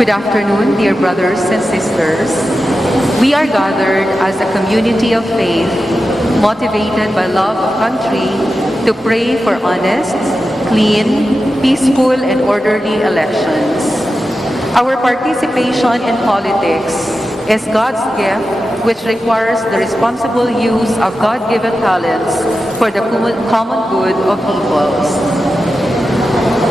Good afternoon, dear brothers and sisters. We are gathered as a community of faith, motivated by love of country, to pray for honest, clean, peaceful, and orderly elections. Our participation in politics is God's gift, which requires the responsible use of God-given talents for the common good of peoples.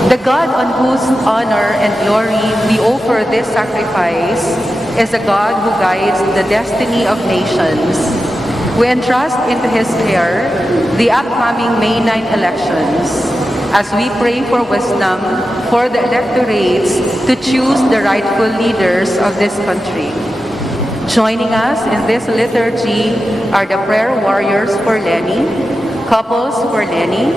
The God on whose honor and glory we offer this sacrifice is a God who guides the destiny of nations. We entrust into His care the upcoming May 9 elections as we pray for wisdom for the electorates to choose the rightful leaders of this country. Joining us in this liturgy are the prayer warriors for Leni, couples for Leni,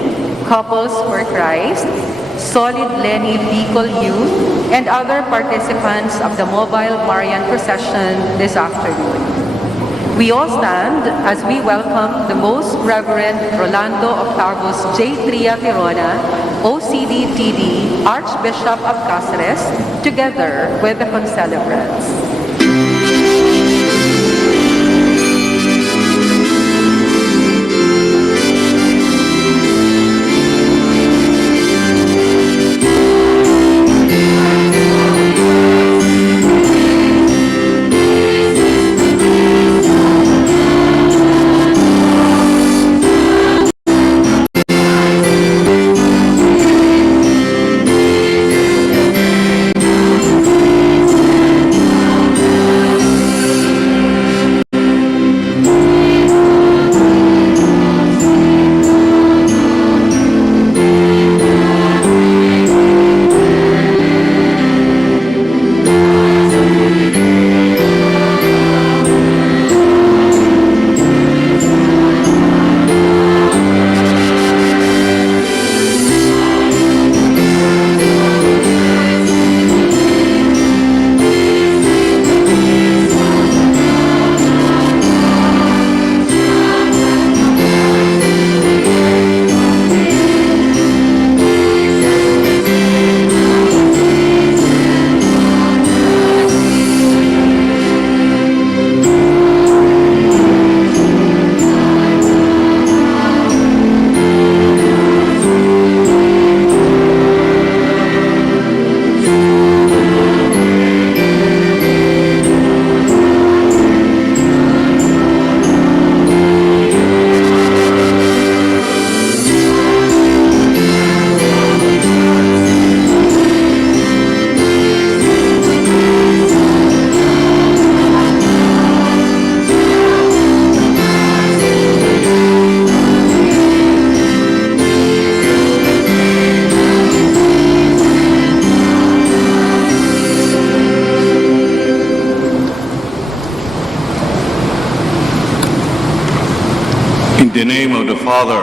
couples for Christ, Solid Leni Bicol Youth, and other participants of the mobile Marian procession this afternoon. We all stand as we welcome the Most Reverend Rolando Octavus J. Tria Tirona, OCD-TD, Archbishop of Cáceres, together with the concelebrants. In the name of the Father,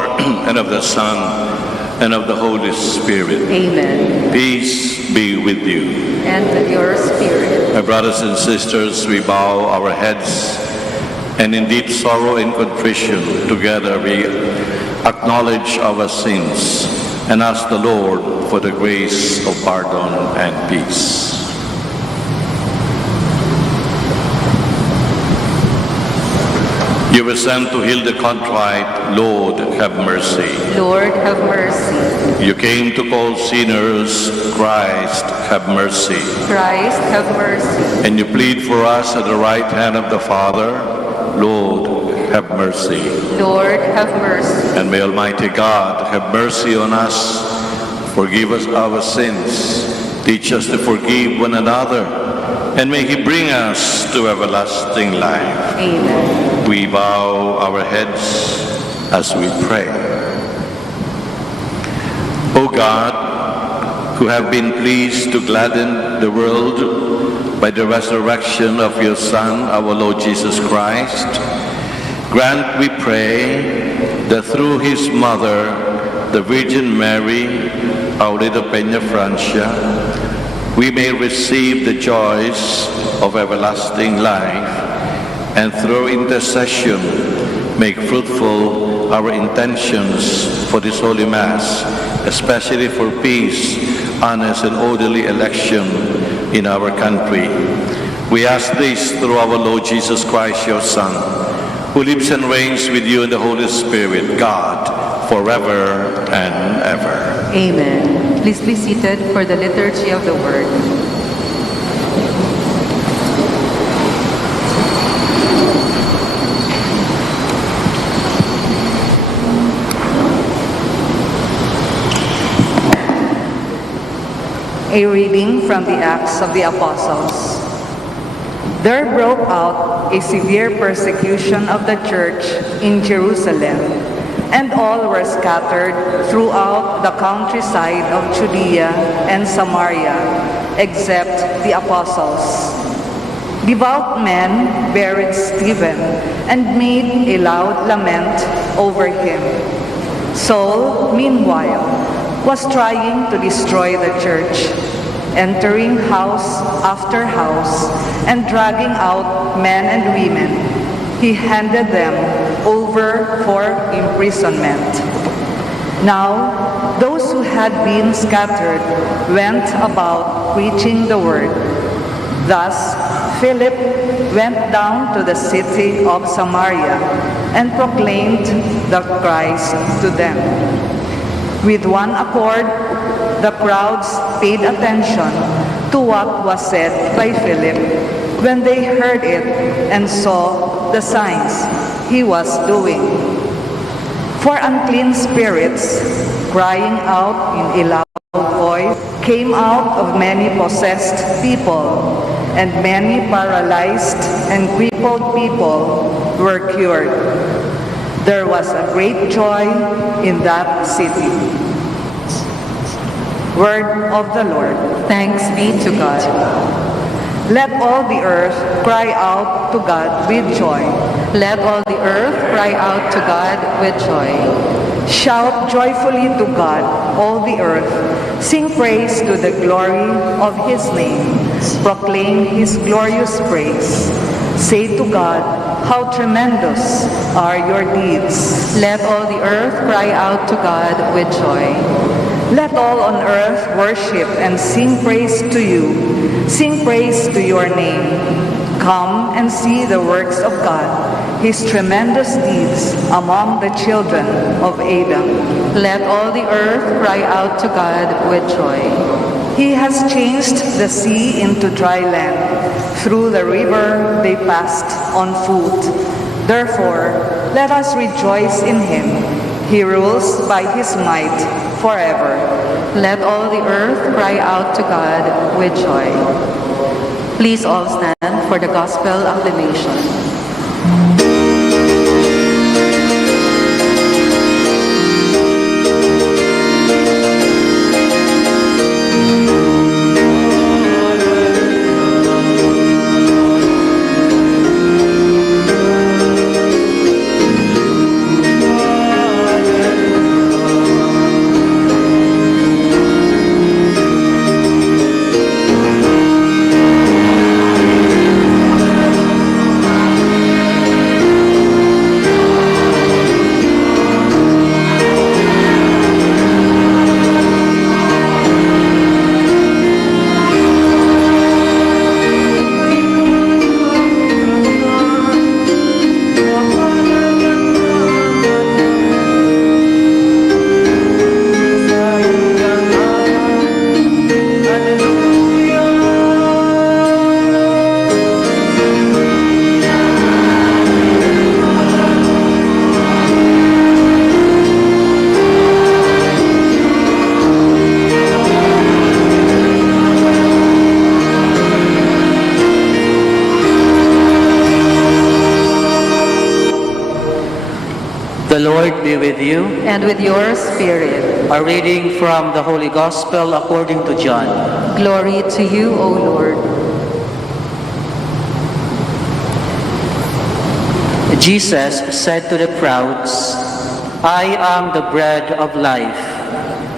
and of the Son, and of the Holy Spirit. Amen. Peace be with you. And with your spirit. My brothers and sisters, we bow our heads, and in deep sorrow and contrition, together we acknowledge our sins and ask the Lord for the grace of pardon and peace. You were sent to heal the contrite. Lord, have mercy. Lord, have mercy. You came to call sinners. Christ, have mercy. Christ, have mercy. And you plead for us at the right hand of the Father. Lord, have mercy. Lord, have mercy. And may Almighty God have mercy on us, forgive us our sins, teach us to forgive one another, and may He bring us to everlasting life. Amen. We bow our heads as we pray. O God, who have been pleased to gladden the world by the resurrection of your Son, our Lord Jesus Christ, grant, we pray, that through His mother, the Virgin Mary, Our Lady of Peña Francia, we may receive the joys of everlasting life, and through intercession make fruitful our intentions for this Holy Mass, especially for peace, honest and orderly election in our country. We ask this through our Lord Jesus Christ, your Son, who lives and reigns with you in the Holy Spirit, God, forever and ever. Amen. Please be seated for the liturgy of the Word. A reading from the Acts of the Apostles. There broke out a severe persecution of the church in Jerusalem, and all were scattered throughout the countryside of Judea and Samaria, except the apostles. Devout men buried Stephen and made a loud lament over him. Saul, meanwhile, was trying to destroy the church, entering house after house and dragging out men and women. He handed them over for imprisonment. Now, those who had been scattered went about preaching the word. Thus, Philip went down to the city of Samaria and proclaimed the Christ to them. With one accord, the crowds paid attention to what was said by Philip when they heard it and saw the signs he was doing. For unclean spirits, crying out in a loud voice, came out of many possessed people, and many paralyzed and crippled people were cured. There was a great joy in that city. Word of the Lord. Thanks be to God. Let all the earth cry out to God with joy. Let all the earth cry out to God with joy. Shout joyfully to God, all the earth. Sing praise to the glory of His name. Proclaim His glorious praise. Say to God, how tremendous are your deeds. Let all the earth cry out to God with joy. Let all on earth worship and sing praise to you. Sing praise to your name. Come and see the works of God, His tremendous deeds among the children of Adam. Let all the earth cry out to God with joy. He has changed the sea into dry land. Through the river they passed on foot. Therefore, let us rejoice in Him. He rules by His might forever. Let all the earth cry out to God with joy. Please all stand for the Gospel acclamation. The Lord be with you. And with your spirit. A reading from the Holy Gospel according to John. Glory to you, O Lord. Jesus said to the crowds, I am the bread of life.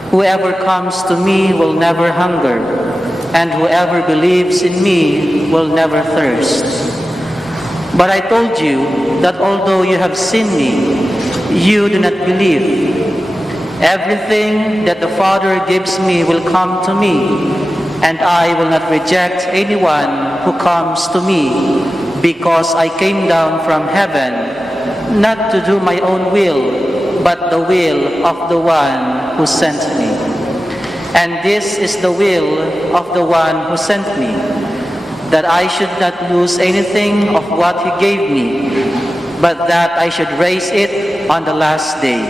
Whoever comes to me will never hunger, and whoever believes in me will never thirst. But I told you that although you have seen me, you do not believe. Everything that the Father gives me will come to me, and I will not reject anyone who comes to me, because I came down from heaven, not to do my own will, but the will of the one who sent me. And this is the will of the one who sent me, that I should not lose anything of what he gave me, but that I should raise it on the last day.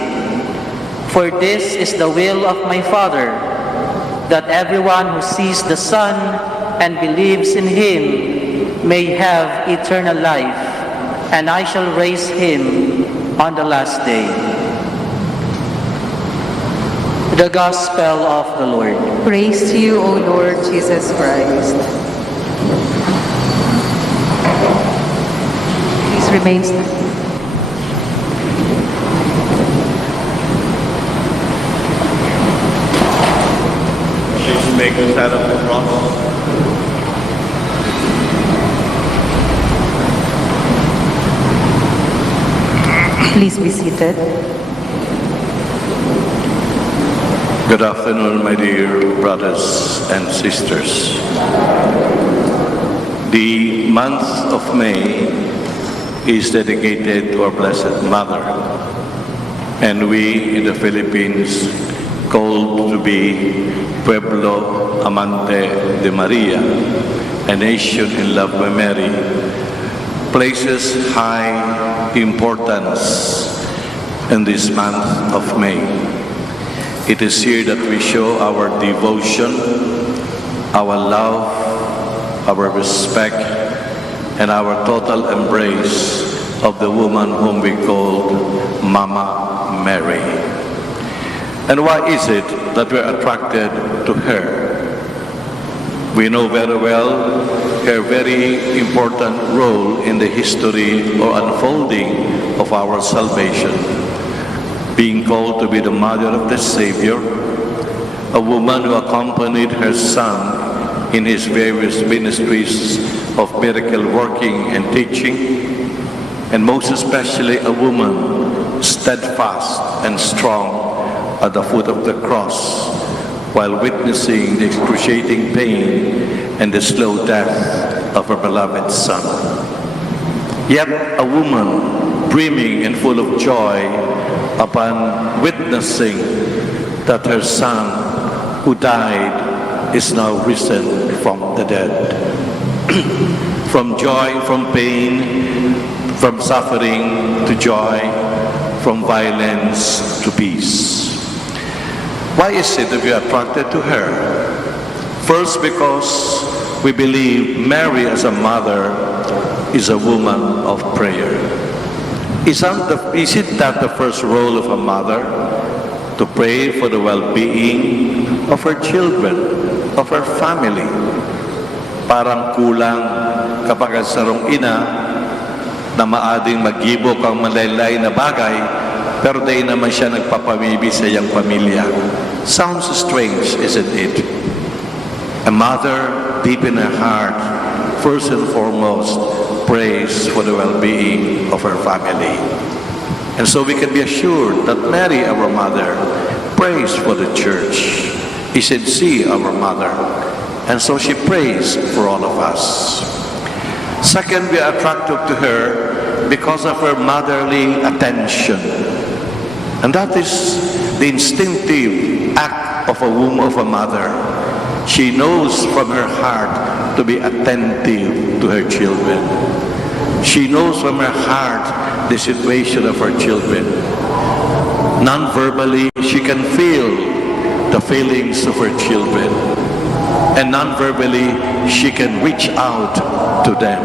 For this is the will of my Father, that everyone who sees the Son and believes in him may have eternal life, and I shall raise him on the last day. The Gospel of the Lord. Praise to you, O Lord Jesus Christ. Please remain standing. Please make the sign of the cross. Please be seated. Good afternoon, my dear brothers and sisters. The month of May is dedicated to our Blessed Mother, and we in the Philippines called to be Pueblo Amante de Maria, a nation in love by Mary, places high importance in this month of May. It is here that we show our devotion, our love, our respect, and our total embrace of the woman whom we call Mama Mary. And why is it that we're attracted to her? We know very well her very important role in the history or unfolding of our salvation, being called to be the mother of the Savior, a woman who accompanied her Son in his various ministries of miracle working and teaching, and most especially a woman steadfast and strong at the foot of the cross while witnessing the excruciating pain and the slow death of her beloved Son. Yet a woman brimming and full of joy upon witnessing that her Son who died is now risen from the dead. From joy, from pain, from suffering to joy, from violence to peace. Why is it that we are attracted to her? First, because we believe Mary as a mother is a woman of prayer. Is it that the first role of a mother? To pray for the well-being of her children, of her family. Parang kulang kapag ang sarong ina na maading mag-ibok ang malaylay na bagay, pero dahil naman siya nagpapamibi sa iyang pamilya. Sounds strange, isn't it? A mother, deep in her heart, first and foremost, prays for the well-being of her family. And so we can be assured that Mary, our mother, prays for the church. Isn't she our mother? And so she prays for all of us. Second, we are attracted to her because of her motherly attention. And that is the instinctive act of a womb of a mother. She knows from her heart to be attentive to her children. She knows from her heart the situation of her children. Non-verbally, she can feel the feelings of her children. And non-verbally, she can reach out to them.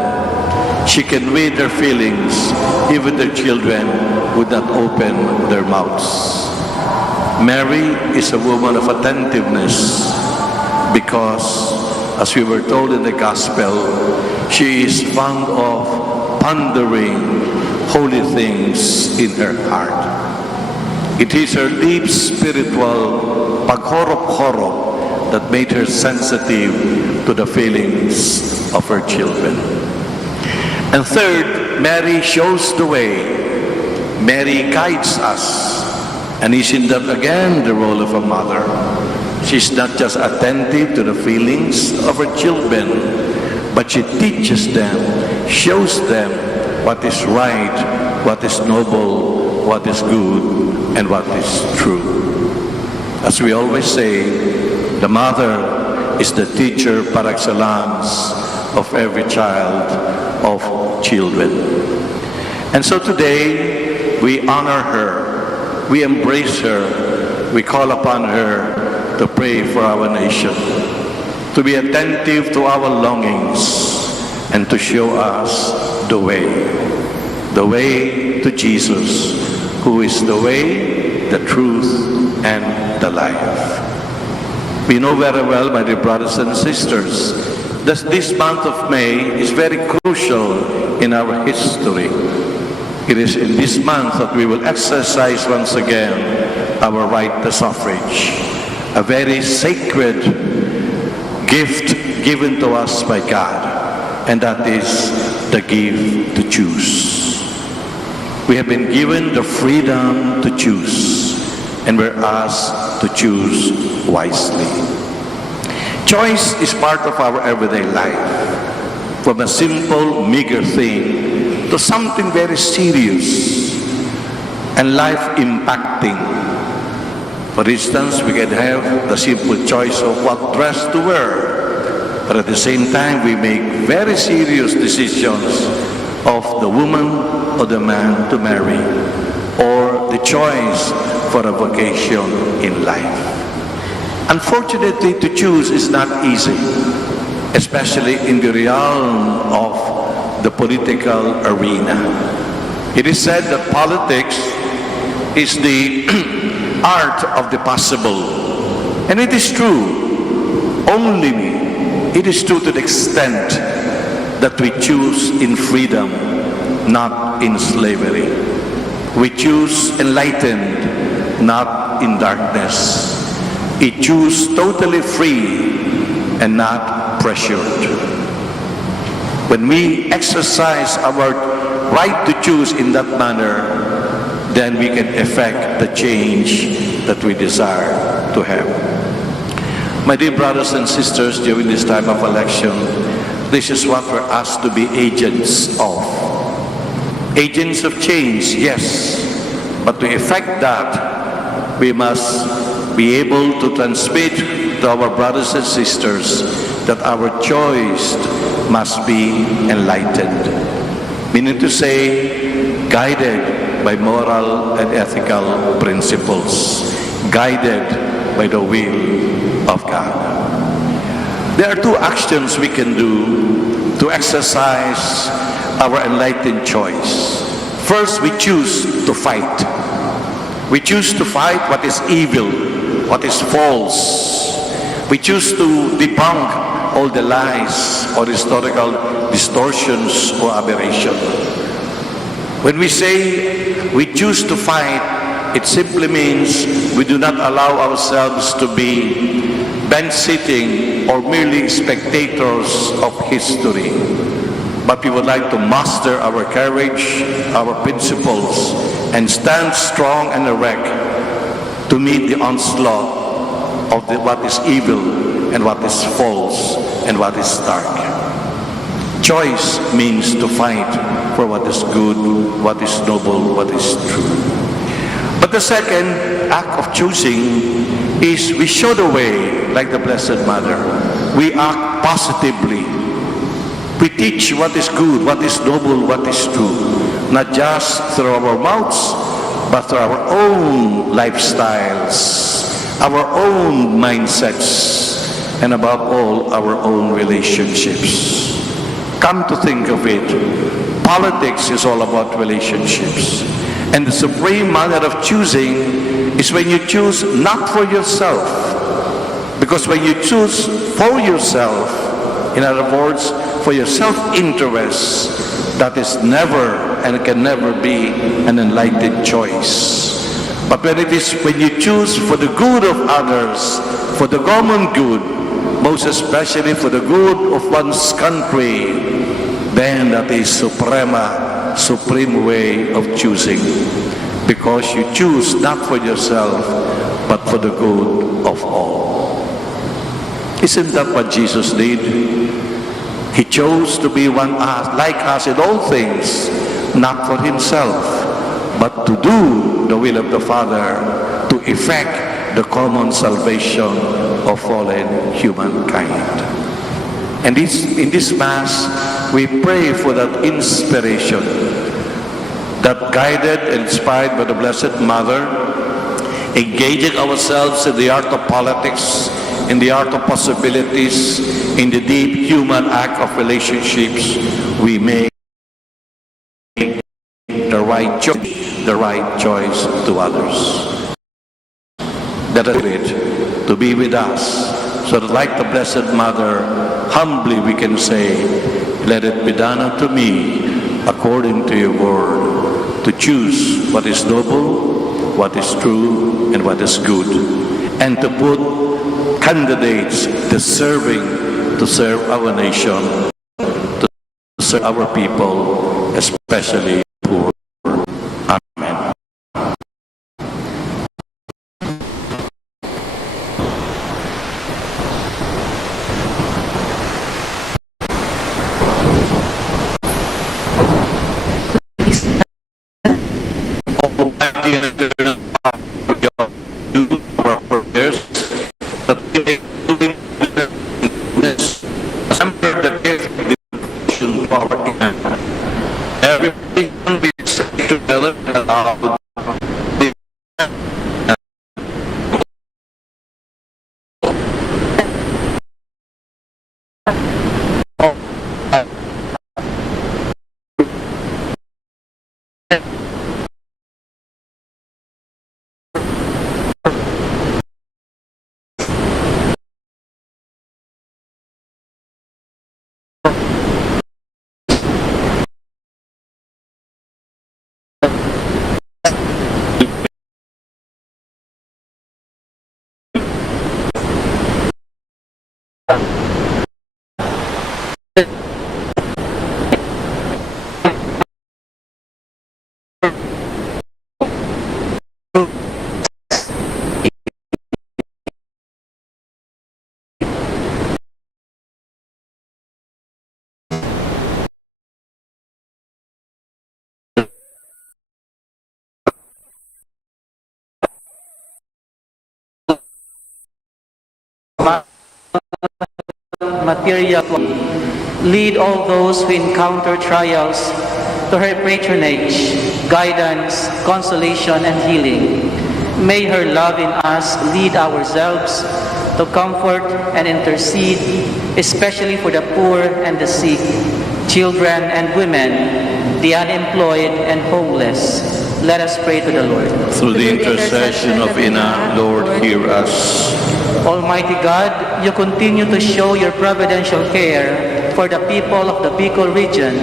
She can read their feelings, even their children would not open their mouths. Mary is a woman of attentiveness because, as we were told in the Gospel, she is fond of pondering holy things in her heart. It is her deep spiritual paghorop-horop that made her sensitive to the feelings of her children. And third, Mary shows the way. Mary guides us. And isn't that again the role of a mother? She's not just attentive to the feelings of her children, but she teaches them, shows them what is right, what is noble, what is good, and what is true. As we always say, the mother is the teacher par excellence of every child, of children. And so today, we honor her, we embrace her, we call upon her to pray for our nation, to be attentive to our longings, and to show us the way to Jesus, who is the way, the truth, and the life. We know very well, my dear brothers and sisters, that this month of May is very crucial in our history. It is in this month that we will exercise once again our right to suffrage, a very sacred gift given to us by God, and that is the gift to choose. We have been given the freedom to choose, and we're asked to choose wisely. Choice is part of our everyday life, from a simple, meager thing to something very serious and life-impacting. For instance, we can have the simple choice of what dress to wear, but at the same time, we make very serious decisions of the woman or the man to marry, or the choice for a vocation in life. Unfortunately, to choose is not easy, especially in the realm of the political arena. It is said that politics is the art of the possible. And it is true, only it is true to the extent that we choose in freedom, not in slavery. We choose enlightened, not in darkness. We choose totally free and not pressured. When we exercise our right to choose in that manner, then we can effect the change that we desire to have. My dear brothers and sisters, during this time of election, this is what we're asked to be agents of. Agents of change, yes, but to effect that, we must be able to transmit to our brothers and sisters that our choice must be enlightened. Meaning to say, guided by moral and ethical principles, guided by the will of God. There are two actions we can do to exercise our enlightened choice. First, we choose to fight. We choose to fight what is evil, what is false. We choose to debunk all the lies or historical distortions or aberration. When we say we choose to fight, it simply means we do not allow ourselves to be bench-sitting or merely spectators of history. But we would like to master our courage, our principles, and stand strong and erect to meet the onslaught of what is evil and what is false and what is dark. Choice means to fight for what is good, what is noble, what is true. But the second act of choosing is we show the way, like the Blessed Mother. We act positively. We teach what is good, what is noble, what is true, not just through our mouths, but through our own lifestyles, our own mindsets, and above all, our own relationships. Come to think of it, politics is all about relationships. And the supreme manner of choosing is when you choose not for yourself. Because when you choose for yourself, in other words, for your self-interest, that is never and can never be an enlightened choice. But when you choose for the good of others, for the common good, most especially for the good of one's country, then that is supreme way of choosing. Because you choose not for yourself, but for the good of all. Isn't that what Jesus did? He chose to be like us in all things, not for himself, but to do the will of the Father, to effect the common salvation of fallen humankind. And in this Mass, we pray for that inspiration, that guided and inspired by the Blessed Mother, engaging ourselves in the art of politics, in the art of possibilities, in the deep human act of relationships, we make the right choice to others. That is it, to be with us, so that like the Blessed Mother, humbly we can say, let it be done unto me according to your word, to choose what is noble, what is true, and what is good, and to put candidates deserving to serve our nation, to serve our people, especially poor. Amen. Everything can be said together and allowed. Material. Lead all those who encounter trials to her patronage, guidance, consolation, and healing. May her love in us lead ourselves to comfort and intercede, especially for the poor and the sick, children and women, the unemployed and homeless. Let us pray to the Lord. Through the intercession of Ina, Lord, hear us. Almighty God, you continue to show your providential care for the people of the Bicol region,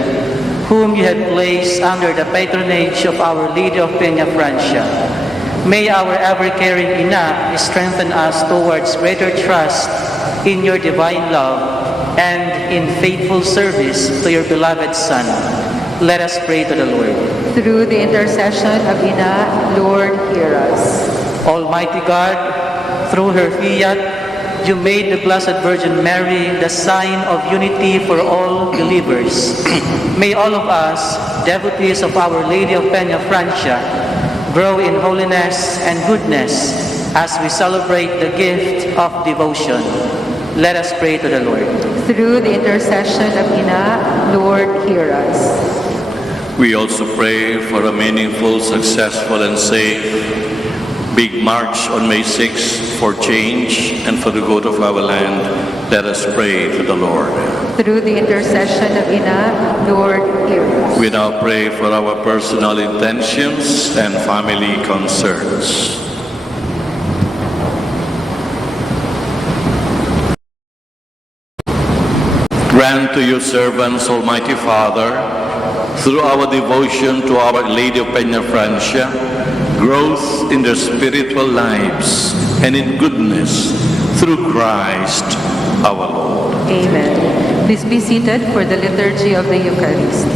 whom you have placed under the patronage of Our Lady of Peña Francia. May our ever-caring Ina strengthen us towards greater trust in your divine love and in faithful service to your beloved Son. Let us pray to the Lord. Through the intercession of Ina, Lord, hear us. Almighty God, through her fiat, you made the Blessed Virgin Mary the sign of unity for all believers. May all of us, devotees of Our Lady of Peña Francia, grow in holiness and goodness as we celebrate the gift of devotion. Let us pray to the Lord. Through the intercession of Ina, Lord, hear us. We also pray for a meaningful, successful, and safe big march on May 6th for change and for the good of our land. Let us pray to the Lord. Through the intercession of Ina, Lord, hear us. We now pray for our personal intentions and family concerns. Grant to your servants, Almighty Father, through our devotion to Our Lady of Peña Francia, growth in their spiritual lives and in goodness through Christ our Lord. Amen. Please be seated for the liturgy of the Eucharist.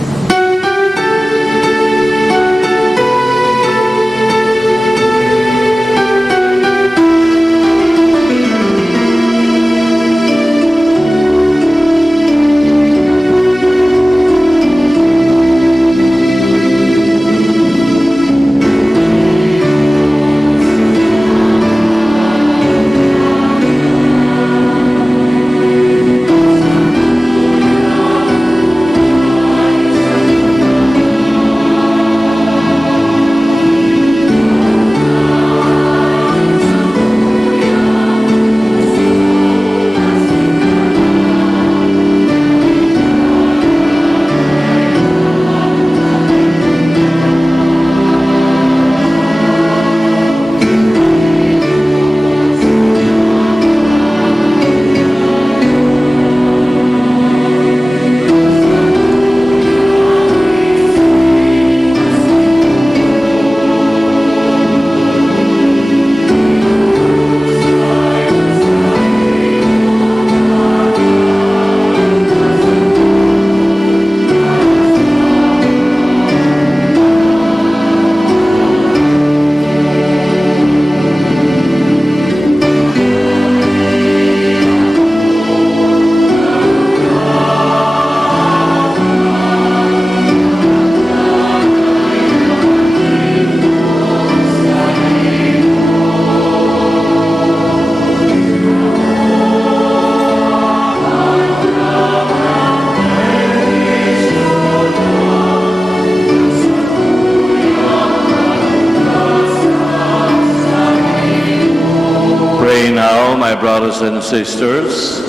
brothers and sisters,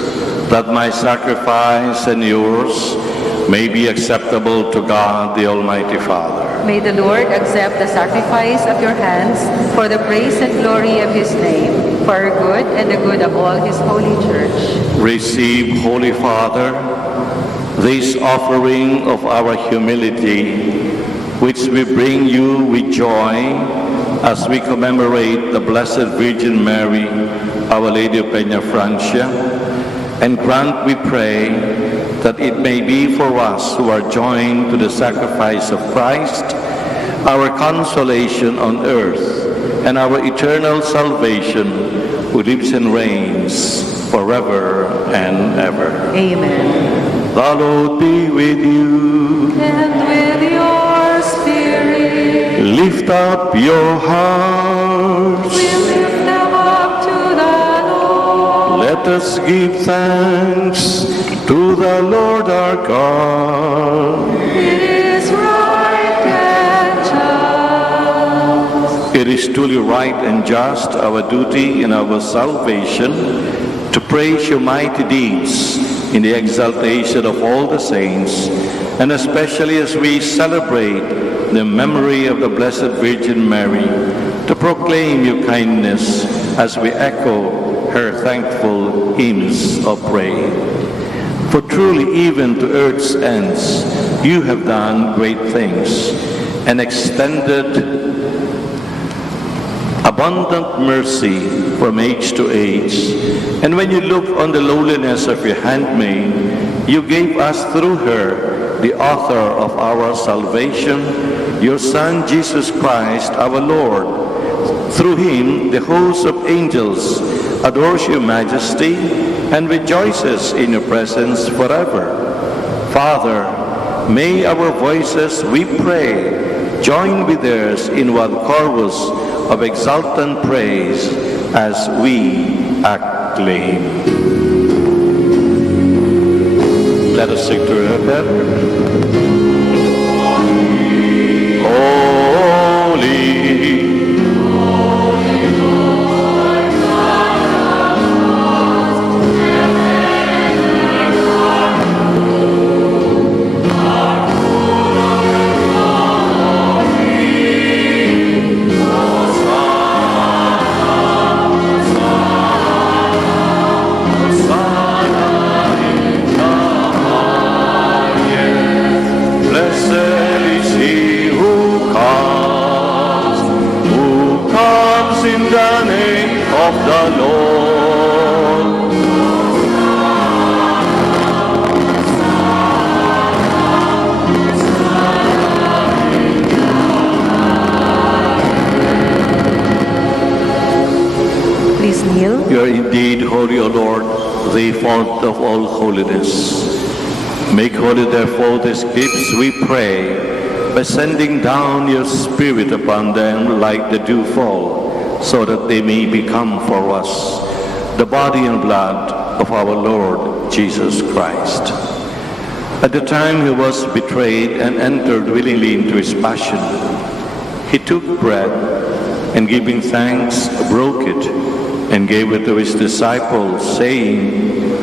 that my sacrifice and yours may be acceptable to God, the Almighty Father. May the Lord accept the sacrifice of your hands for the praise and glory of his name, for our good and the good of all his holy church. Receive, Holy Father, this offering of our humility, which we bring you with joy as we commemorate the Blessed Virgin Mary, Our Lady of Peña Francia, and grant, we pray, that it may be for us who are joined to the sacrifice of Christ, our consolation on earth, and our eternal salvation, who lives and reigns forever and ever. Amen. The Lord be with you. And with your spirit, Lift up your hearts. we lift them up to the Lord. Let us give thanks to the Lord our God. It is right and just. It is truly right and just, our duty and our salvation, to praise your mighty deeds in the exaltation of all the saints, and especially as we celebrate the memory of the Blessed Virgin Mary, to proclaim your kindness as we echo her thankful hymns of praise. For truly, even to earth's ends, you have done great things and extended abundant mercy from age to age. And when you look on the lowliness of your handmaid, you gave us through her, the author of our salvation, your Son, Jesus Christ, our Lord. Through him, the host of angels adores your majesty and rejoices in your presence forever. Father, may our voices, we pray, join with theirs in one chorus of exultant praise as we acclaim. Let us sing together. Holy, you are indeed holy, O Lord, the fount of all holiness. Make holy, therefore, these gifts, we pray, by sending down your Spirit upon them like the dewfall, so that they may become for us the body and blood of our Lord Jesus Christ. At the time he was betrayed and entered willingly into his passion, he took bread and, giving thanks, broke it and gave it to his disciples, saying,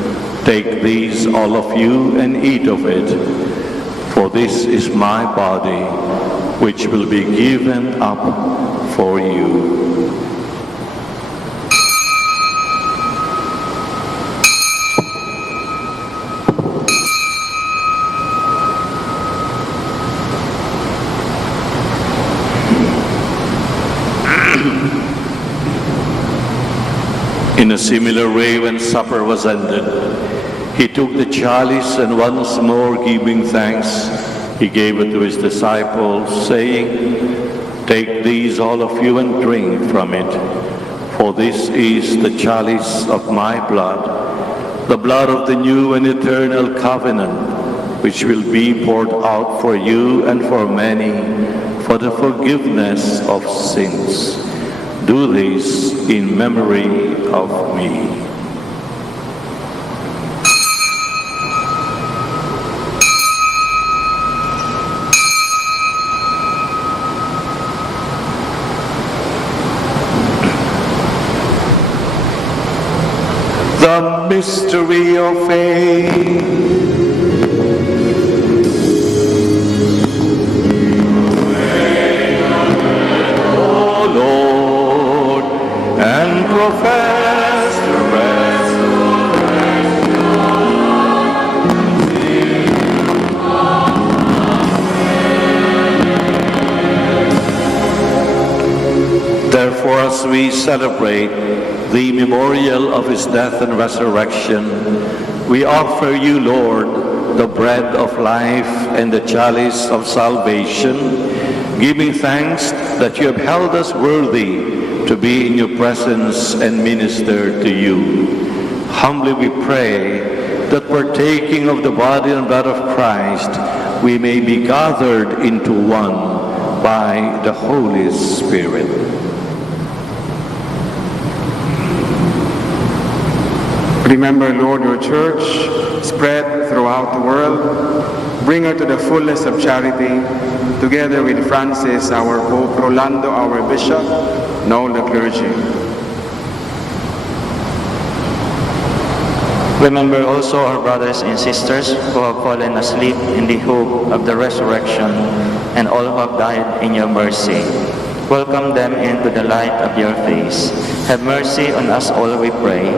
"Take these, all of you, and eat of it, for this is my body, which will be given up for you." In a similar way, when supper was ended, he took the chalice and, once more giving thanks, he gave it to his disciples, saying, "Take these, all of you, and drink from it, for this is the chalice of my blood, the blood of the new and eternal covenant, which will be poured out for you and for many for the forgiveness of sins. Do this in memory of me." mystery of faith. O Lord, and profess the Therefore, as we celebrate the memorial of his death and resurrection, we offer you, Lord, the bread of life and the chalice of salvation, giving thanks that you have held us worthy to be in your presence and minister to you. Humbly we pray that partaking of the body and blood of Christ, we may be gathered into one by the Holy Spirit. Remember, Lord, your church spread throughout the world. Bring her to the fullness of charity, together with Francis, our Pope, Rolando, our Bishop, and all the clergy. Remember also our brothers and sisters who have fallen asleep in the hope of the resurrection, and all who have died in your mercy. Welcome them into the light of your face. Have mercy on us all, we pray,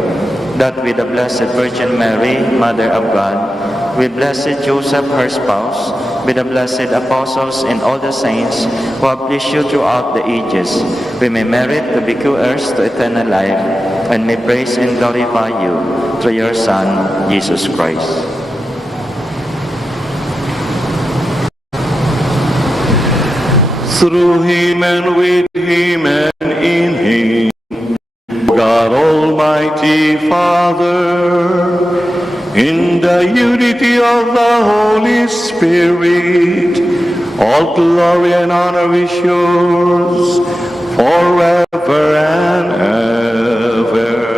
that with the Blessed Virgin Mary, Mother of God, with Blessed Joseph, her spouse, with the blessed apostles and all the saints who have pleased you throughout the ages, we may merit to be co-heirs to eternal life, and may praise and glorify you through your Son, Jesus Christ. Through him and with him and in him, God Almighty Father, in the unity of the Holy Spirit, all glory and honor is yours forever and ever.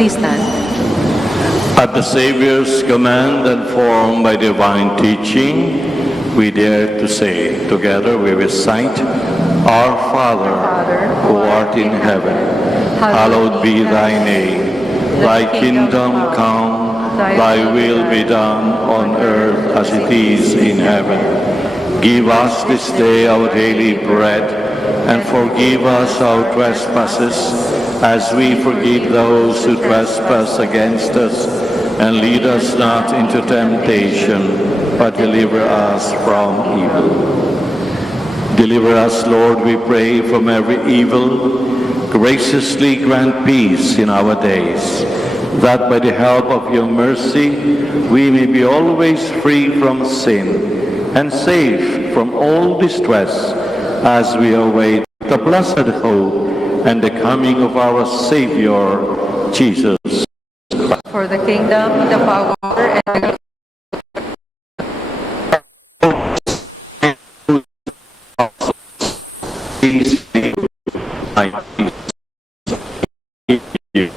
Please stand. At the Savior's command and formed by divine teaching, we dare to say, together we recite, Our Father, who art in heaven, hallowed be thy name. Thy kingdom come, thy will be done on earth as it is in heaven. Give us this day our daily bread, and forgive us our trespasses, as we forgive those who trespass against us. And lead us not into temptation, but deliver us from evil. Deliver us, Lord, we pray, from every evil. Graciously grant peace in our days, that by the help of your mercy we may be always free from sin and safe from all distress, as we await the blessed hope and the coming of our Savior, Jesus. For the kingdom, the power, and the Peace be you.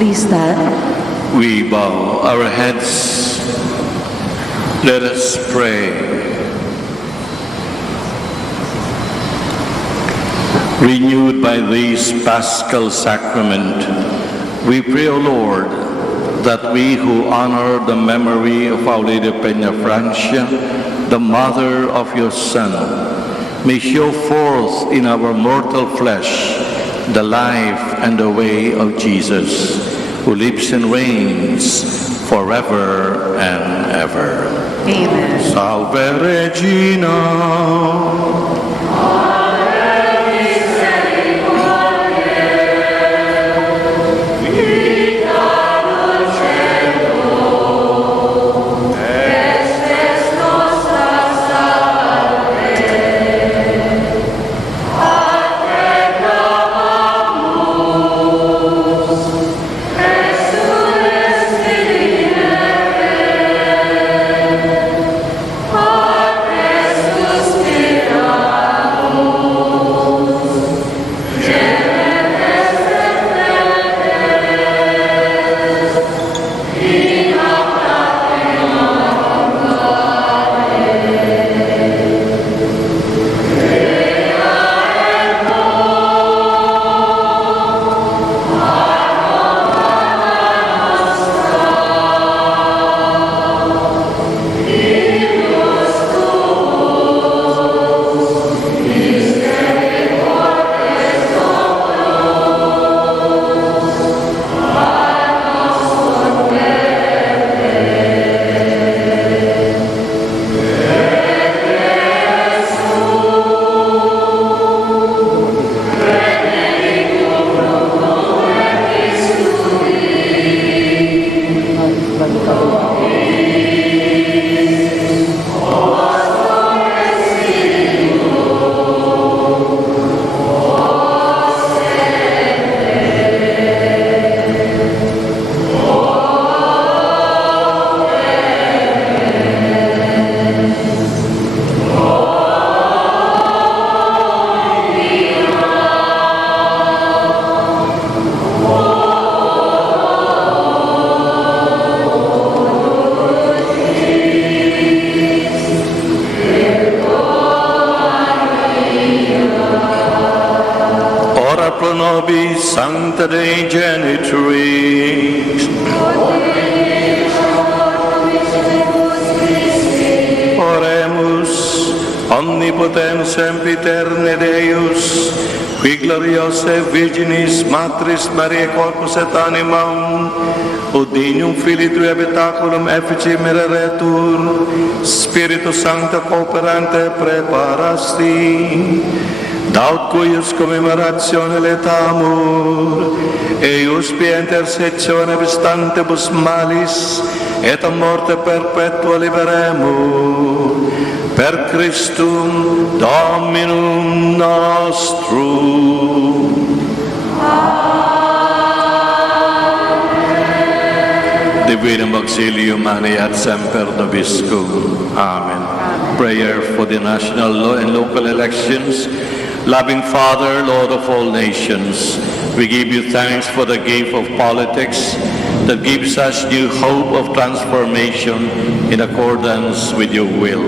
Please stand. We bow our heads. Let us pray. Renewed by this Paschal sacrament, we pray, O Lord, that we who honor the memory of Our Lady of Peña Francia, the mother of your Son, may show forth in our mortal flesh the life and the way of Jesus, who lives and reigns forever and ever. Amen. Salve Regina. Pro nobis Sancta Dei Genitrix. Oremus, omnipotens sempiterne Deus, qui gloriose Virginis Matris Mariae corpus et animam, Udinium Filii Tui habitaculum effici mireretur, Spiritus Sancta cooperante preparasti, Daut cuius commemoratione letamur, eius pia intercessione vistantibus malis, et a morte perpetua liberemur, per Christum Dominum nostrum. Divinum auxilium mani et semper nobiscum. Amen. Prayer for the national and local elections. Loving Father, Lord of all nations, we give you thanks for the gift of politics that gives us new hope of transformation in accordance with your will.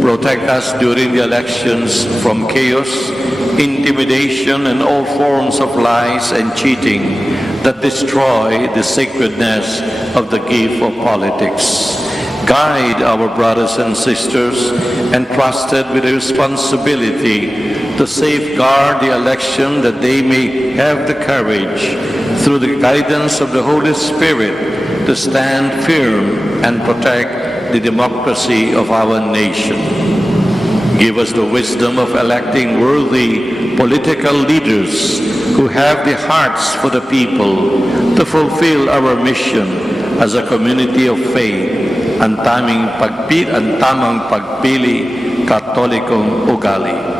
Protect us during the elections from chaos, intimidation, and all forms of lies and cheating that destroy the sacredness of the gift of politics. Guide our brothers and sisters entrusted with the responsibility to safeguard the election, that they may have the courage, through the guidance of the Holy Spirit, to stand firm and protect the democracy of our nation. Give us the wisdom of electing worthy political leaders who have the hearts for the people, to fulfill our mission as a community of faith, ang tamang pagpili, katolikong ugali.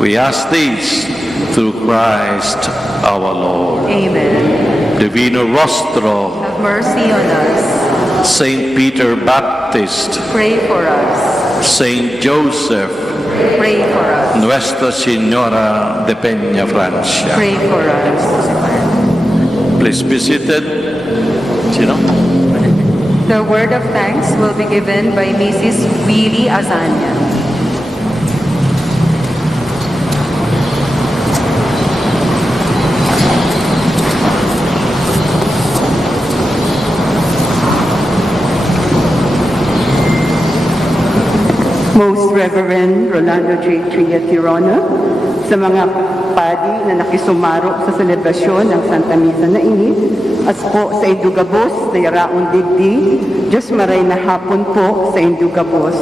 We ask this through Christ our Lord. Amen. Divino Rostro, Have mercy on us. Saint Peter Baptist, Pray for us. Saint Joseph, Pray for us. Nuestra Señora de Peña Francia. Pray for us. Please be seated. Sino? The word of thanks will be given by Mrs. Willie Azania. Most Reverend Rolando J. Triatirono, sa mga padi na nakisumaro sa selebrasyon ng Santa Misa na ini, as po sa Indugabos na Yaraong Digdi, Diyos maray na hapon po sa Indugabos.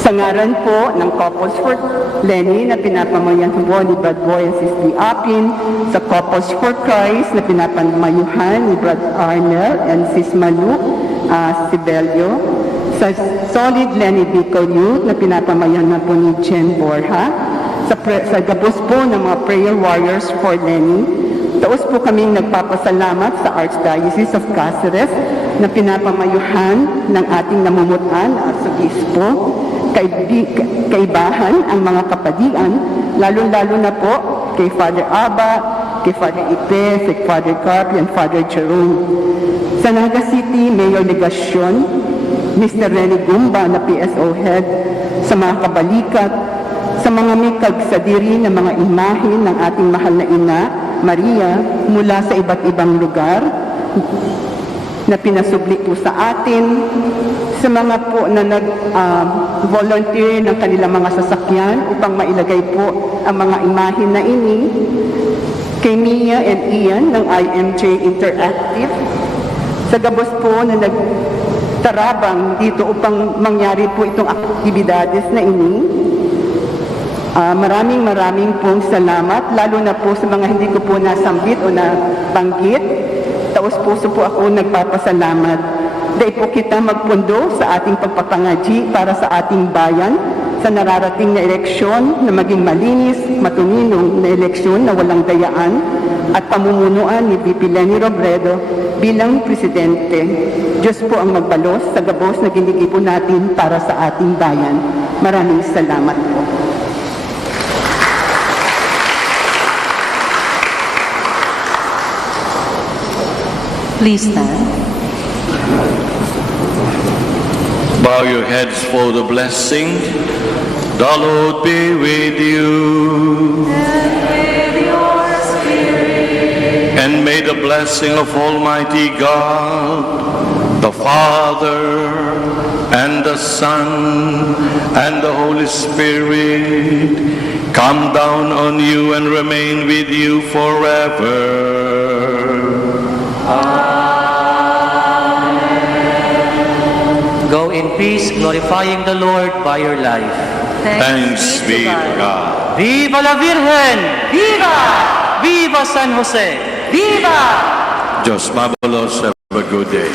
Sa ngaran po ng Couples for Leni na pinapamayan po ni Brad Boy and Sis D. Apin, sa Couples for Christ na pinapamayuhan ni Brad Arnel and Sis Manu Sibelio, sa Solid Leni Bicol Youth na pinapamayan na po ni Jen Borja, sa gabos po ng mga prayer warriors for Leni, taos po kaming nagpapasalamat sa Archdiocese of Cáceres na pinapamayuhan ng ating namumutan at Obispo, kaibahan ang mga kapadian, lalo-lalo na po kay Father Aba, kay Father Ipe, kay Father Carp, and Father Jerome. Sa Naga City, Mayor Legasyon, Mr. Rene Gumba na PSO Head, sa mga kabalikat, sa mga may kagsadiri ng mga imahin ng ating mahal na ina, Maria, mula sa iba't ibang lugar, na pinasubli po sa atin, sa mga po na nag-volunteer ng kanilang mga sasakyan upang mailagay po ang mga imahin na ini, kay Mia and Ian ng IMJ Interactive, sa gabos po na nagtarabang dito upang mangyari po itong aktibidades na ini. Maraming pong salamat, lalo na po sa mga hindi ko po nasambit o nabanggit. Taos puso po ako nagpapasalamat. Dahil po kita magpundo sa ating pagpapangaji para sa ating bayan sa nararating na eleksyon na maging malinis, matuninong na eleksyon na walang dayaan at pamumunuan ni VP Leni Robredo bilang presidente. Diyos po ang magbalos sa gabos na ginigibo natin para sa ating bayan. Maraming salamat po. Please stand. Bow your heads for the blessing. The Lord be with you. And with your spirit. And may the blessing of Almighty God, the Father, and the Son, and the Holy Spirit come down on you and remain with you forever. Go in peace, glorifying the Lord by your life. Thanks be to God. Viva la Virgen! Viva! Viva San Jose! Viva! Diyos mabalos, have a good day.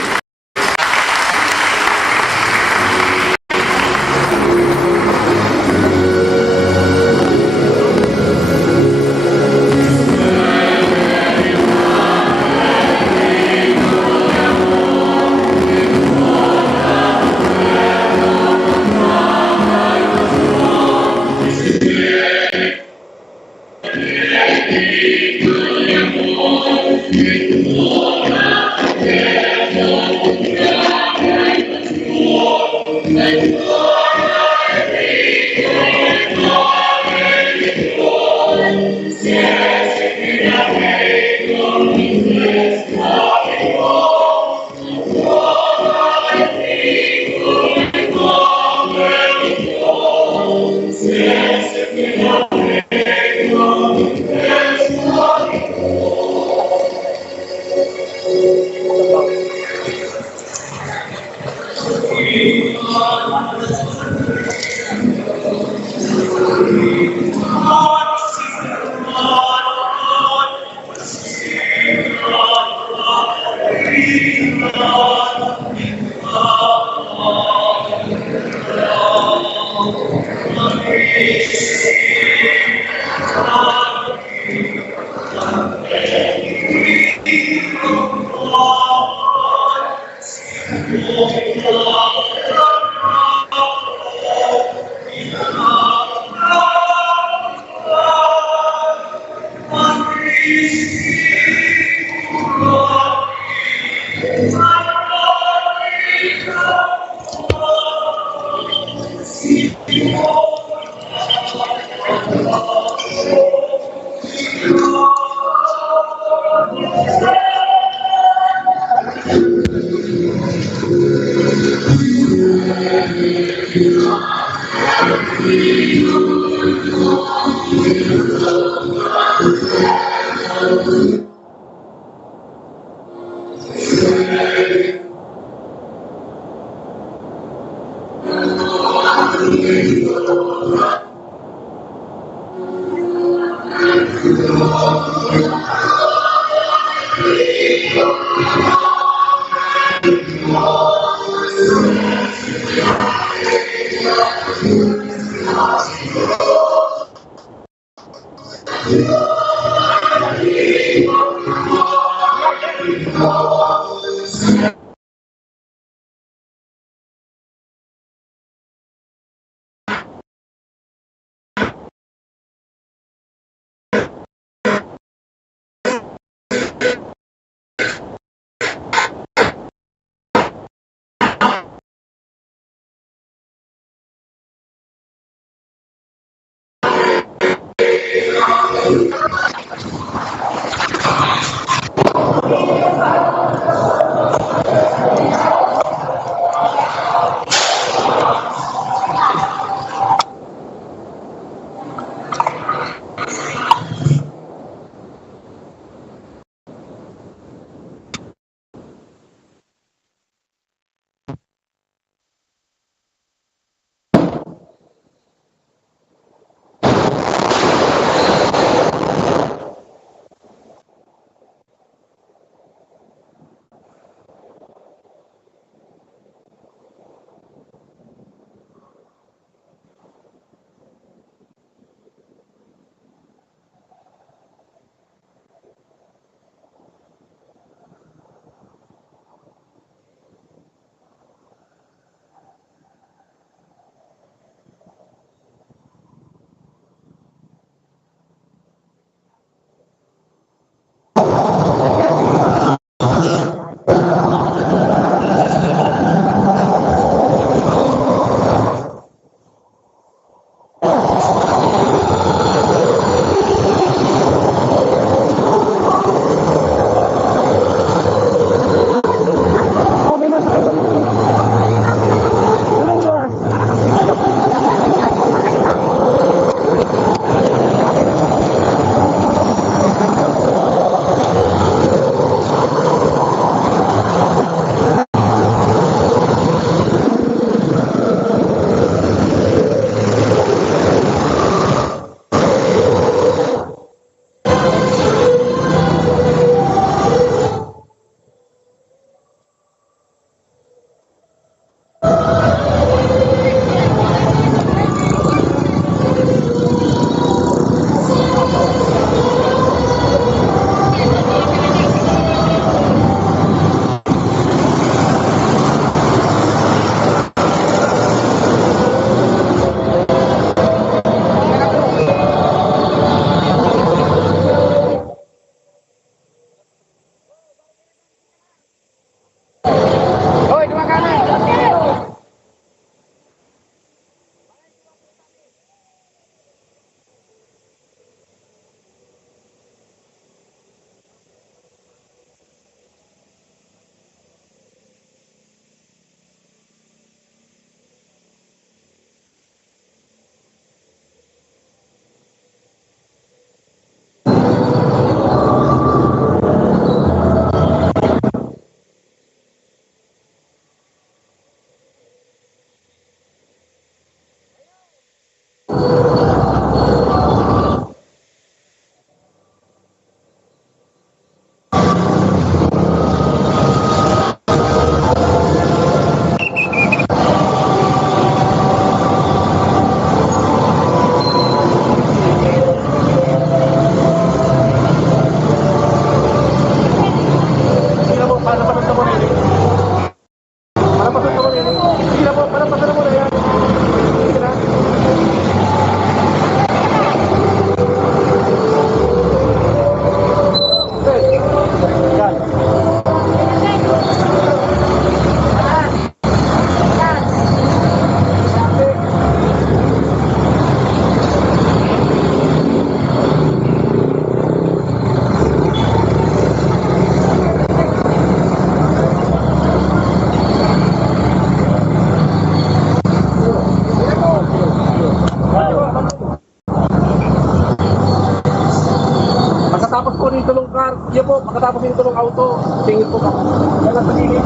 Pagkatapos po nito nung Yun po, pagkatapos nito ng auto, tingin po ako. Yan ang paligid.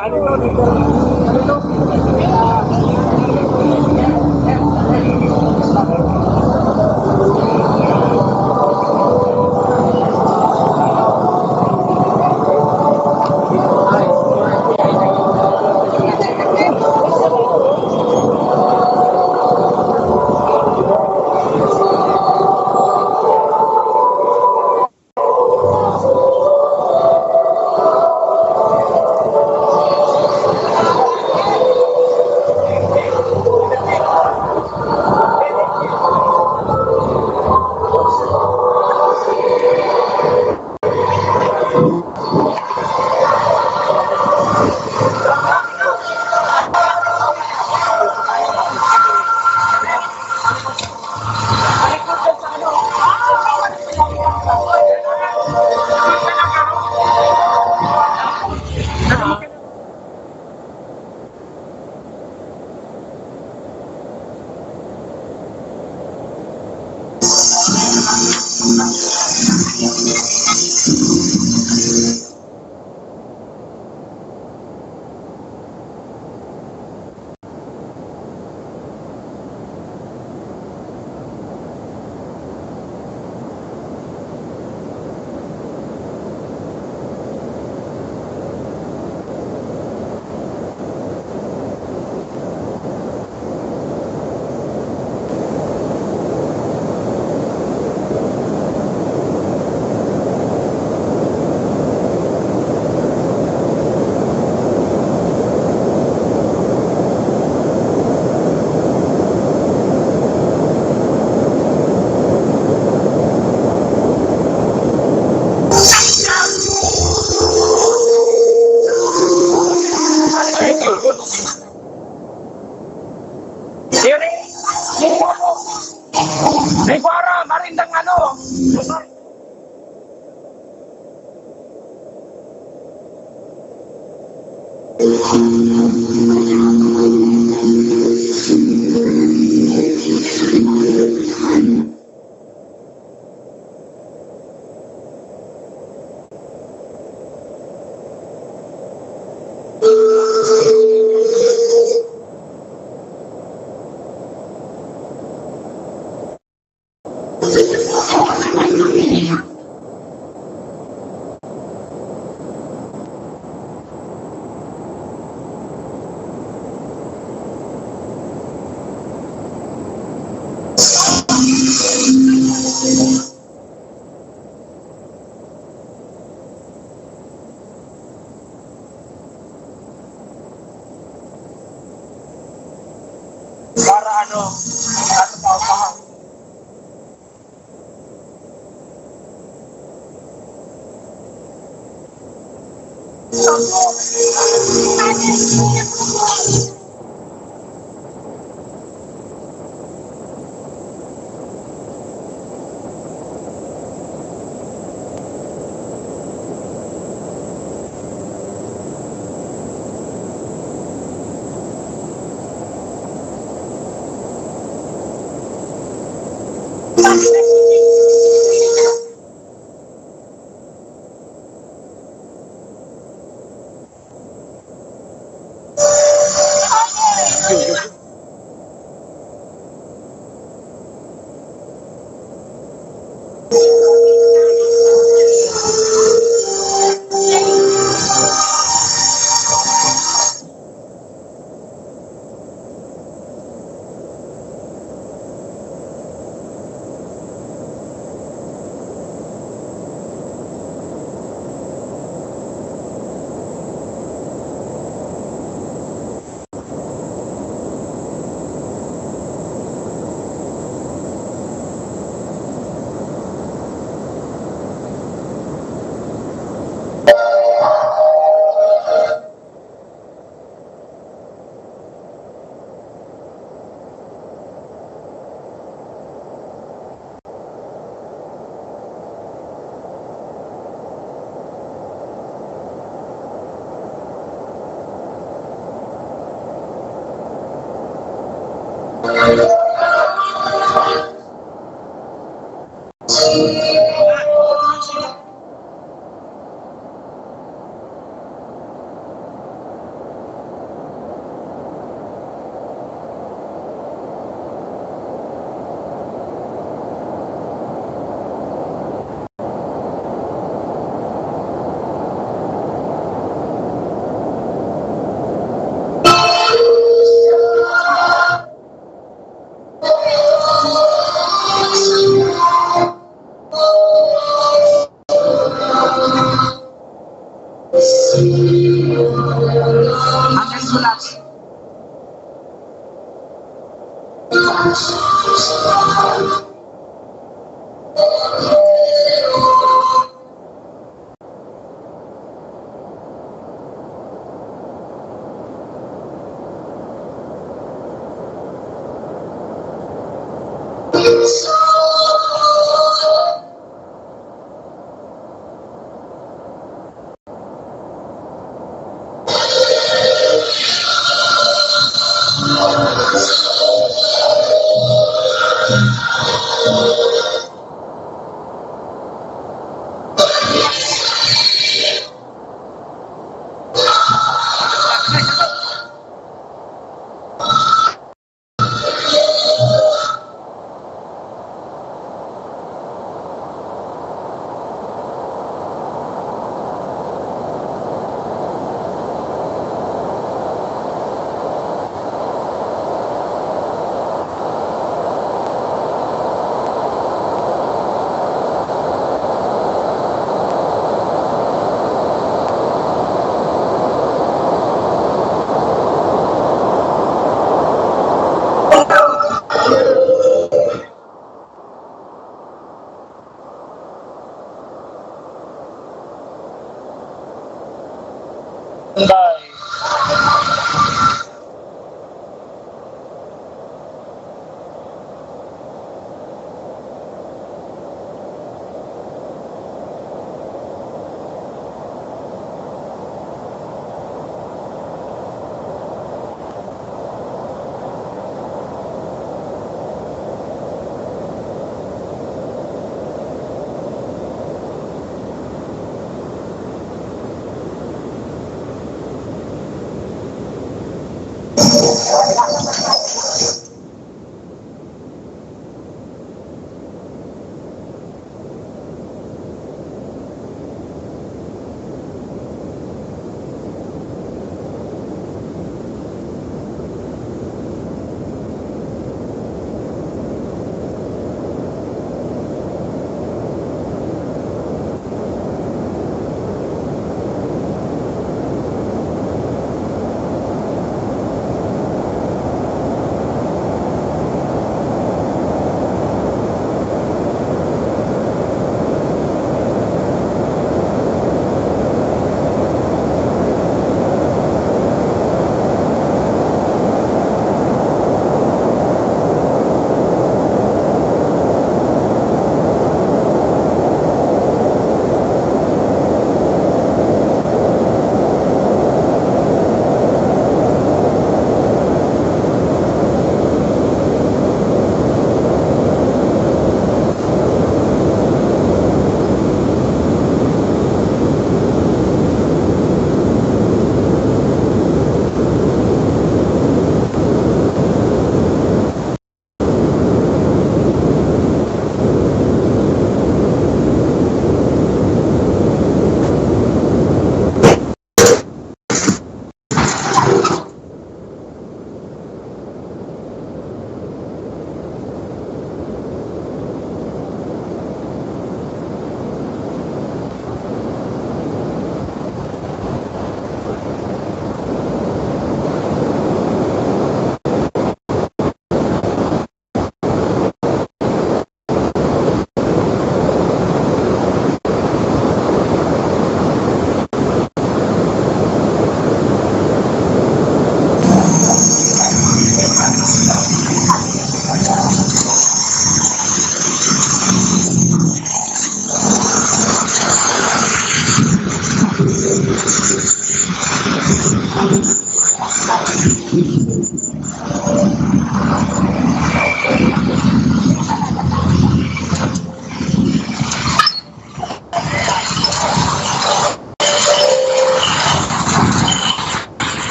Ano ito? Ano ito?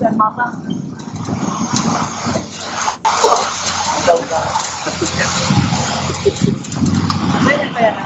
Yan, mama. Ganyan ba yan?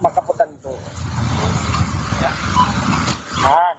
Makaputan to. Yan.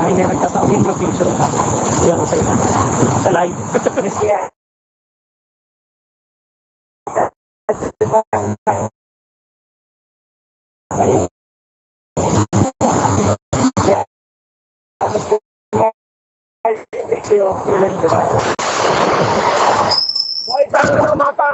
Ay, may nagtasabi yung location. Yan sa live. Ay, tanong ng mapa.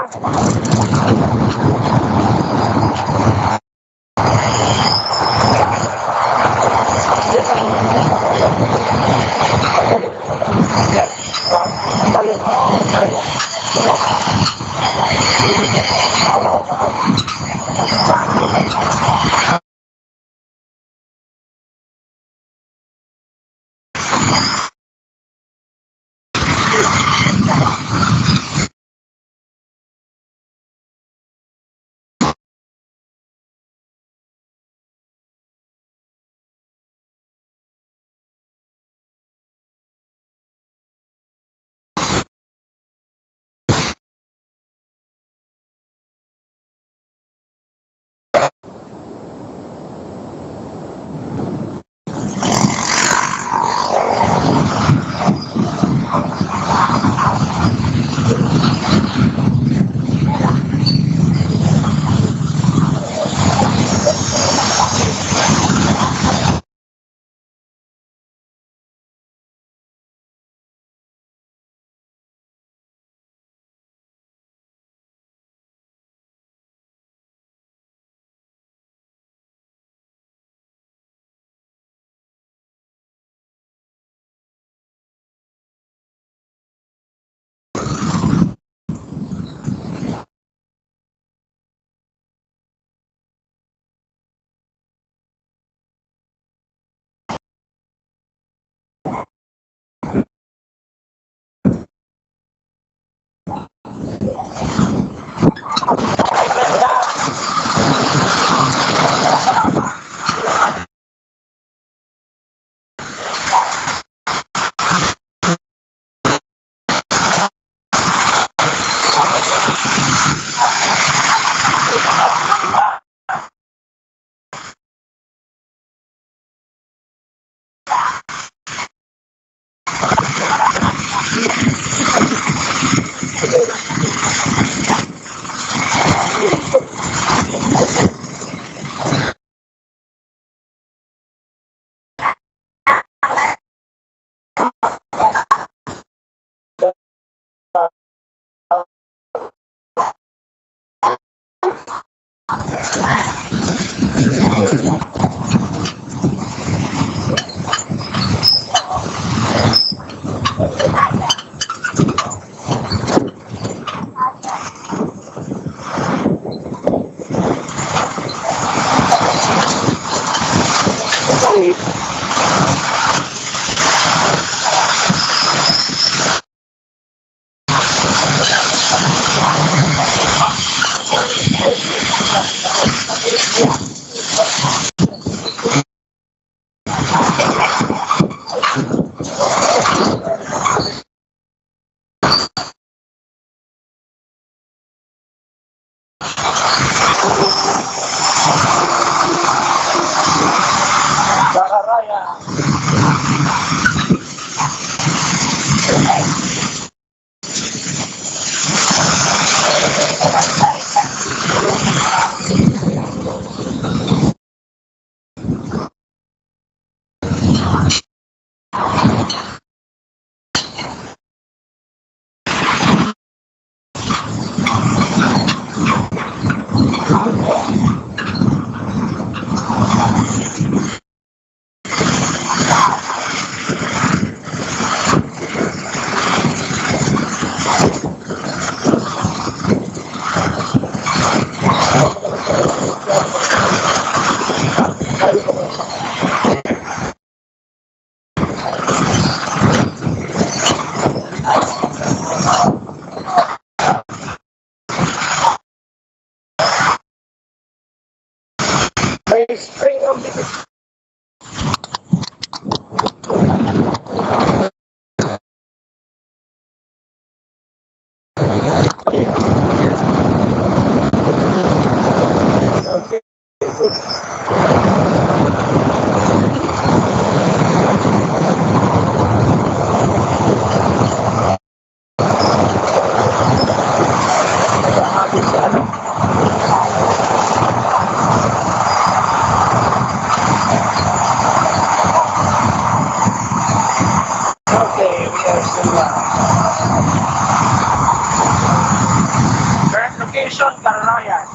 Current location, Marian.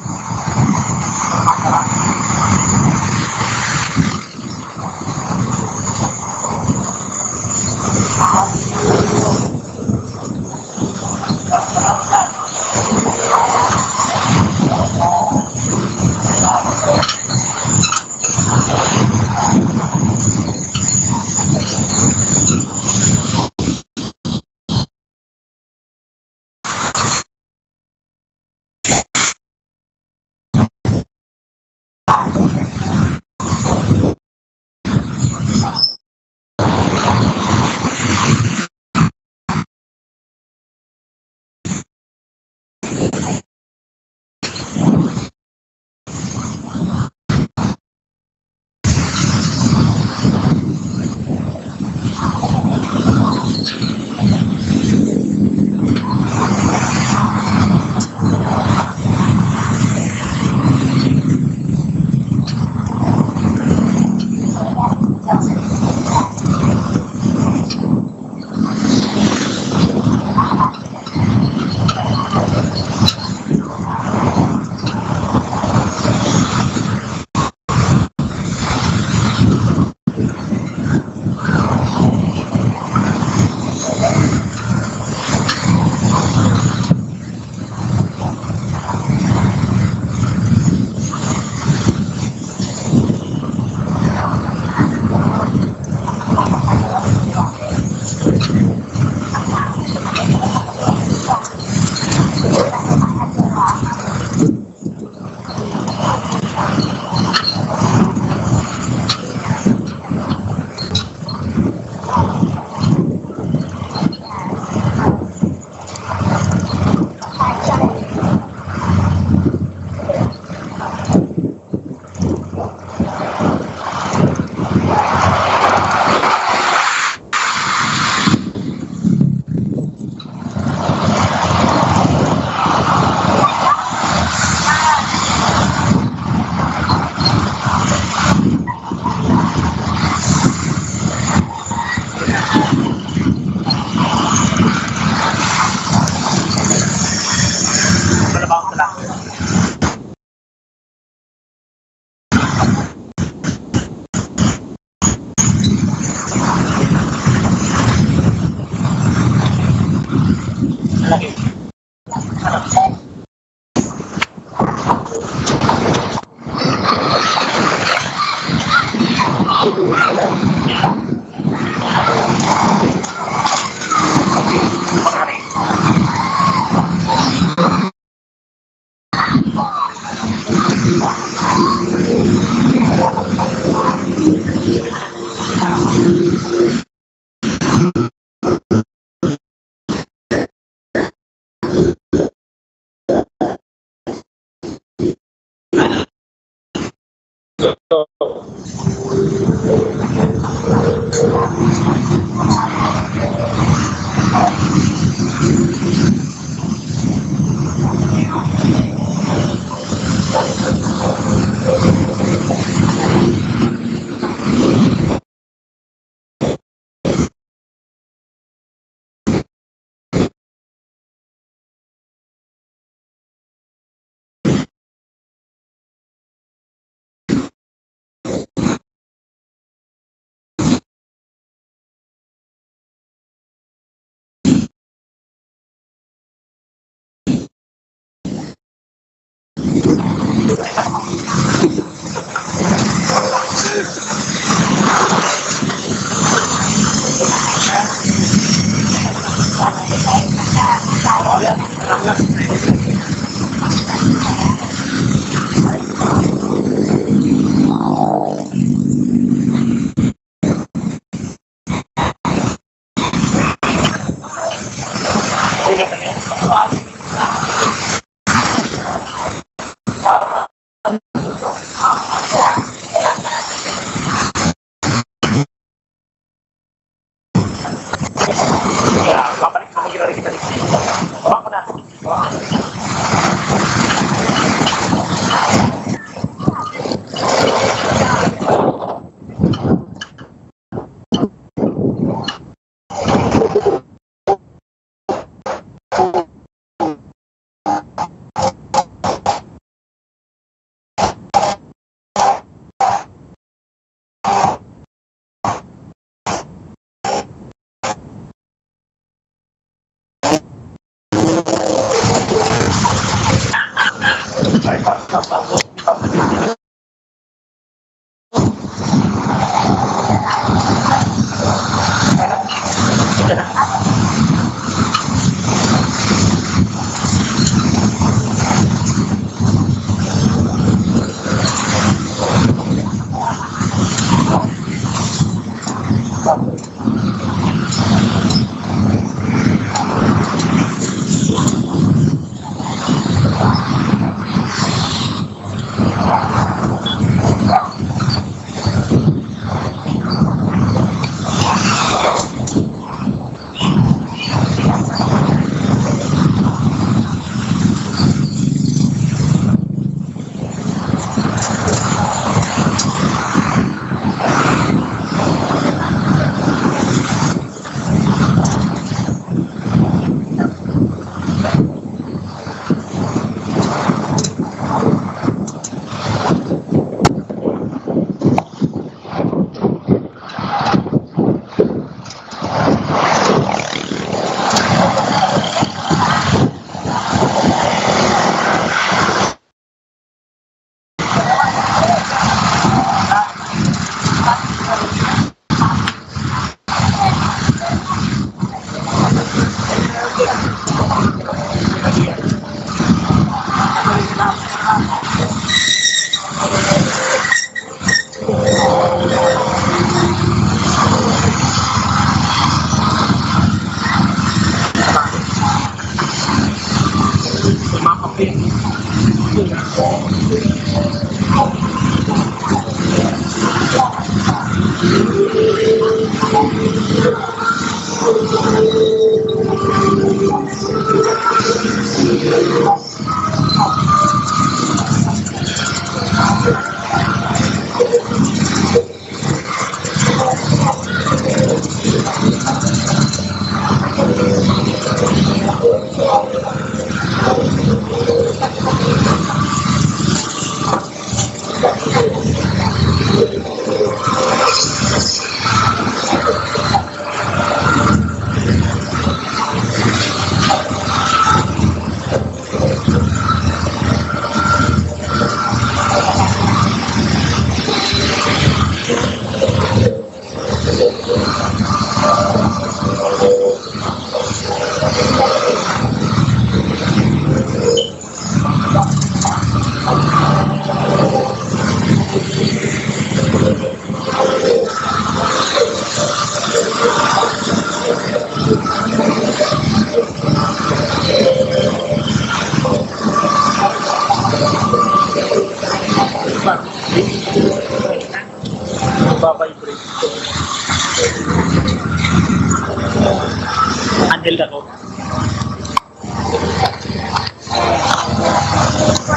Handle ako.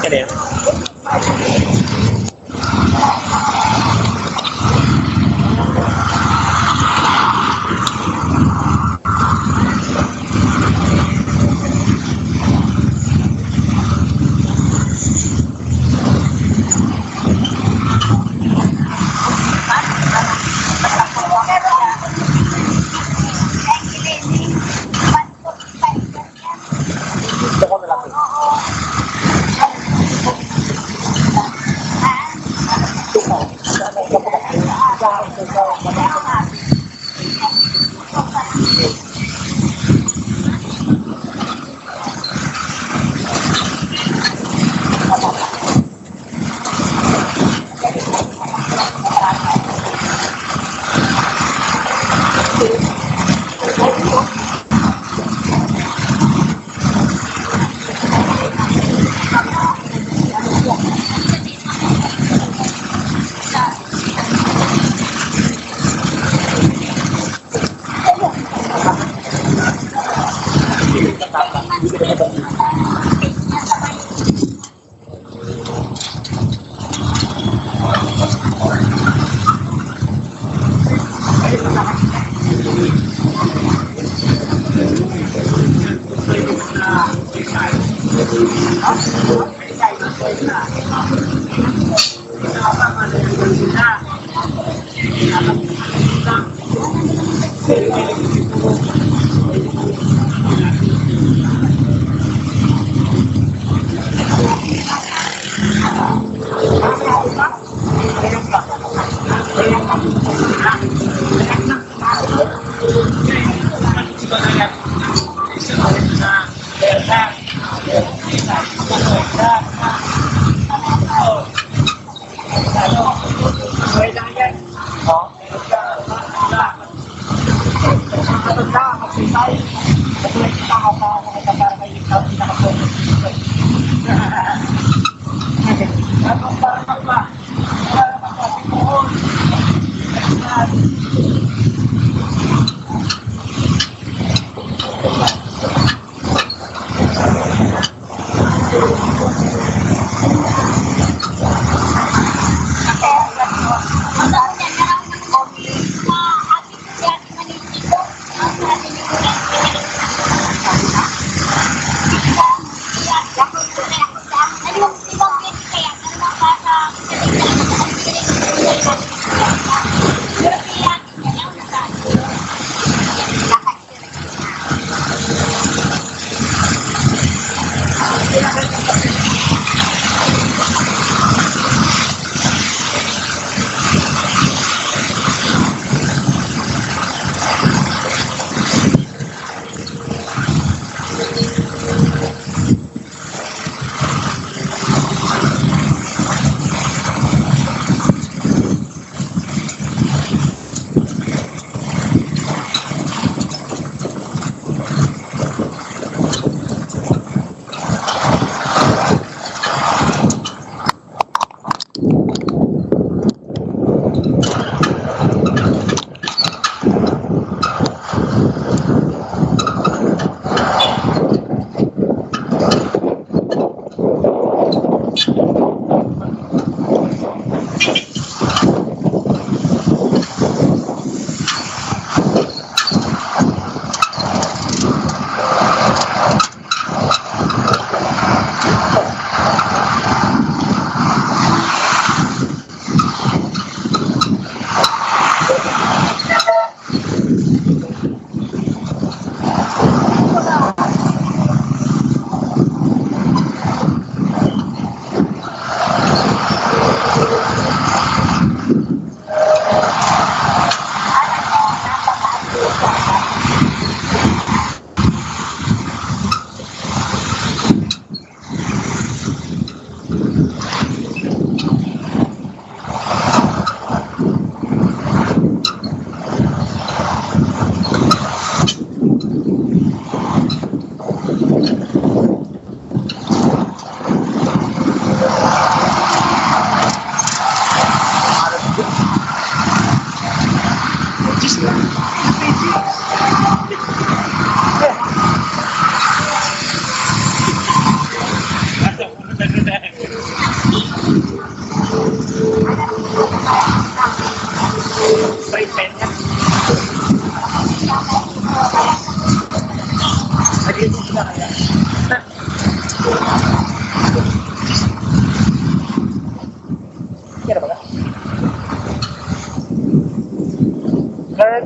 Ganyan.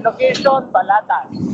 Location, Balatan.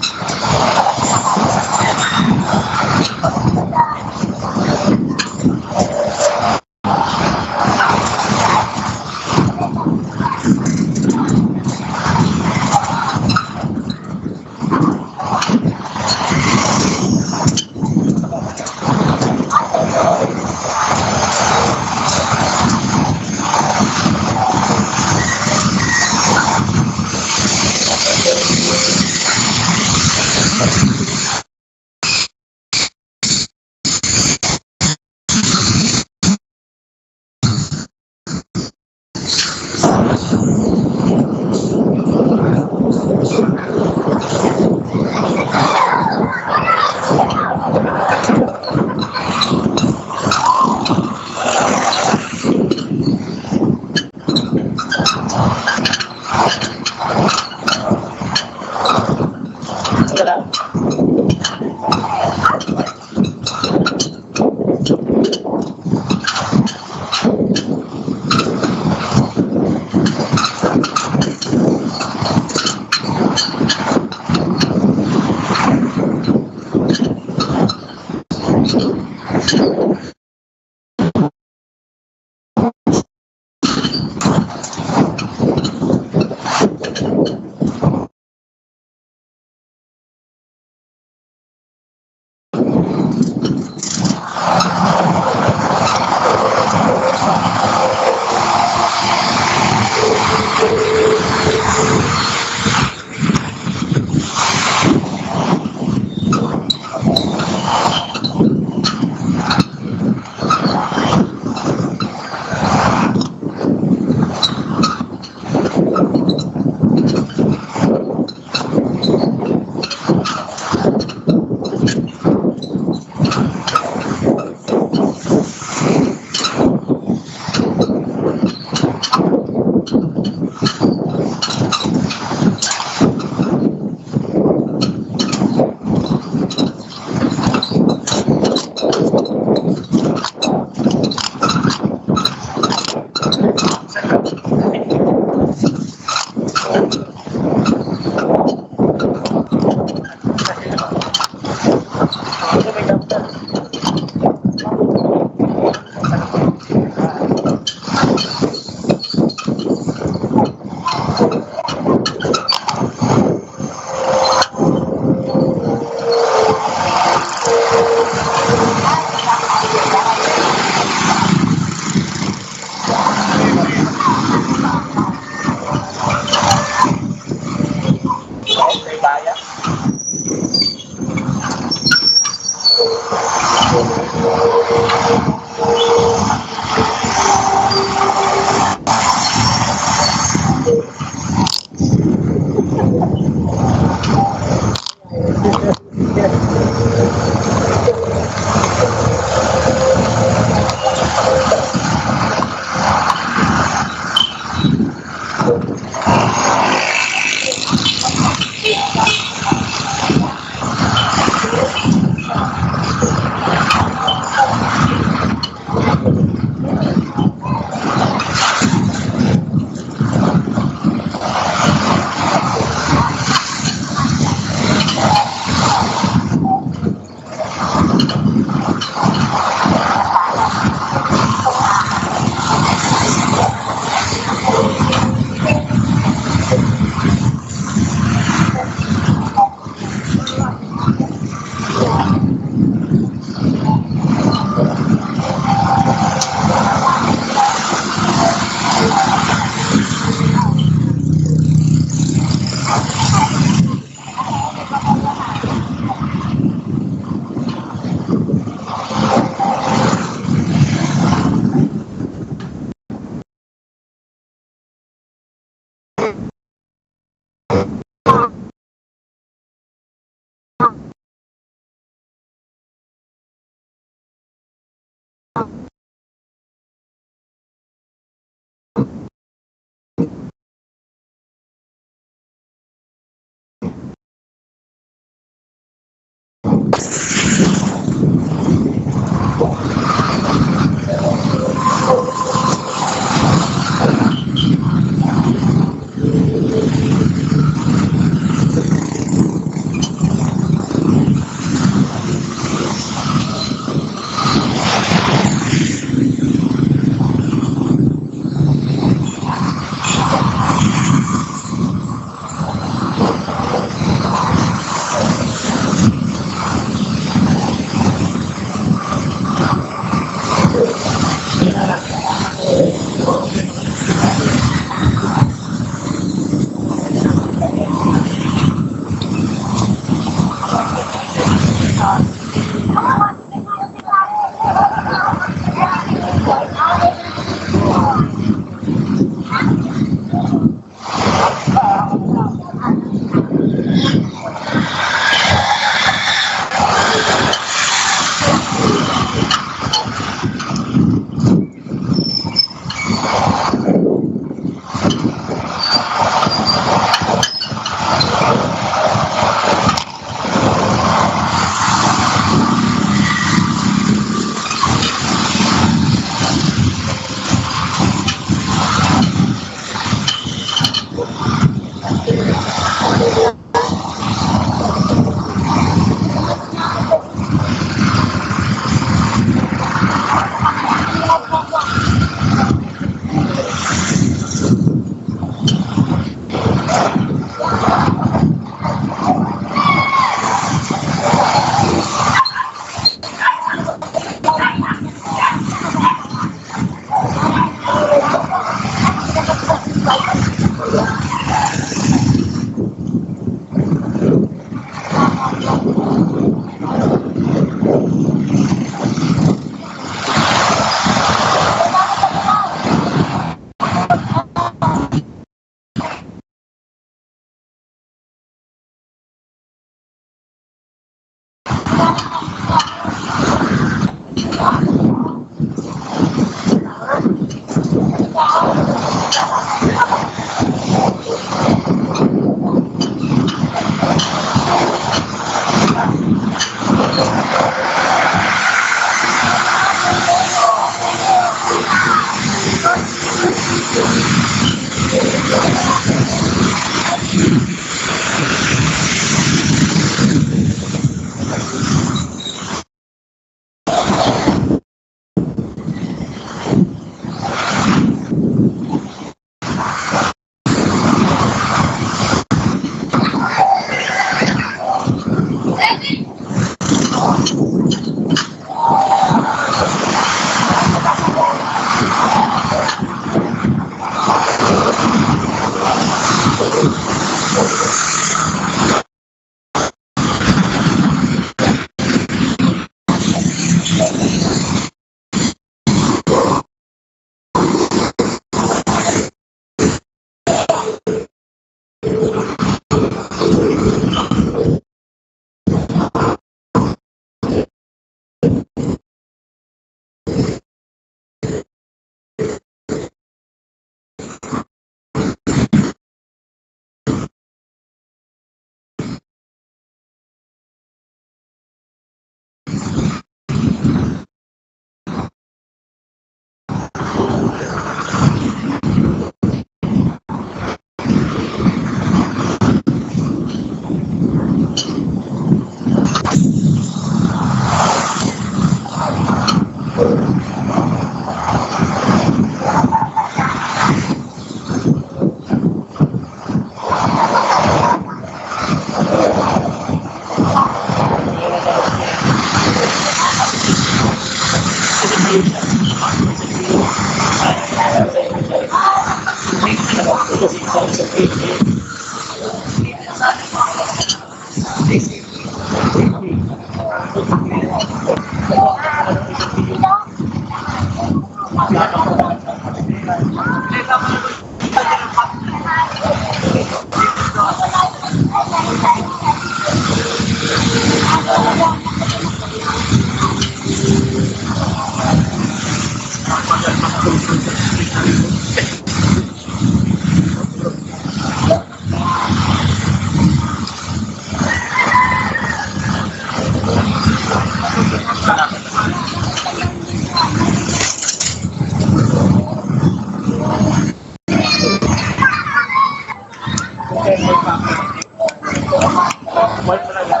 Boy talaga.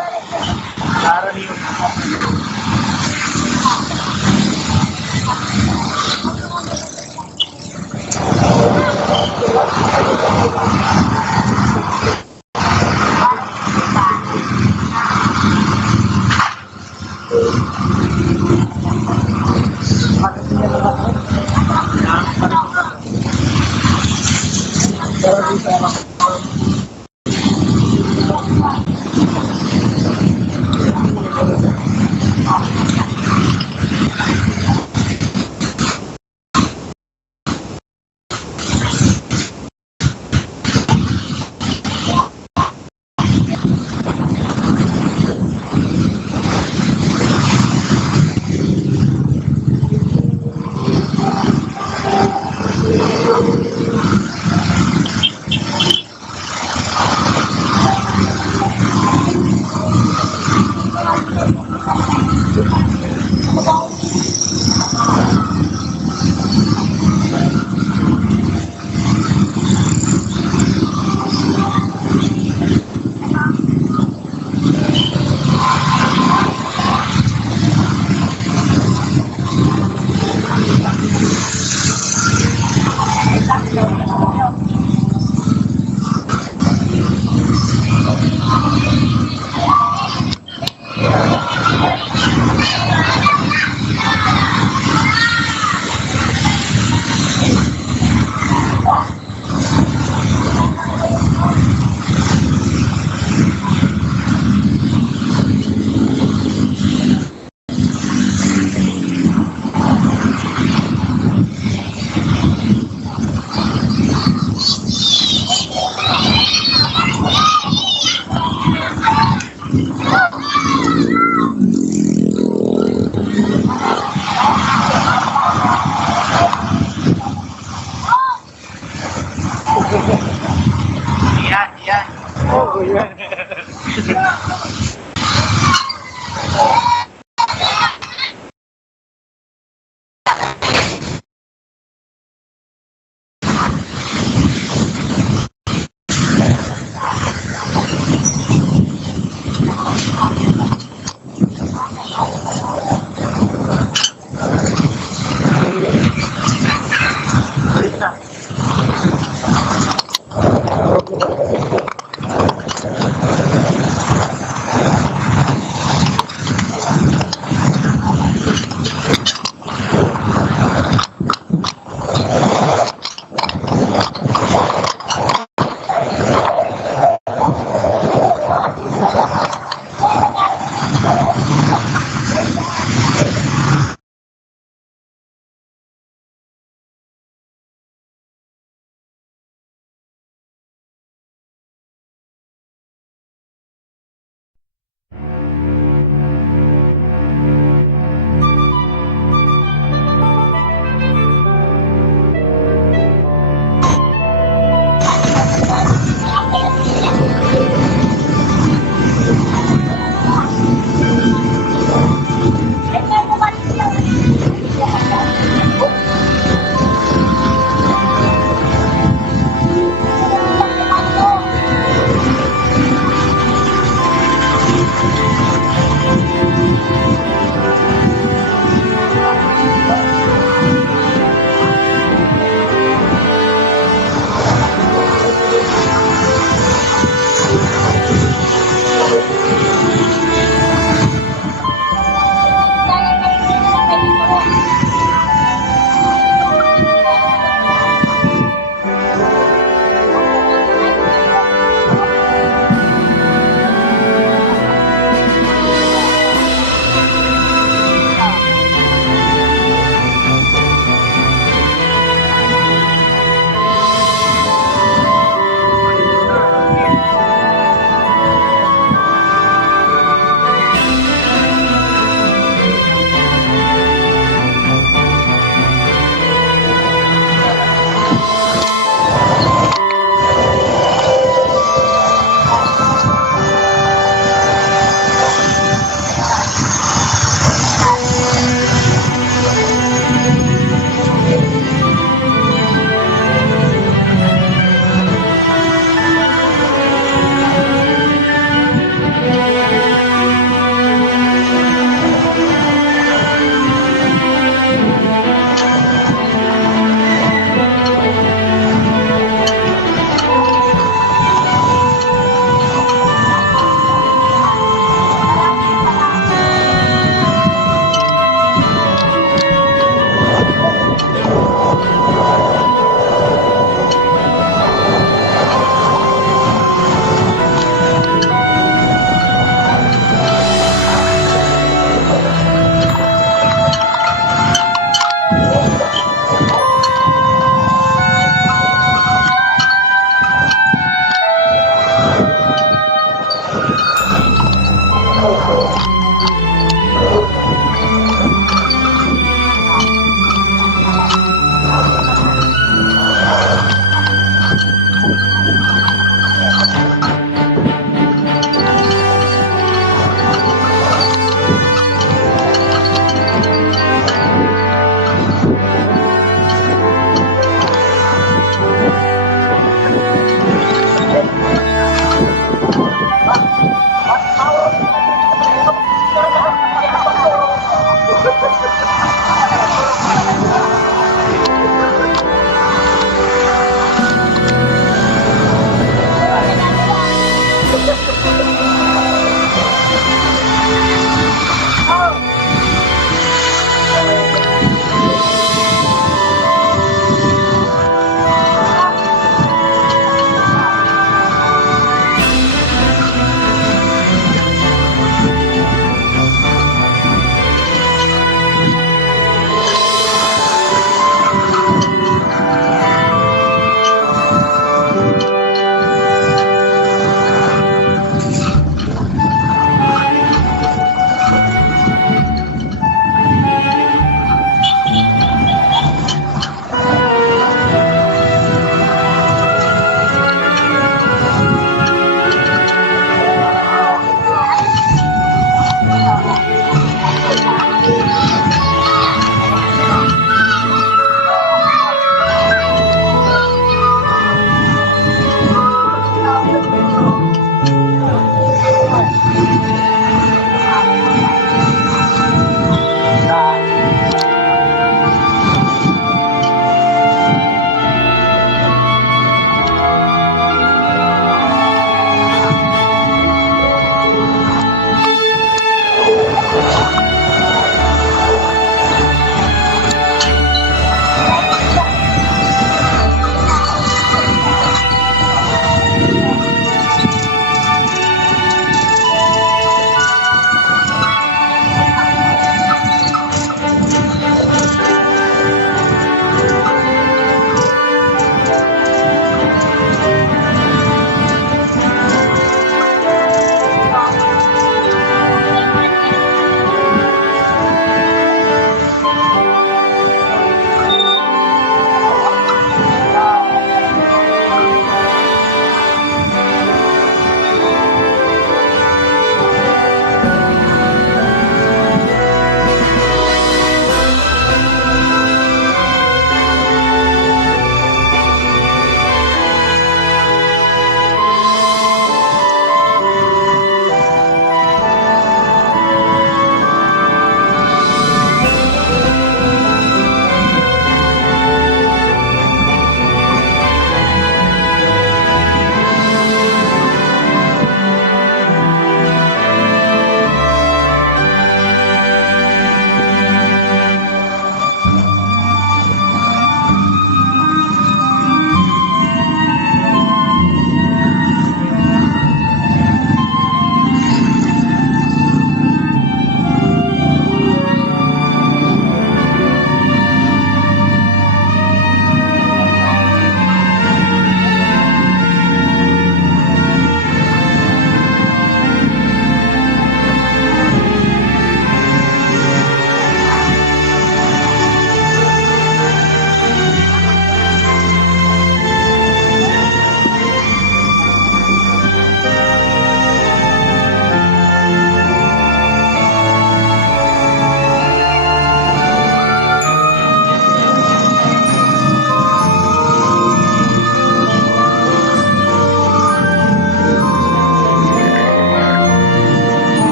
Karaniwan. Yan, yan. Oh, yan.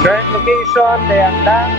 Current location, Dayandang.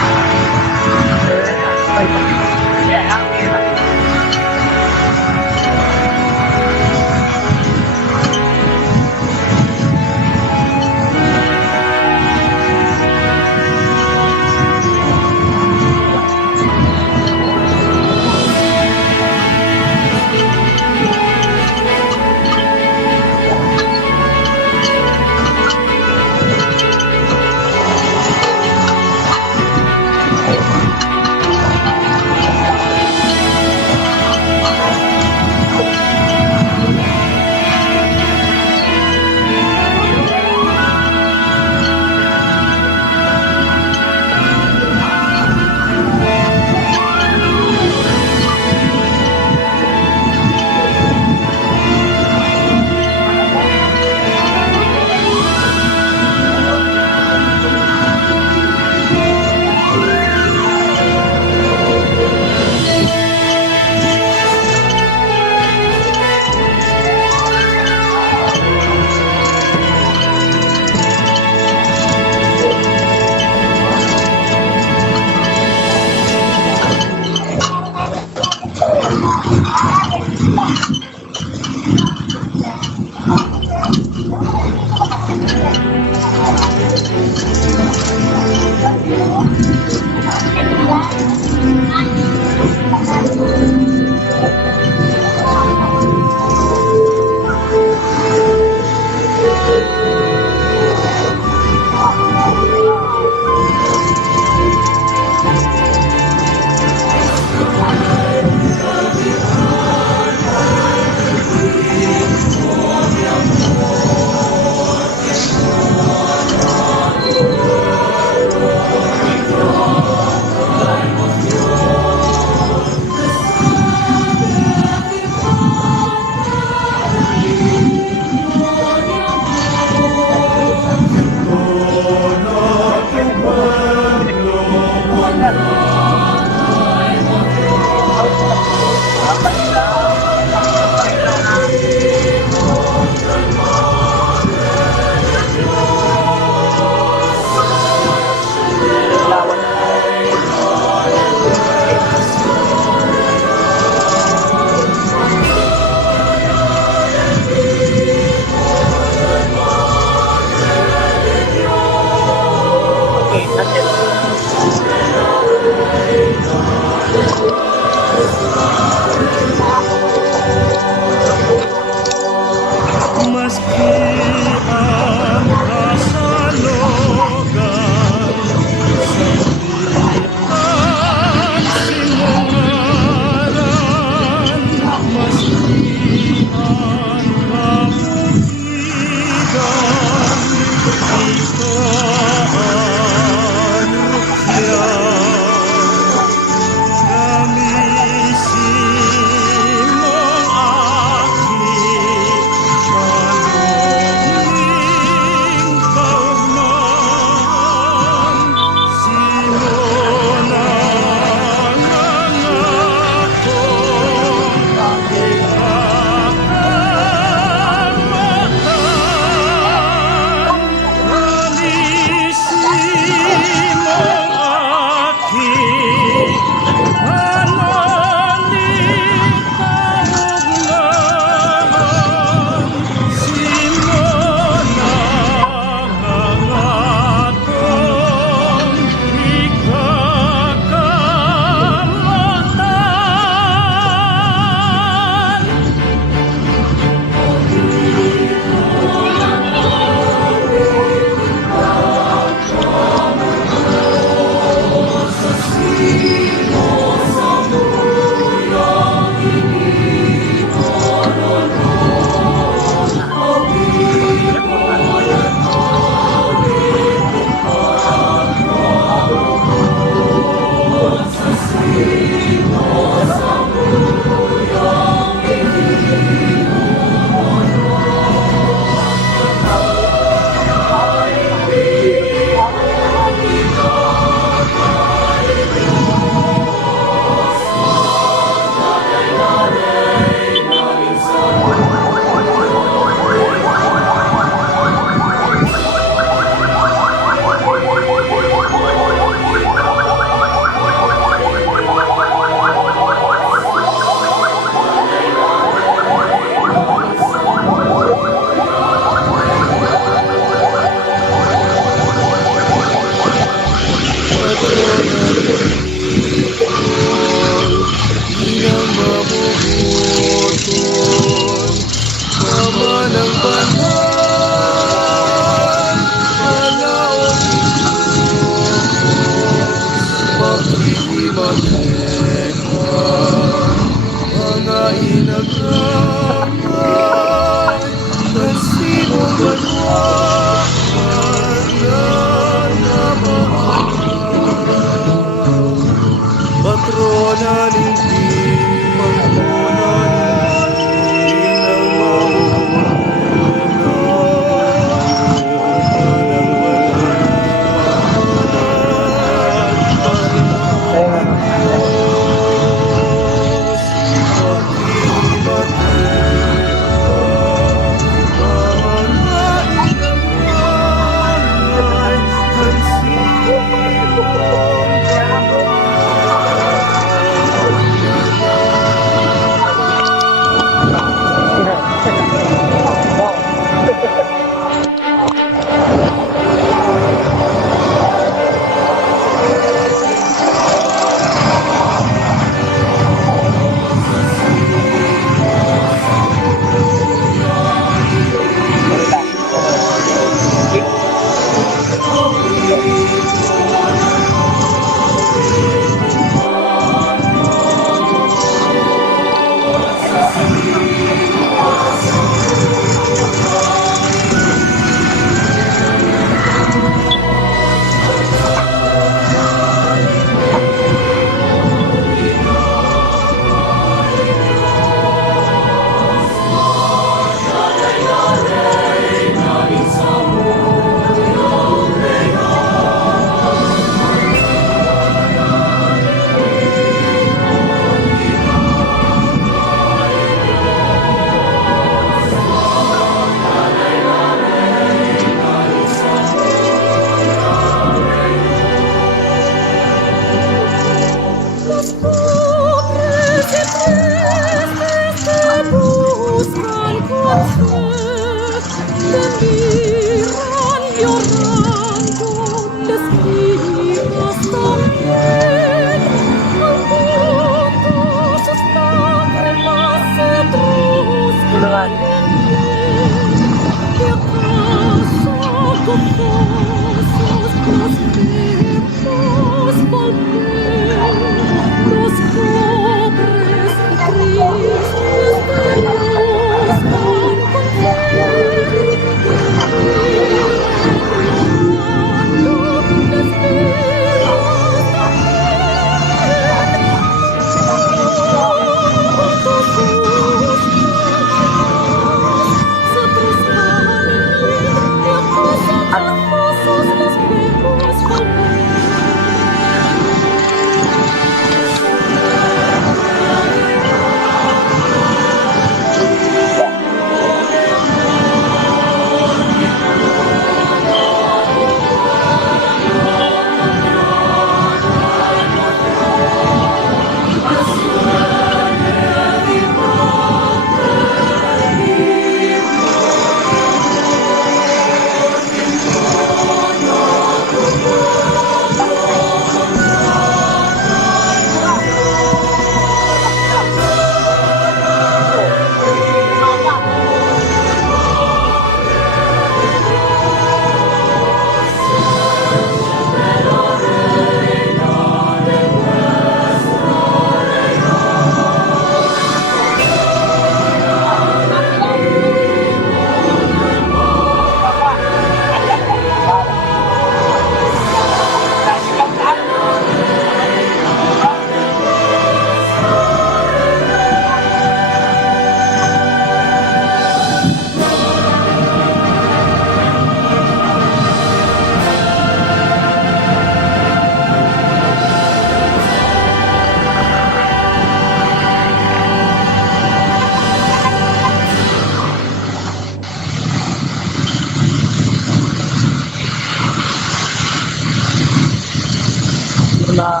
na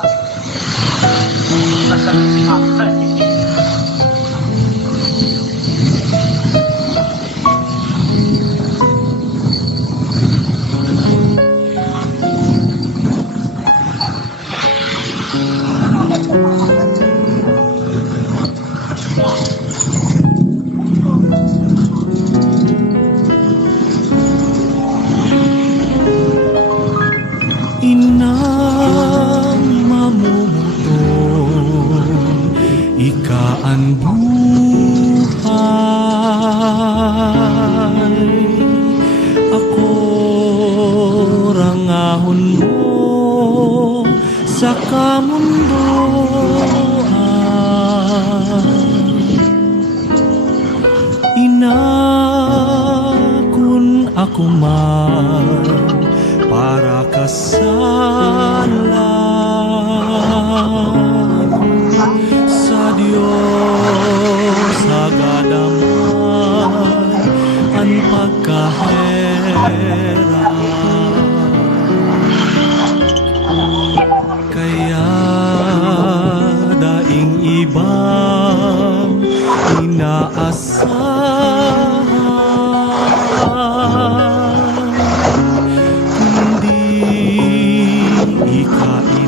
Inang mamumutong ikaan buhay, ako rangahon mo sa kamundoan. Ina, kun ako man para kasalan sa Diyos agadaman ang pagkahera, kaya daing ibang inaasahan kundi ikain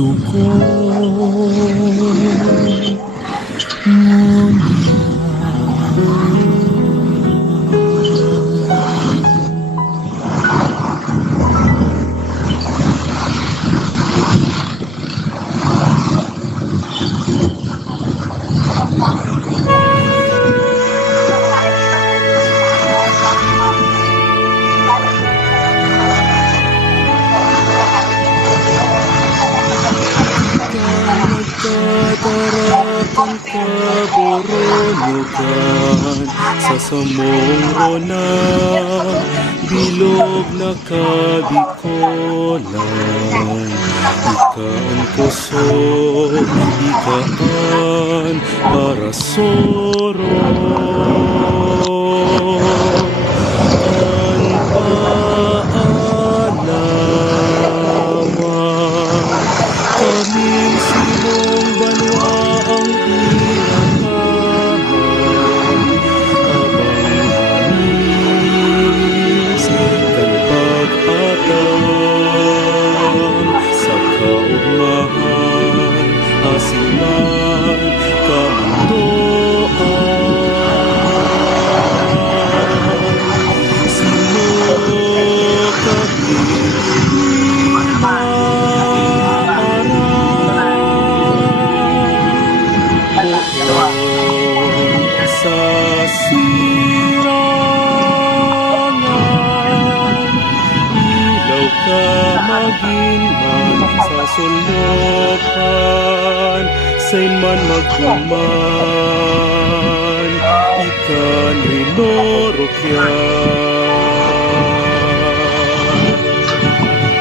puso ko. Nagkatarakan kaboronyugan sa samong na bilog na kabikolan. Ikaan kusog, ikaan para sorong. Kaming simong banwa ang ilangaman, abang hanis kan pag-atang sa kaugmahan, asiman kamundoan. Sino kami sa sirangan, ilaw ka maging man sa sulupan, sa'y man magkuman, ikan rinorokyan.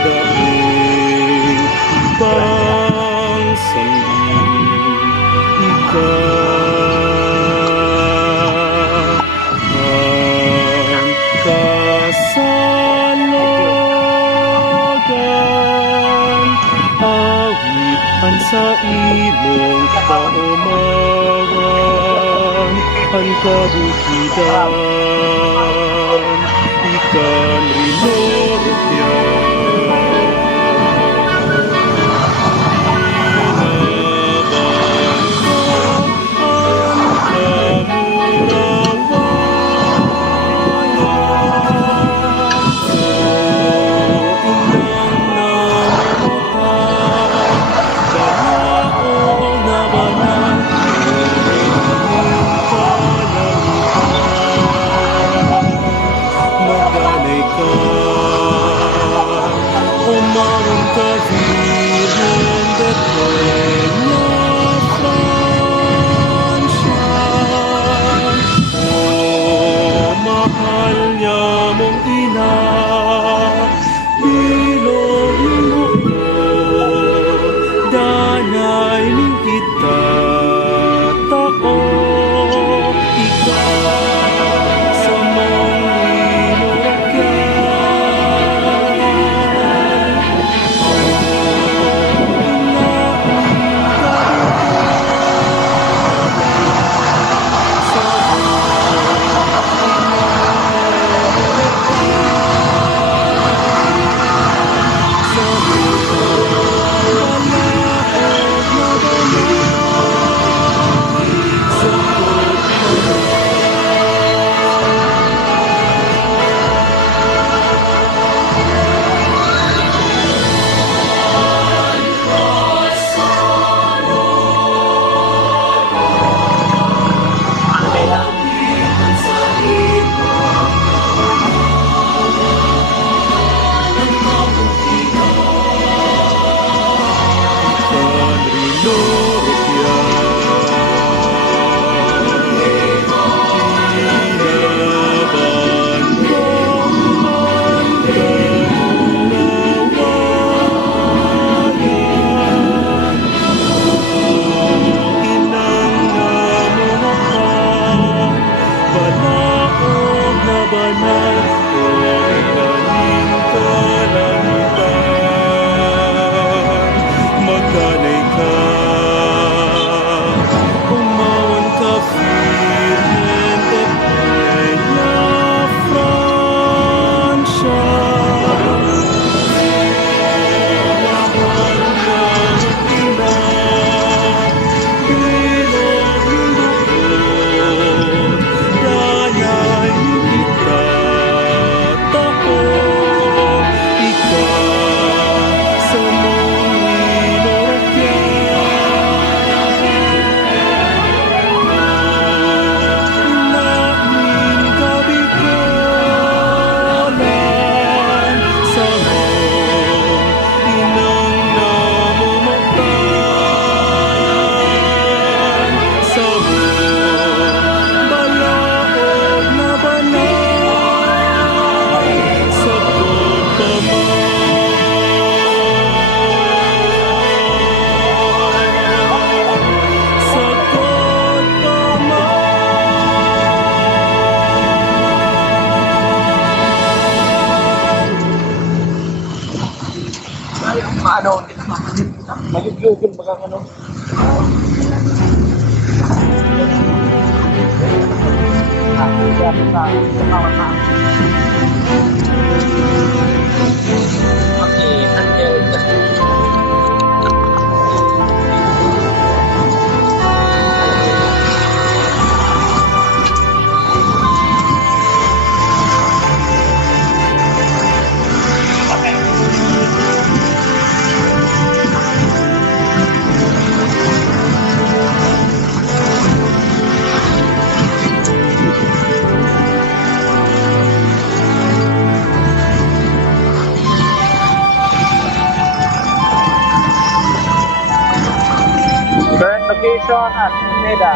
Daing ibang sambi, ikan kasalogan, awitan sa imong paumawan, ang kabukidan, ikan rinorokyan. Ano? Mag-google baka ano? Okay, current location at Multimedia.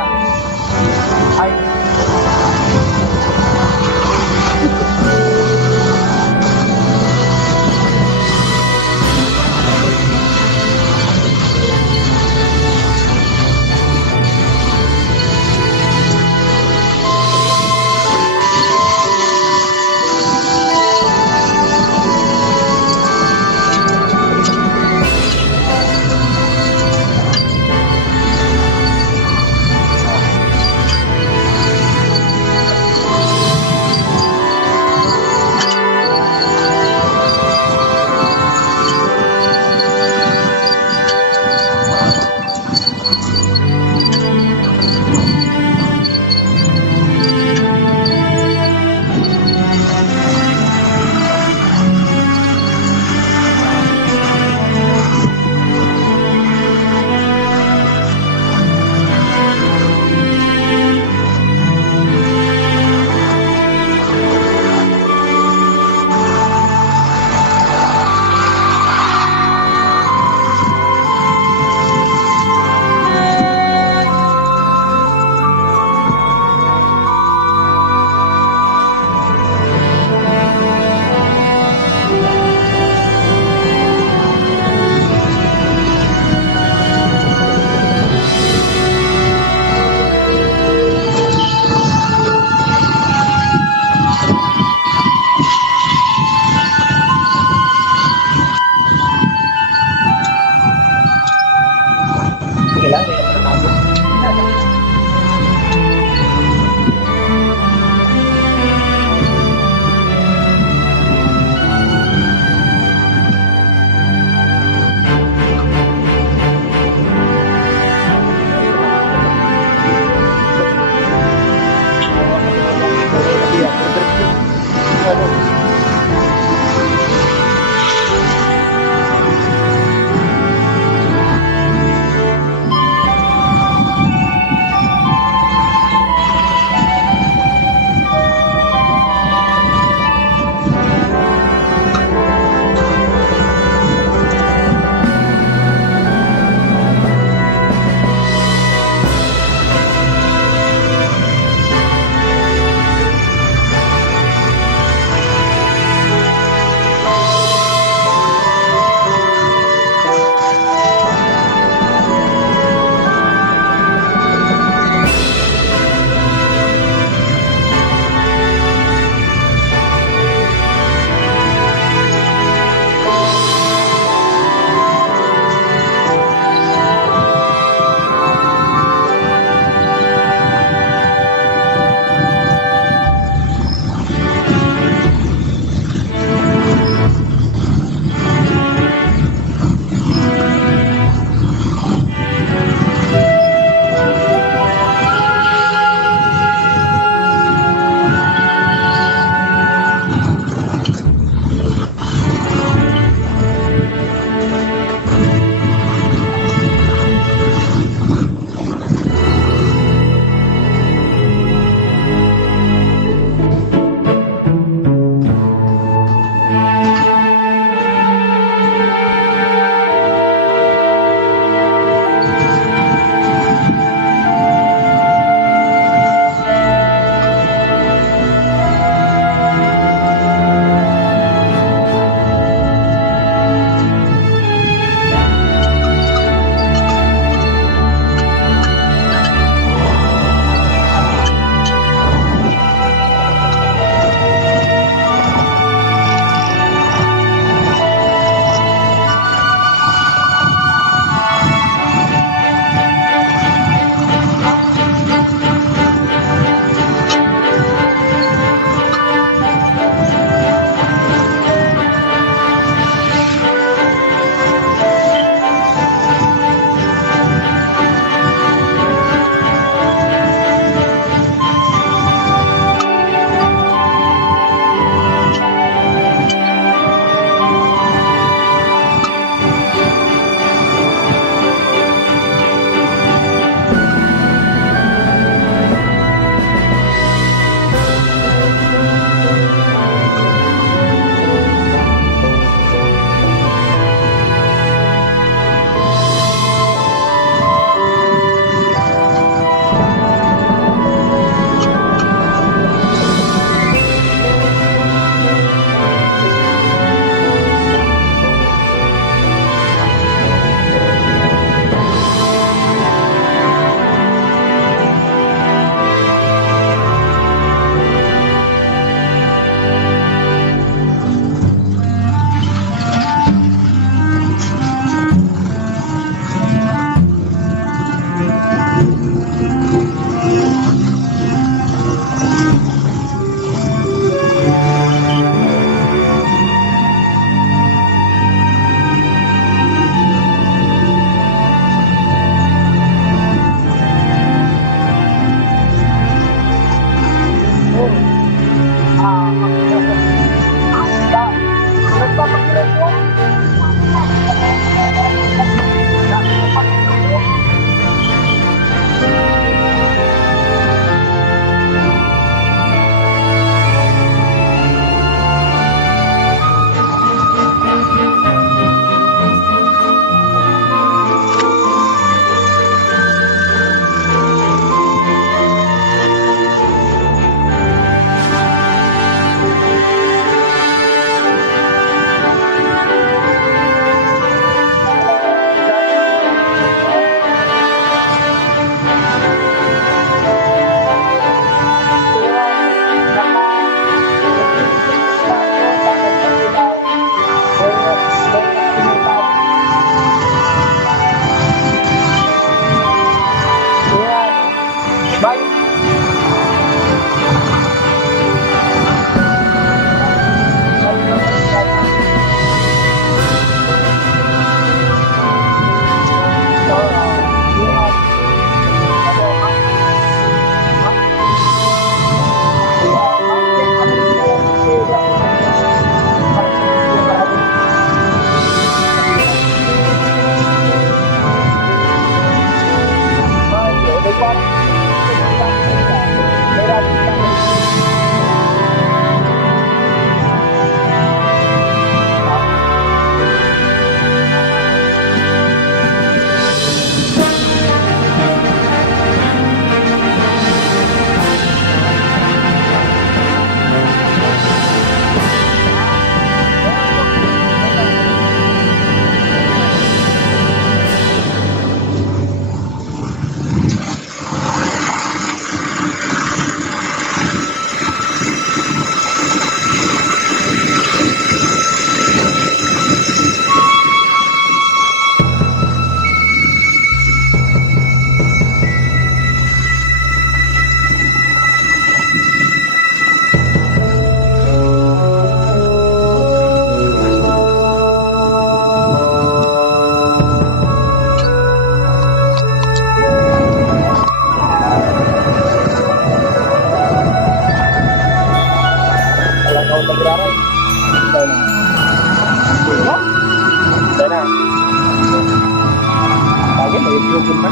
Nag-youtube na.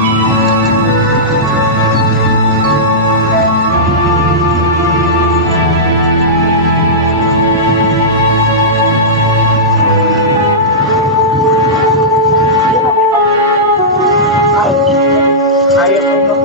Ayaw ko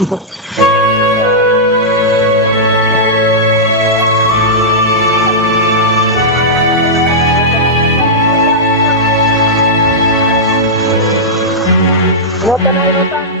Inutan na, inutan.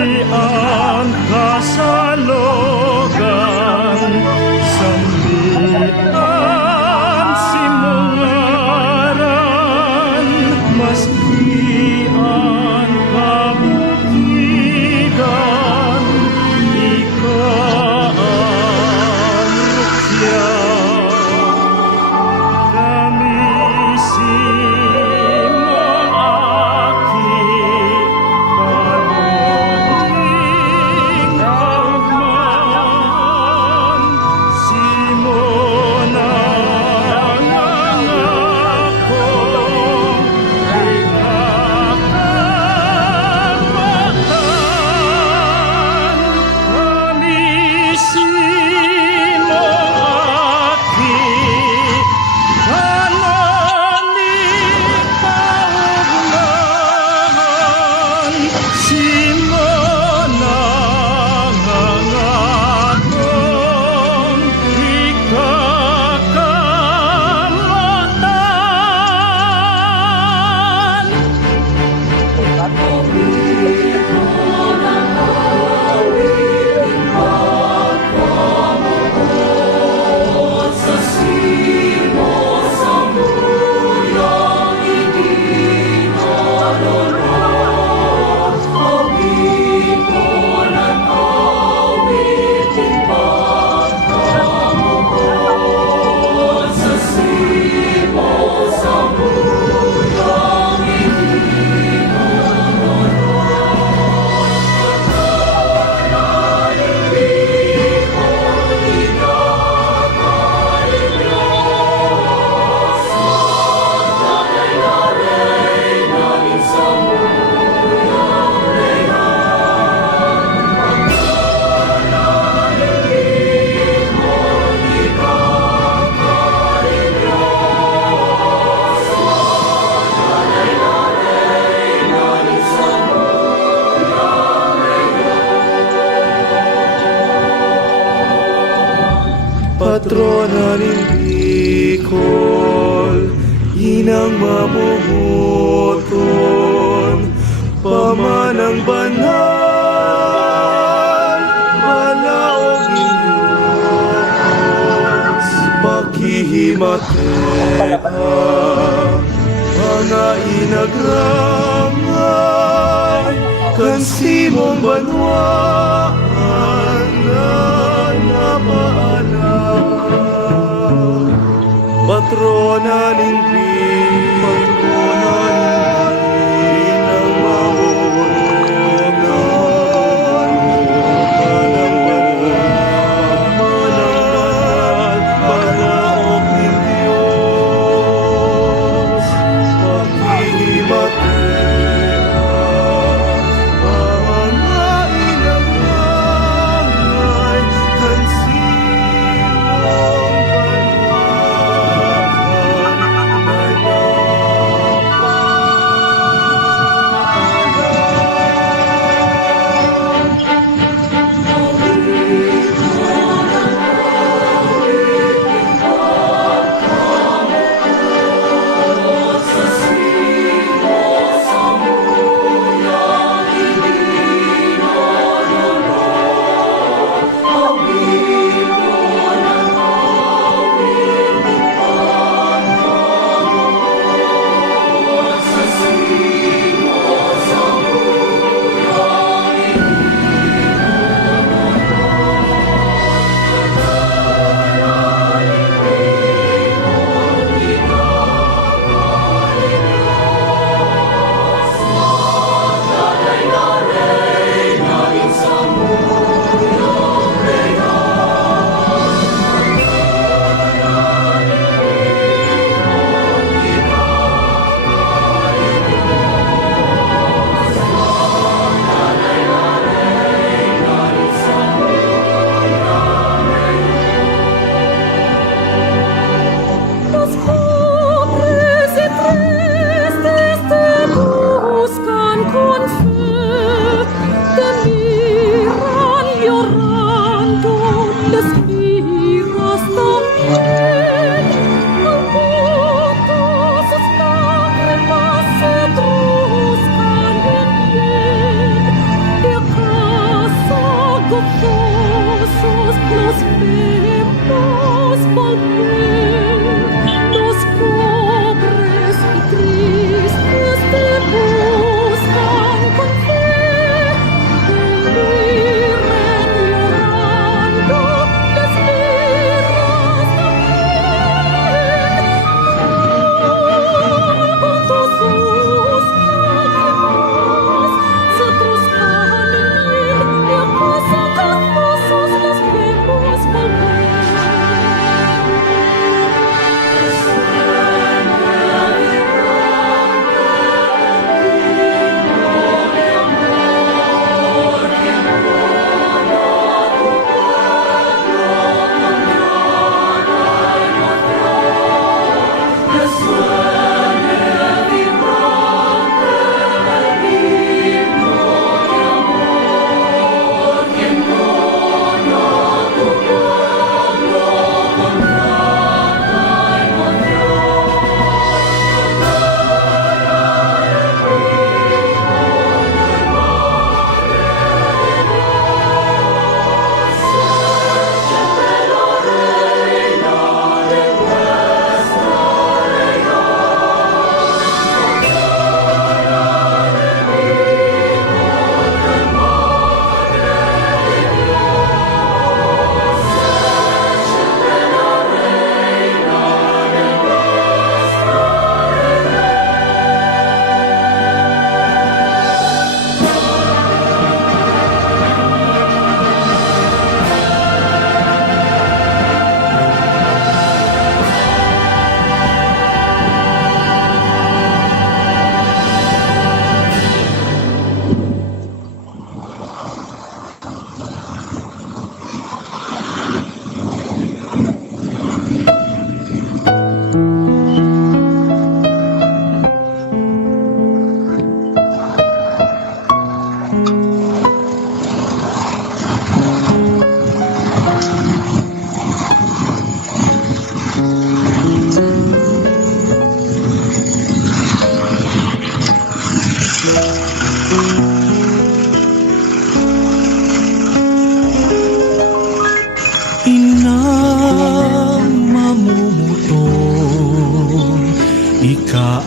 ang kasalogan, sambitan simungaran, maski ang kabutigan, ikaw ang rukya. Kami simong aki, panuling kaugman, simon ang ako, ikakapatan. Kami simong aki, kaugnahan, simon ang akong ikakamatan. Patrona ng Bicol, inang mamuhuton, pamanang banal, balaog Diyos, pakihimatera, mga inagrangay, kan simong banwaan na napaalam. Patrona ng Bicol, inang mahuhunan, panang banal, balaog ng Diyos, pakihimatera, mga inagrangay, kan simong banwaan na napaalam.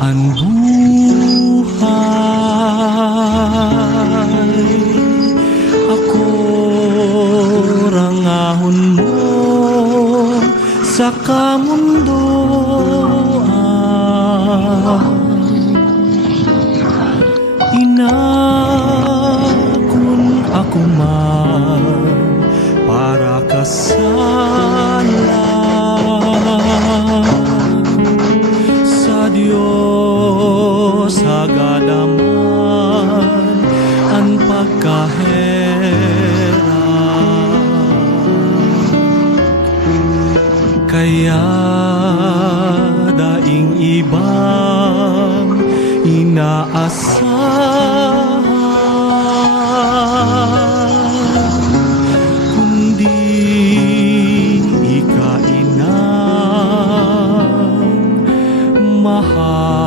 ang buhay. Ako rangahon mo sa kamundoan. Inakon ako man para kasalan sa Diyos agadaman ang pagkahera. Kaya daing ibang inaasahan, kundi ikainang mahal.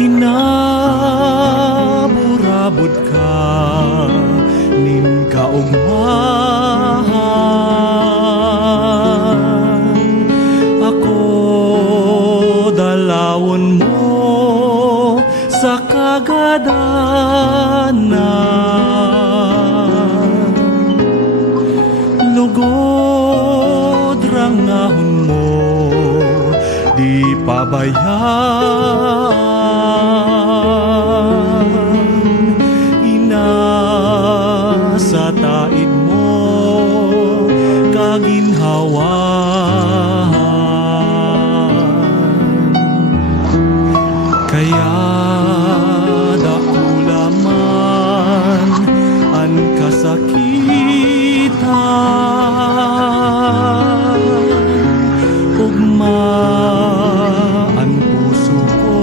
Inaburabod ka nin kaugmahan, ako dalawon mo sa kagadanan. Lugod rangahon mo, di pabayaan. Sa taid mo kaginhawahan. Kaya dakula man ang kasakitan, ugma ang puso ko.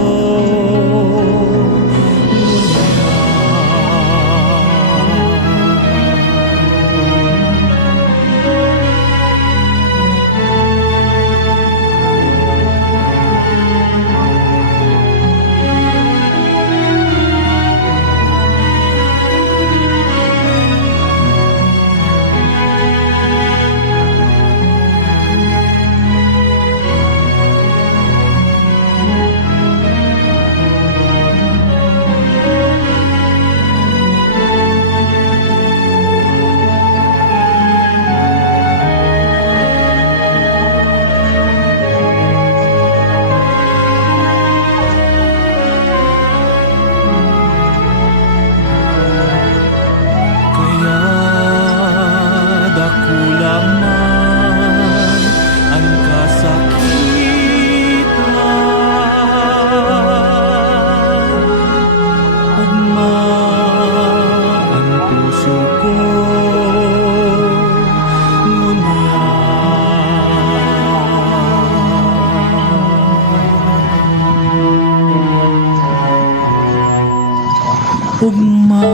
Ugma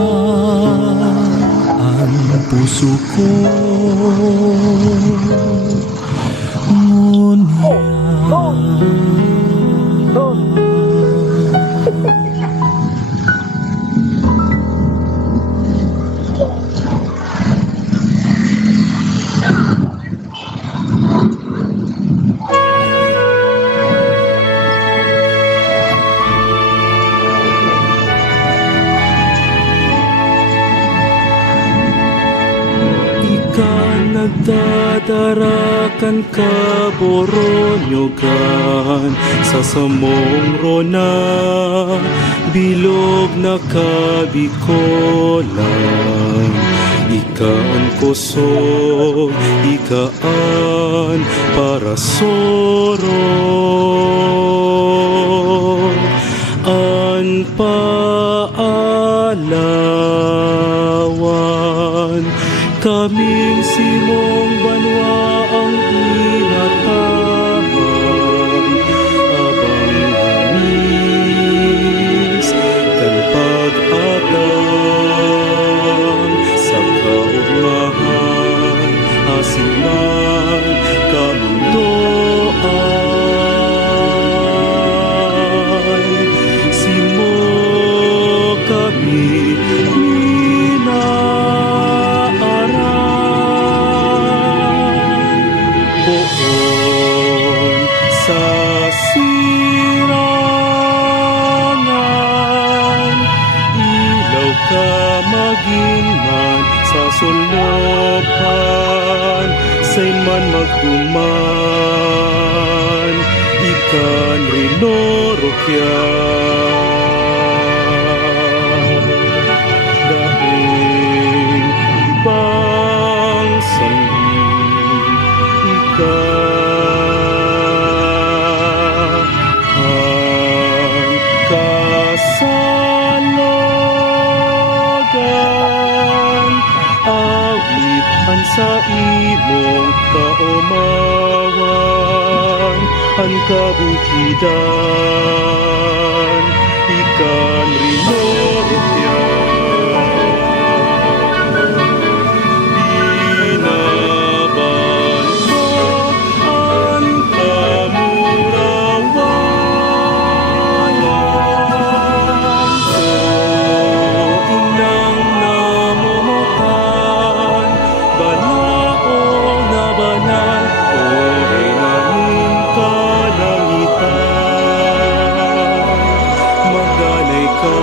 ang puso ko, nagdadarakan ka boronyogan sa samong rona, bilog na kabikolan. Ikaan koso, ikaan para soro, an paalawan. Kaming simong banwa ang inataman, abang hamis kan pag-atang sa kaugmahan, asiman kamundoan. Simo kami oo man magduman, ikan rinorokya. Daing ibang sambit, ang kasalogan, awit sa imong kaumawan, ang kabukidan, ikan rinorokyan. Magdanay ka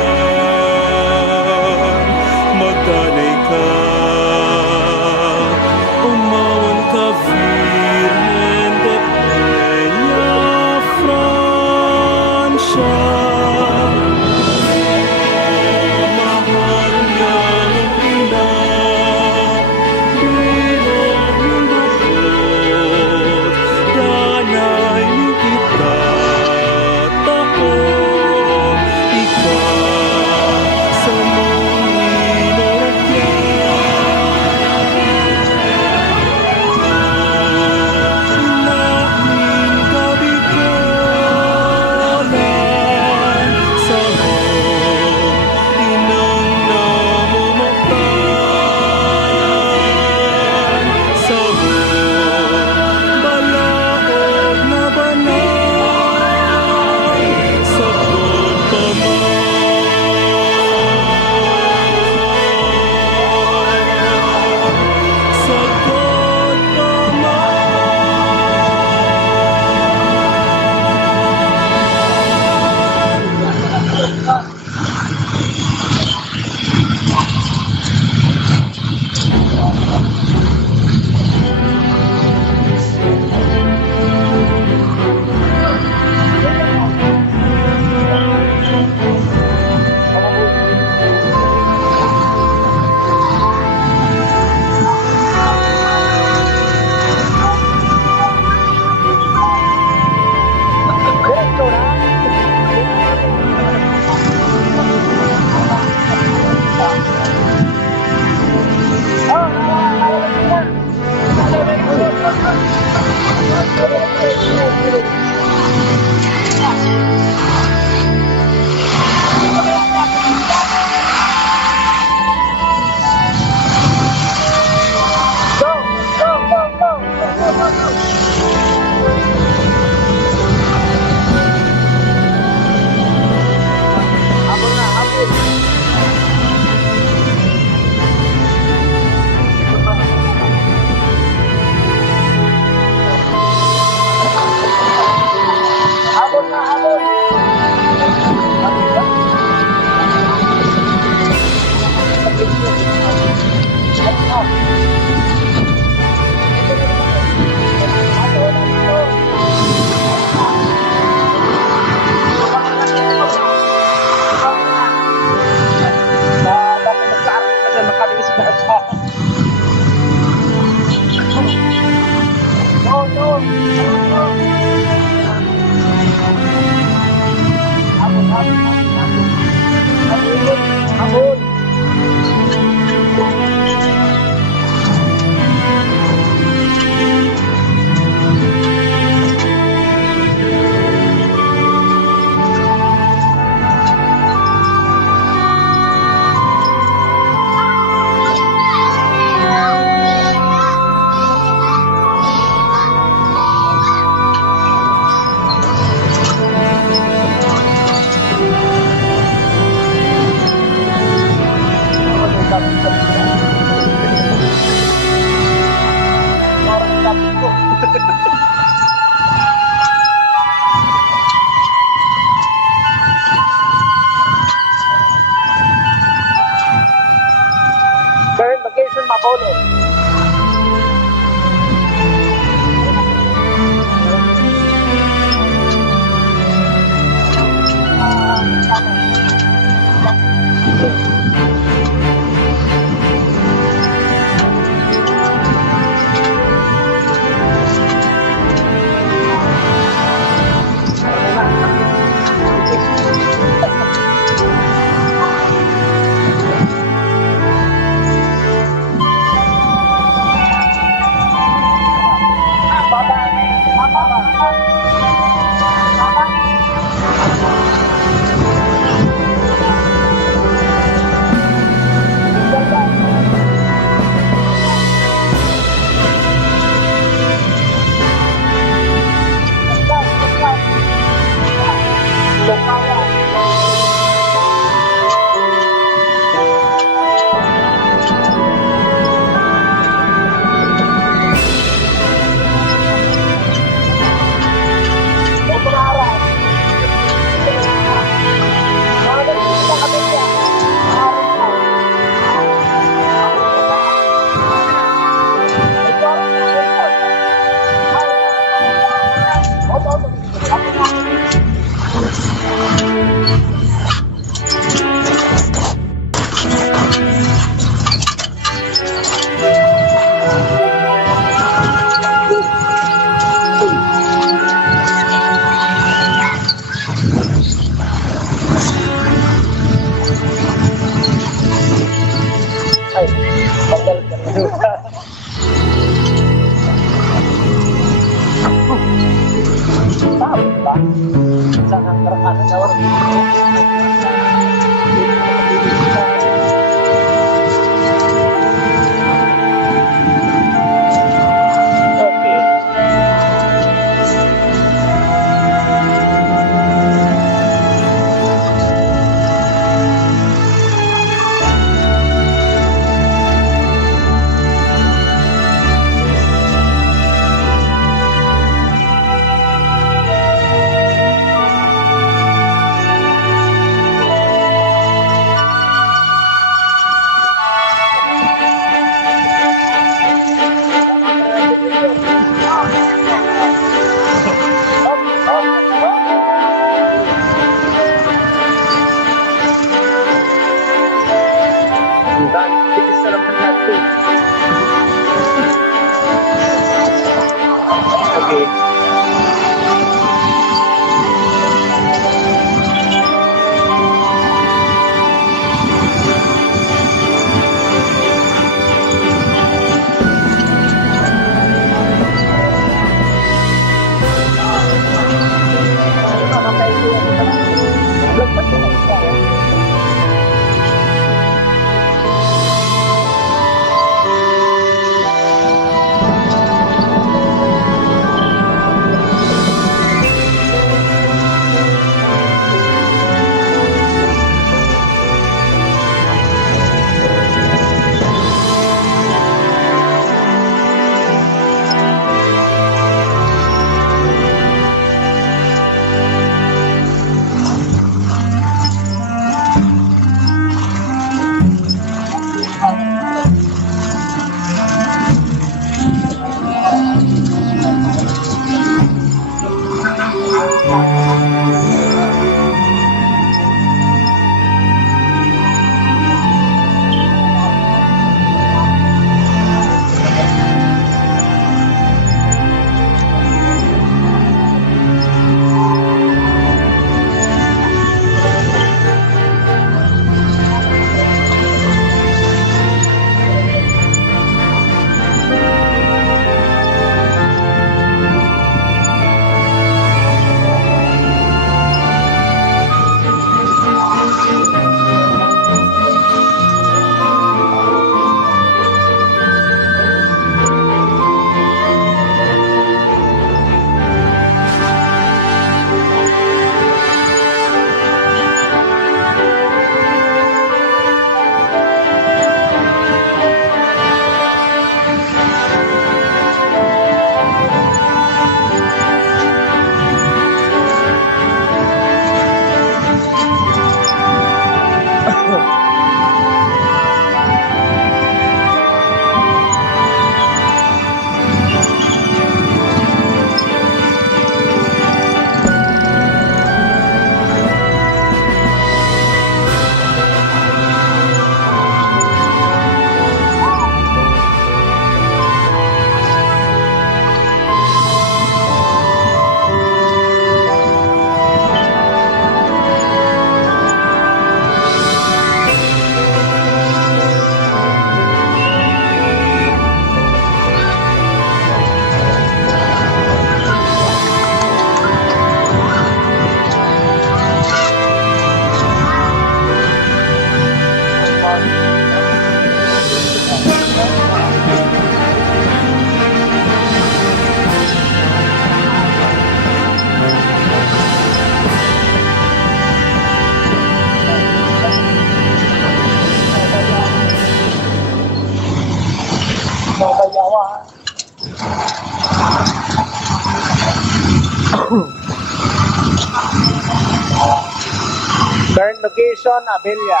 Current location, Abelia.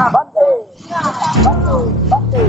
Bante! Bante!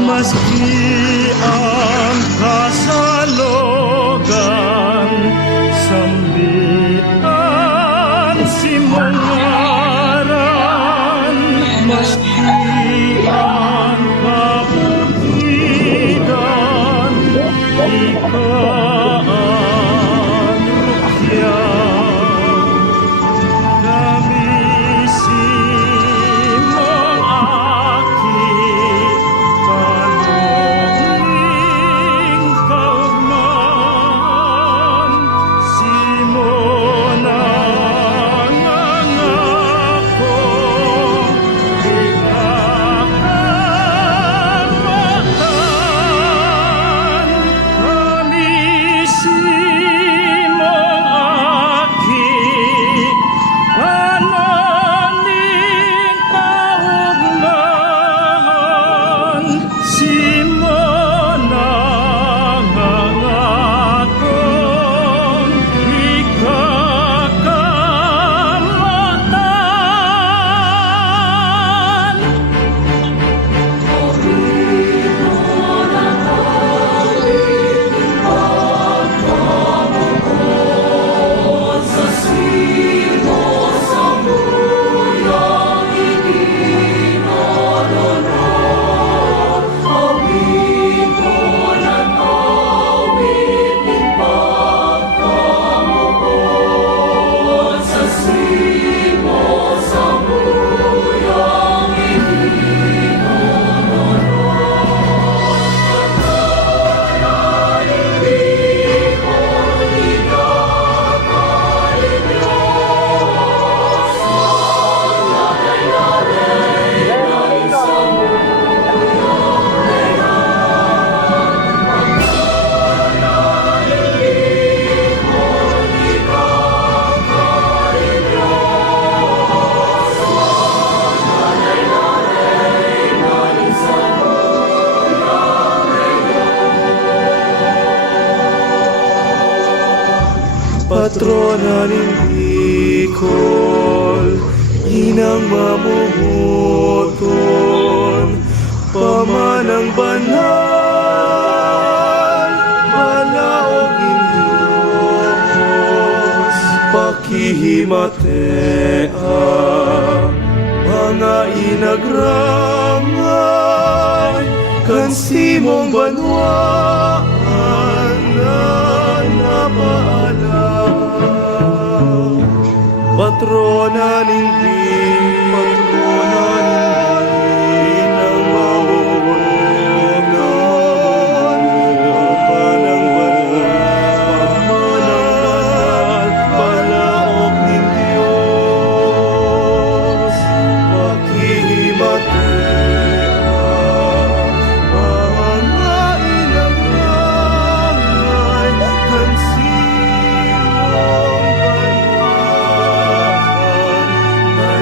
Maski ang kasalogan, sambitan si mangaran. Maski ang kabutihan, ikaan rukyan. Gamisin mong aki, panunging kaugman. Simon ang nangako, ikakamakan. Gamisin mong aki, panunging kaugman. Simon ang nangakong ikakamakan. Patrona ng Bicol, inang mamumuton, pamanang banal, balaog Diyos, pakihimatea, mga inagrangay, kansimong banwaan na napaalaw. Patrona ng inang mamumuton, pamanang banal, balaog ng Diyos, pakihimatea, mga inagrangay, kansimong banwaan na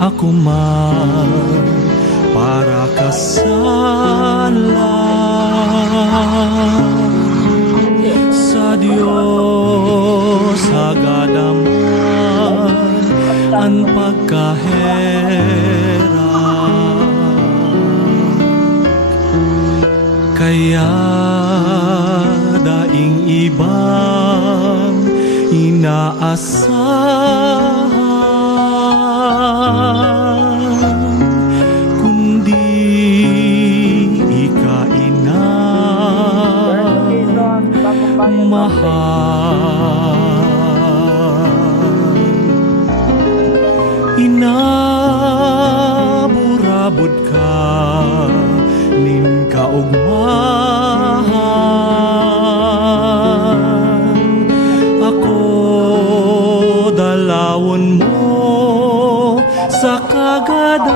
ako man para kasalan. Sa Diyos agadaman ang pagkahera, kaya daing ibang inaasahan, kundi ikainang mahal. Inaburabod ka nin kaugmahan, ako dalawon mo sa kagadanan.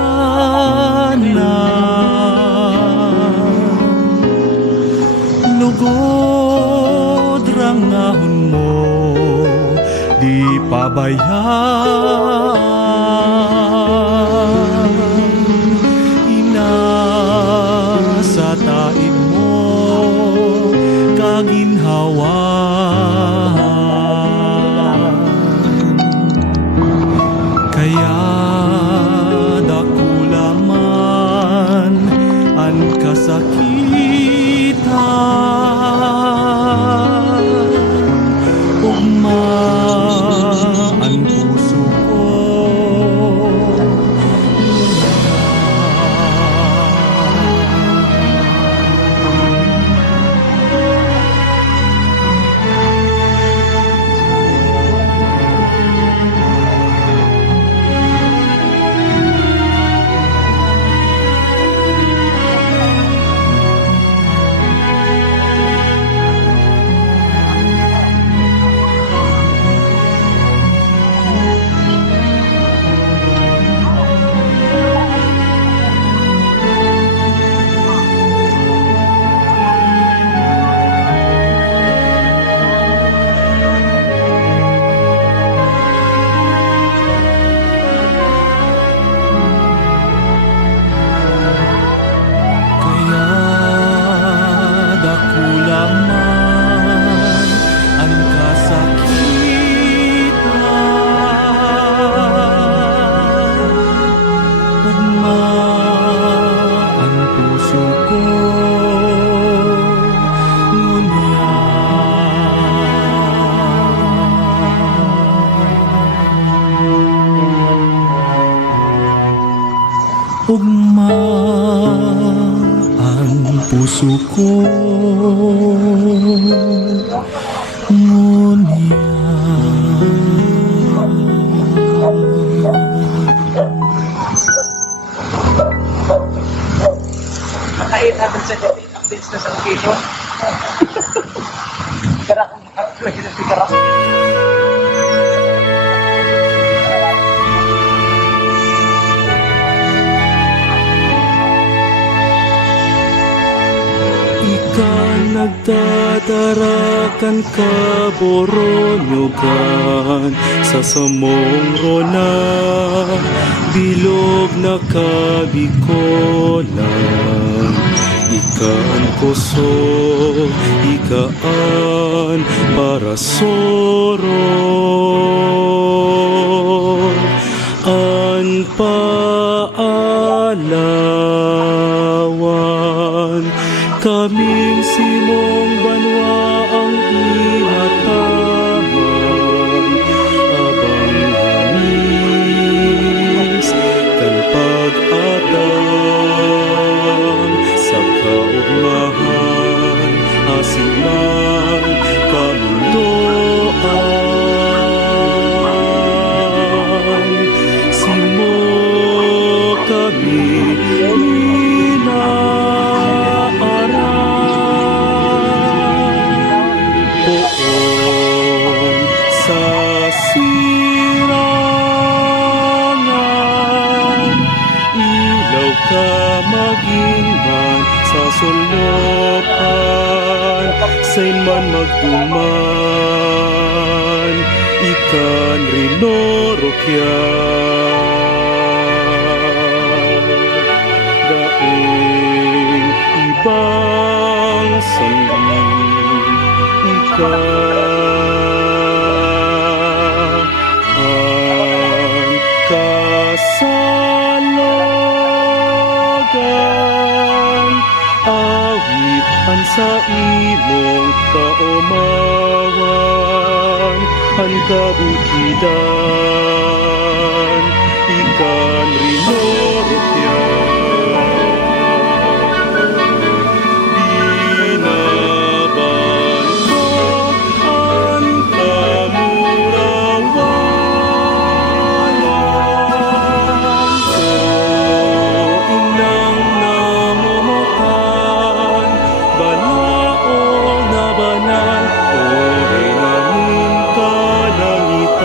Lugod rangahon mo, di pabayaan. Sa taid mo kaginhawahan, kaya dakula man ang kasakitan, ugma ang puso ko. Ugma ang puso ko, Makain natin sa updates na sa location. Karak, lagi na si Karak. Nagtatarakan ka boronyogan sa samong rona, bilog na kabikolan. Ikaan puso, ikaan para sorong an paalawan. Kaming simong banwa ang inataman, abang hangis kan pag-atang sa kaugmahan, asiman kamundoan. Simo kami solopan, sain man magduman, ikan rinorokyan. ka ang kasalogan, awitan sa imong kaumawan, ang kabukidan, ikan rinorotya. Binaban ko ang kamurawayan ko, inang namumukan, banaong na banal, o renanin kalangitan.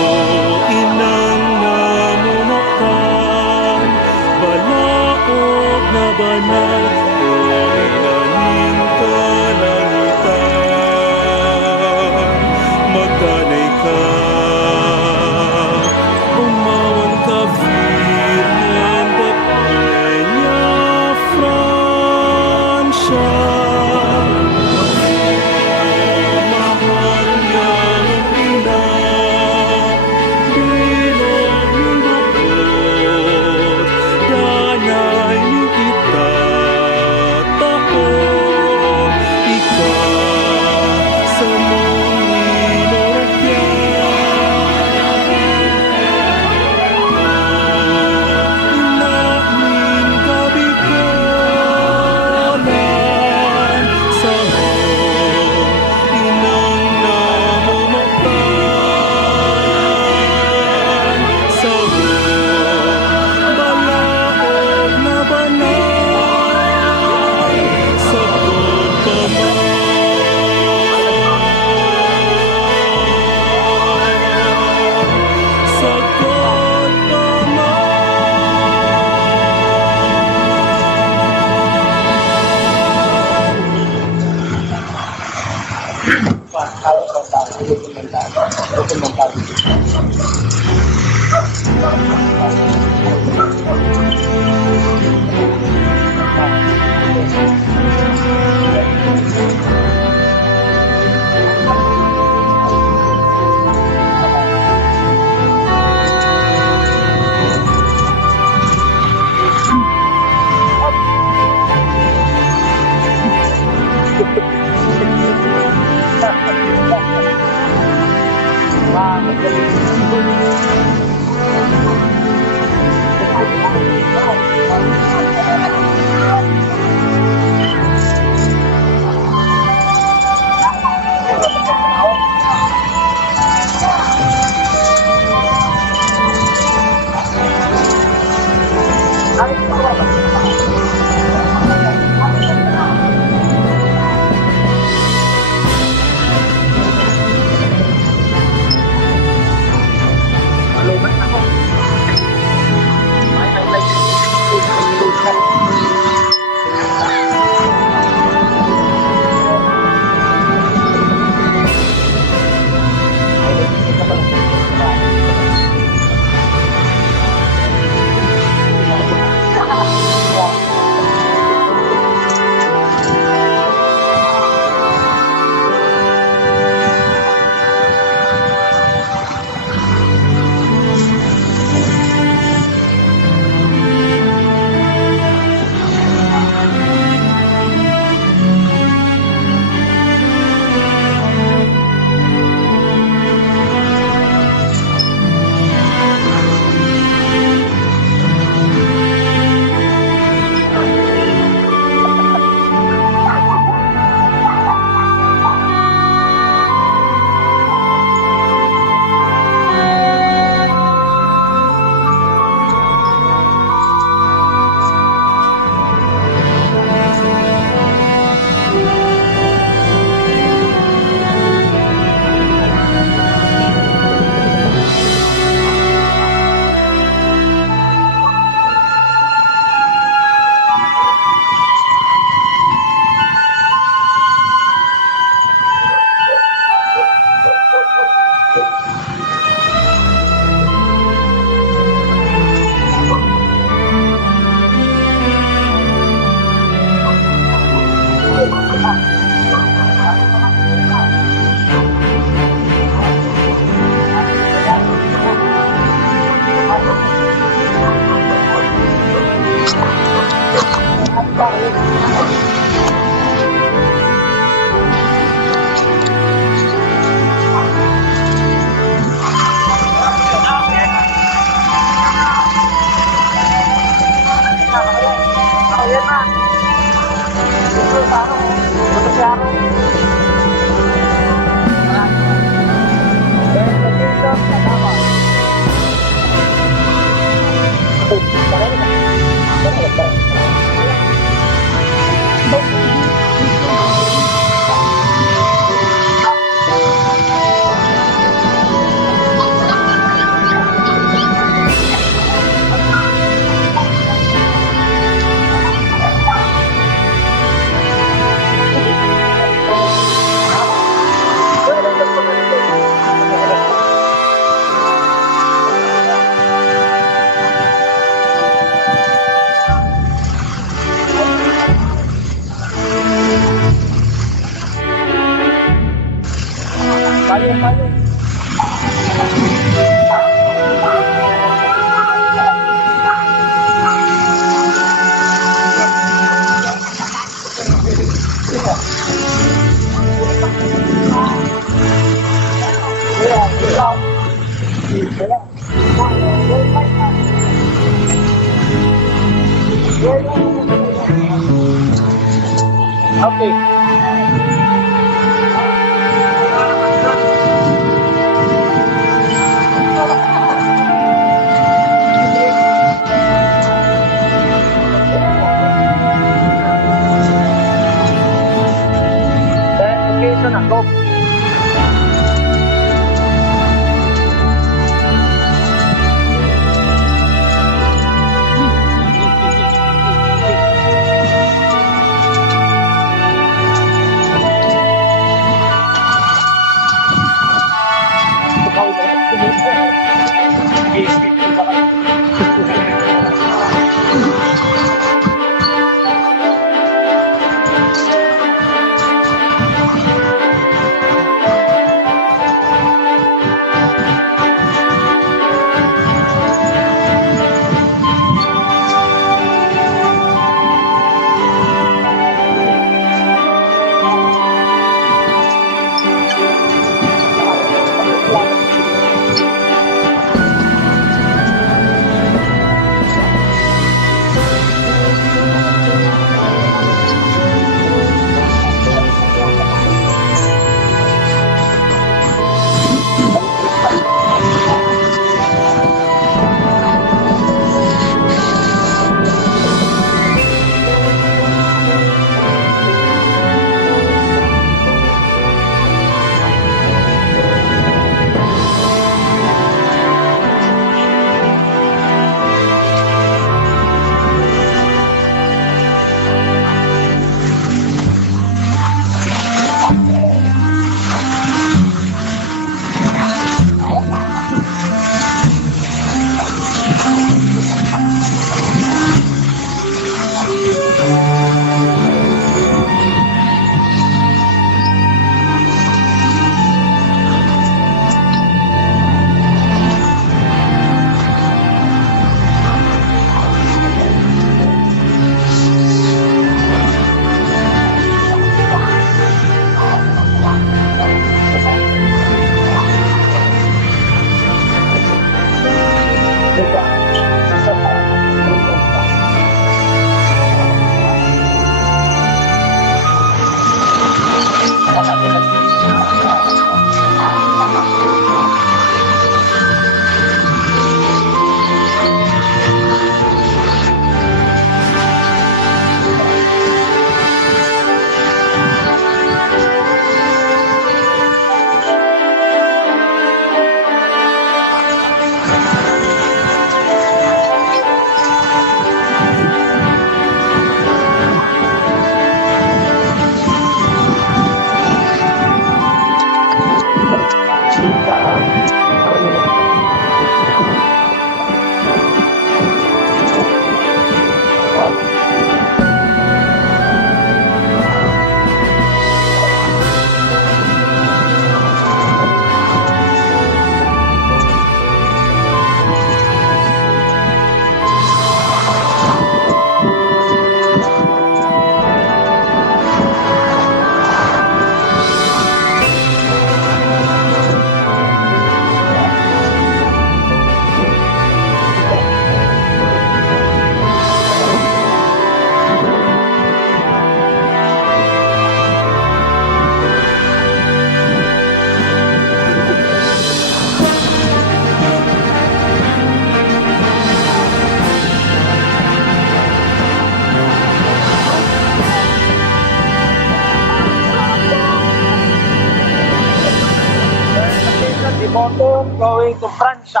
going to Francia.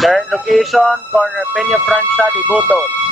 Their location, corner Peña Francia, Libuton.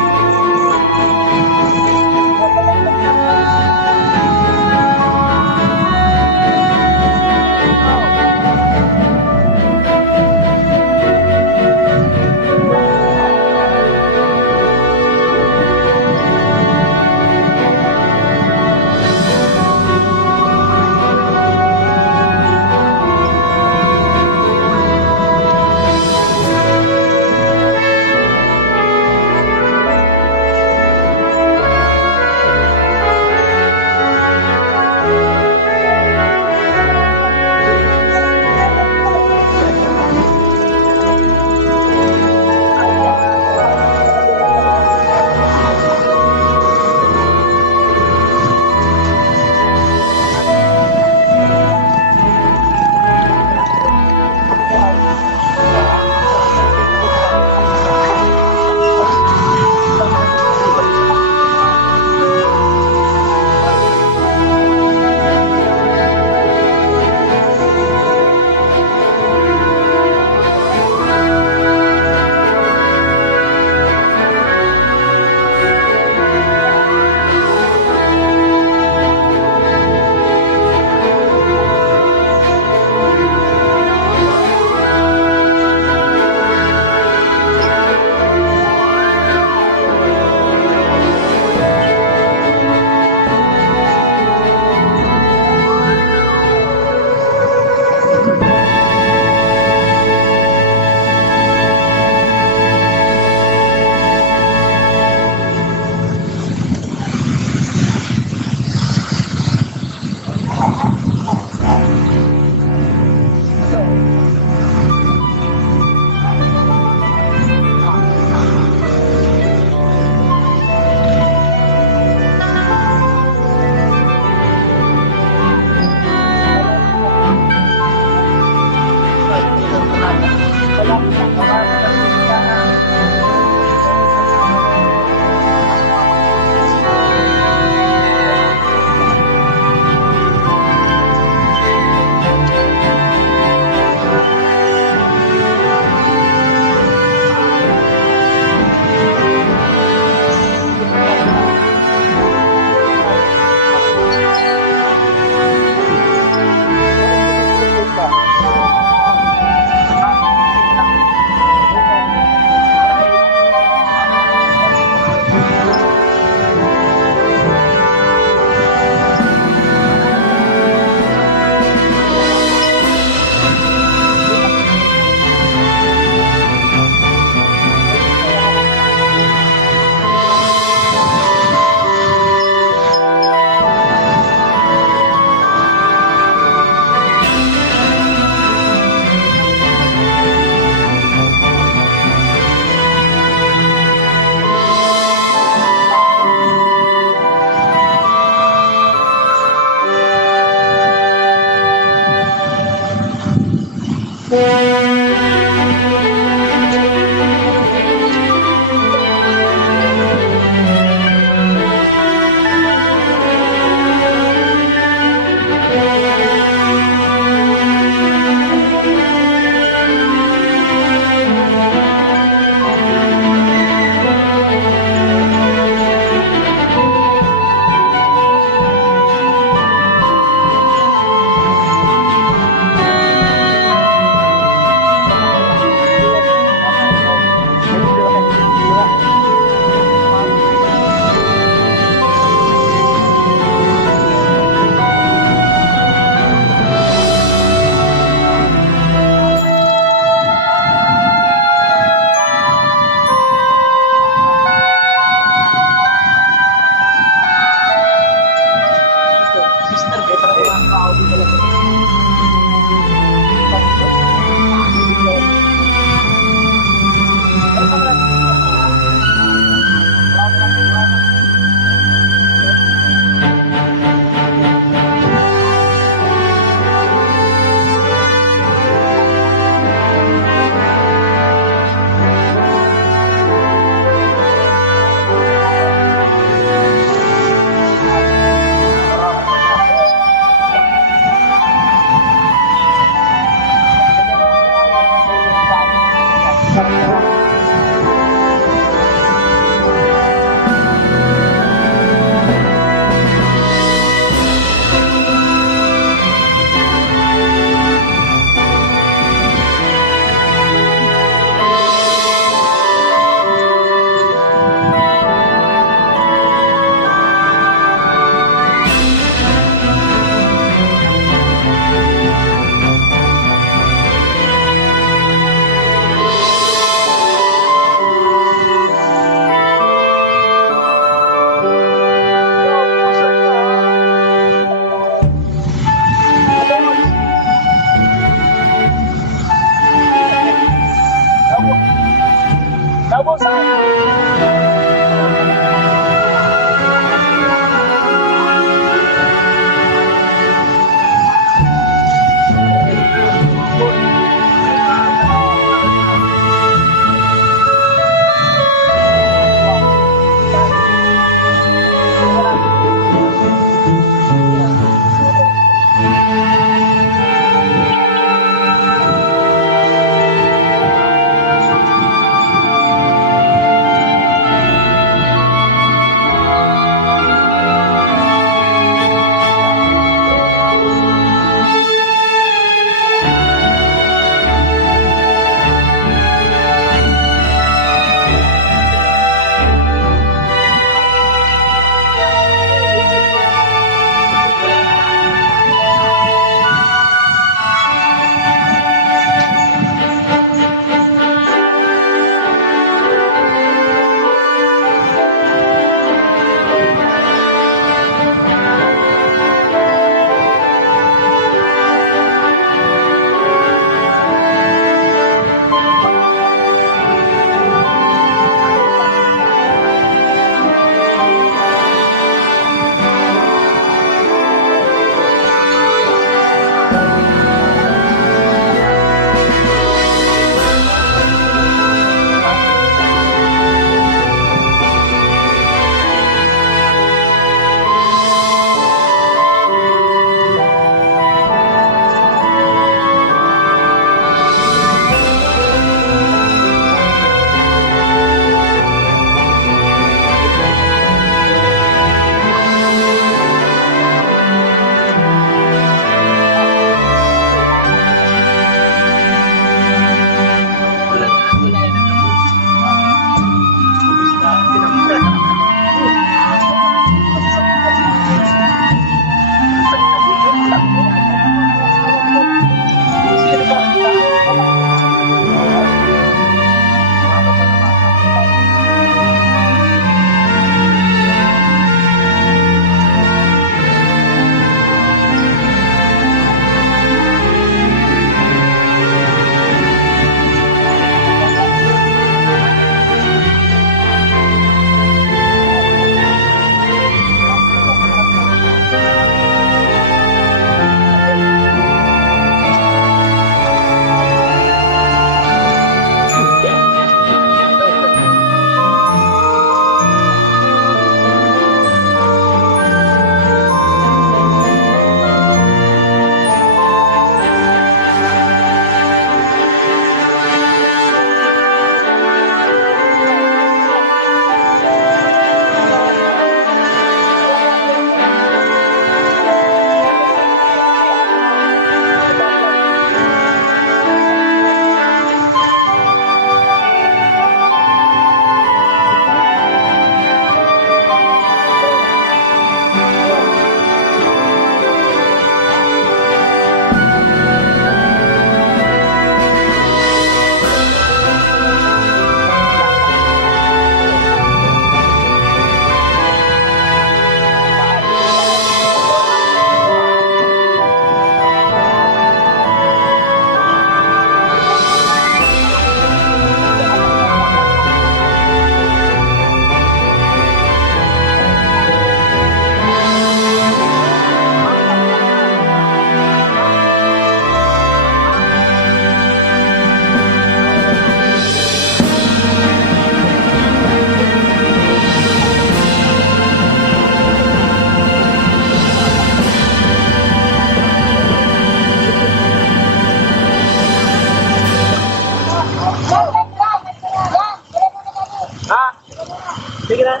Sige na.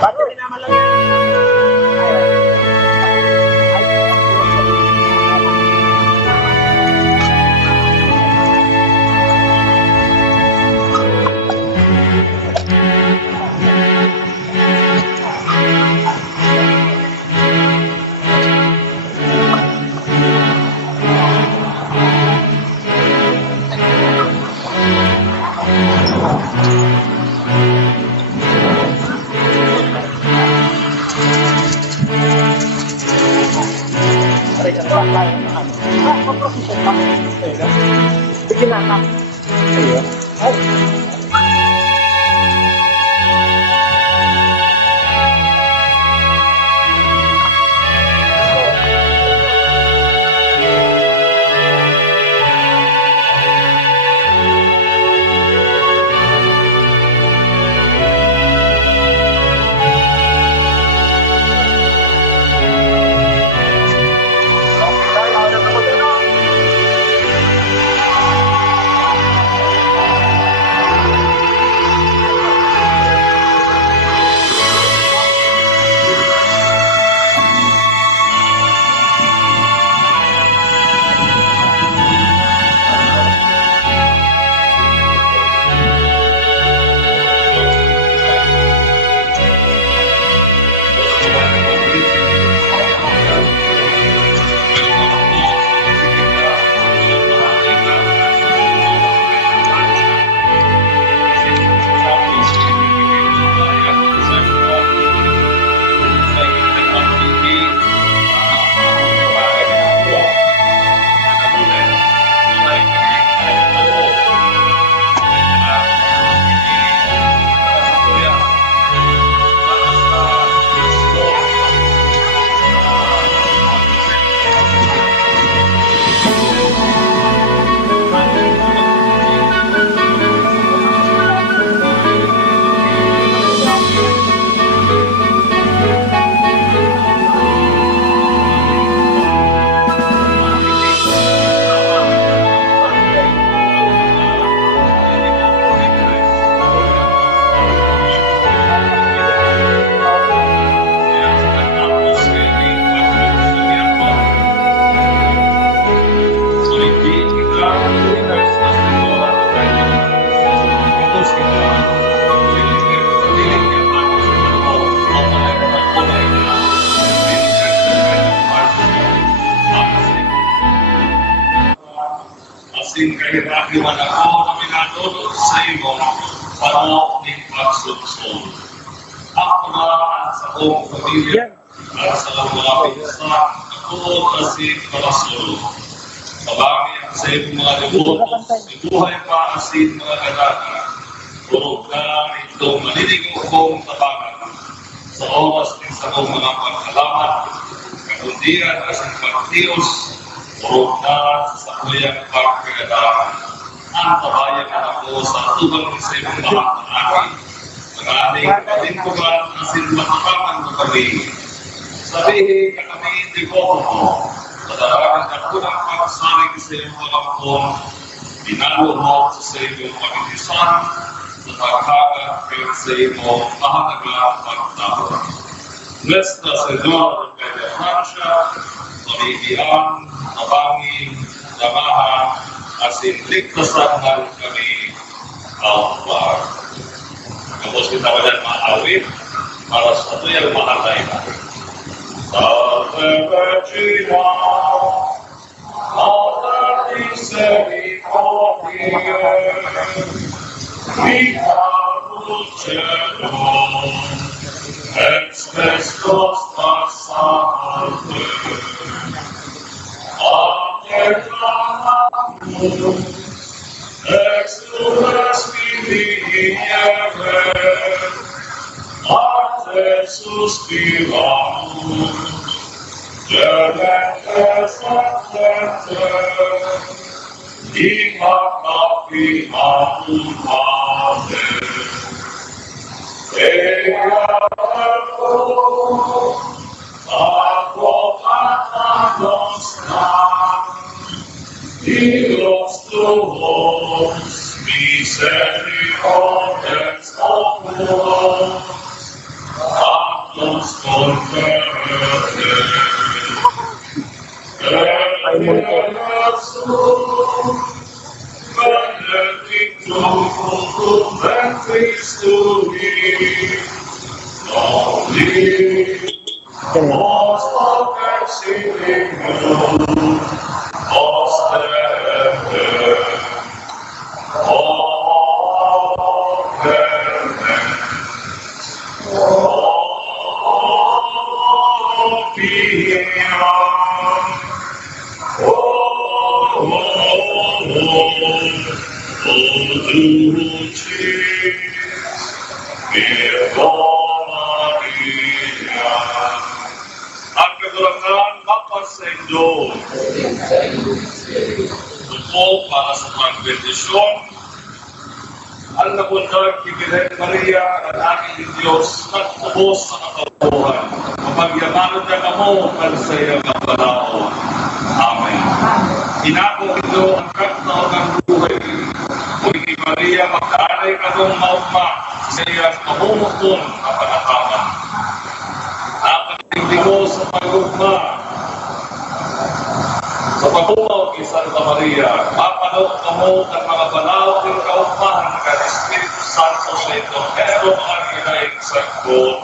Battery naman lang yan. Procession pa. Sige na, Kak. Ayun. Ay. Asin kayo nakiwan ako na minatulog sa iyo para ng pagsuksong. Ako na sa buong pamilya at sa mga pinsan, ako kasi parasolo. Kabami ang sa iyong mga devotos, ibuhay pa asin mga kadana. Puro ka itong maliligaw kong tabangan sa oras ng sa kong mga pagkalaman, kakundiran at ang pagtiyos, puro na sa kuyang pagkagadahan. Ang tabayan na ako sa tubang sa iyong lahat ng akin. Ang ating katintugan asin matapangan mo kami. Sabihin ka kami hindi ko mo. Madaragan ako ng pagsaling sa iyong mga pon. Binaluhot sa iyong pagkitisan. Sa paghagat kayo sa iyong mahalagang pagtawag. Nuestra Señora de Francia, pamibiyang, nabangin, namahan, asin ligtasan ng kami kaupar. Kapos kita ba dyan maawit para sa tuyang mahalay na. Salve Virgina, Mater di Misericordia, Vita Dulcedo, ex Christus pasante, Aternamus, ex nubes vivere, arte suspiramus, Gementes sentente, imagnafimatum Pate. Advocata nostra, Dios tuos, misericordes oculos, once converted. Ay, monitor. And face to me, only most of that singing of standard, all beyond. Ang kagurakan mapasendo. Ito para sa mga bendisyon. Ang napundag kay Maria at aking Diyos nagtubos sa katabuhan. Mapagyaman na kamo kan sa iyang kapalaon. Amen. Inako ito ang katao ng buhay. Kung Maria magdaanay ka ng maugma sa iyang mahumukon na panataman. Napatigdi mo sa pag-ugma. Sa pag-umaw kay Santa Maria, mapanaw ka mo ng mga banaw ng kaugmahan ng Espiritu Santo sa ito. Pero mga nilay sa God.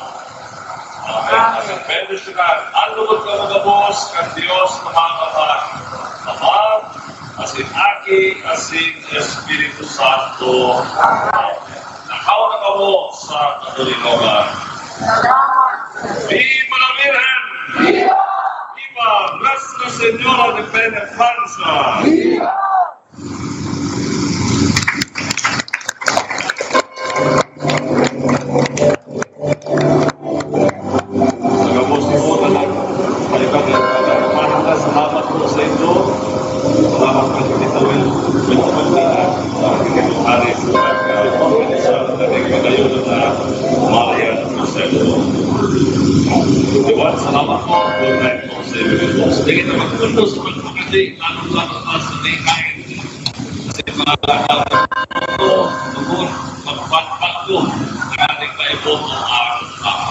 Amen. Ang bendisyonan, ang lugod ka mga boss, kan Diyos na mga kapag. Ama, asin Aki, asin Espiritu Santo. Nakaw na ka mo sa katulinogan. Viva la Virgen! Viva! Viva Nuestra Señora de Penetranza! Viva! Nagabos ni mo na lang. Palibag lang. Manang salamat po sa ito. Salamat po sa ito. Welcome na. Hari po ang sa dating magayon na Marian Procession. Diwan, salamat po. Good night po sa iyo. Sige na magpundo sa pagpapagay. Lalong-lalong pa sa kain. Kasi mga ito, tungkol, magpagpagpo ng ating maiboto araw-araw.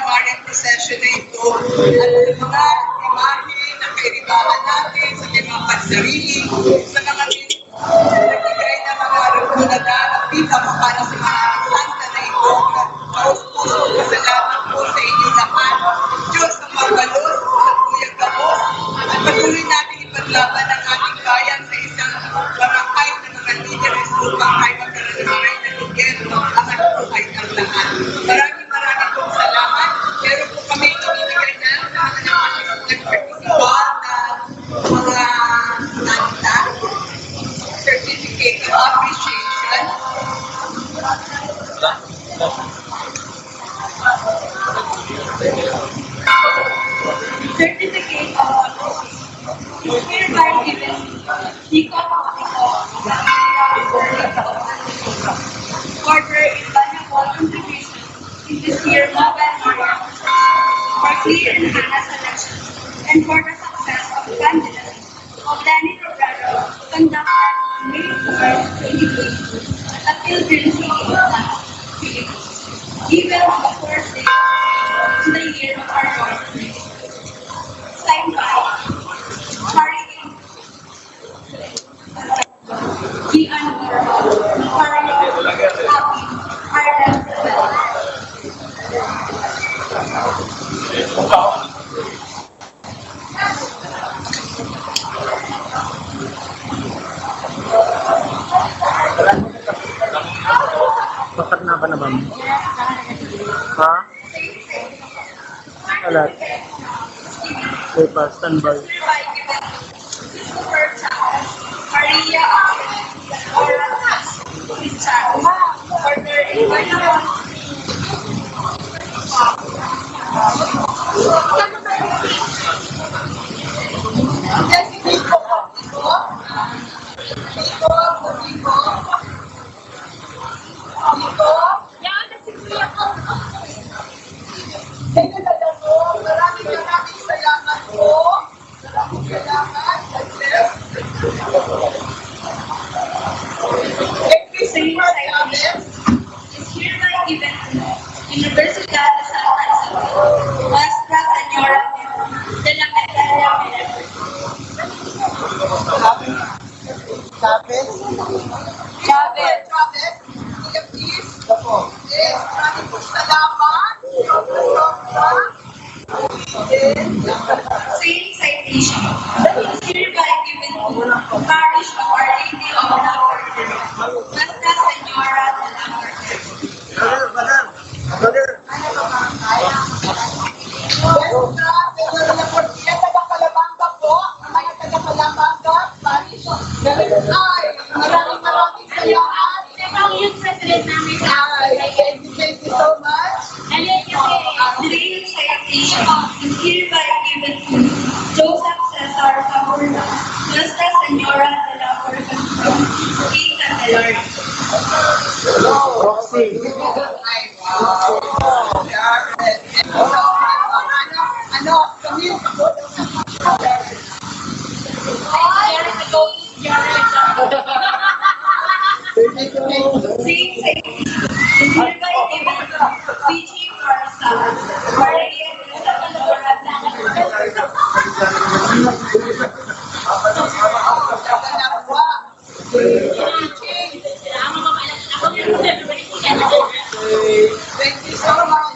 Marian Procession na ito at sa mga imahe na kairibahan natin sa mga pansarili, sa mga nagbigay na mga reguladad at pitama para sa mga santa na ito. Kaus-puso, kasalamat po sa inyo lahat. Diyos ang magalos sa tuyang gabos at patuloy natin ipaglaban ang ating bayan sa isang barangay na mga lideres upang ay magkaroon ng gobyerno ang buhay ng lahat. Maraming pong salamat. Meron po kami ibibigay na sa mga nagpartisipa na mga certificate of appreciation. Certificate of appreciation. Hereby given Bicol for their invaluable contribution in this year mobile Marian for clear and honest elections and for the success of the candidacy of Leni Robredo conducted on May 4, 2020 at Pilgrim City of the Philippines, given on the fourth day in the year of our Lord. Signed by Marian. ba na, ma'am? Ha? Wala. Okay pa, standby. Maria, maraming salamat po. Maraming salamat. Is hereby given to Universidad de Santa Isabel, Nuestra Señora de la Medalla Milagrosa. Chavez. Please. Yes, maraming po salamat. Same citation. Is hereby given to Parish of Our Lady of La Merced, Nuestra Señora de la Merced. Taga-Calabanga po, mga taga-Calabanga, Parish. Ay, maraming salamat. Ang youth president namin. Thank you so much. And then Dream citation is hereby given to Joseph Cesar Camarines, Nuestra Señora de la Procession, King Candelaria. Roxy. Thank you so much.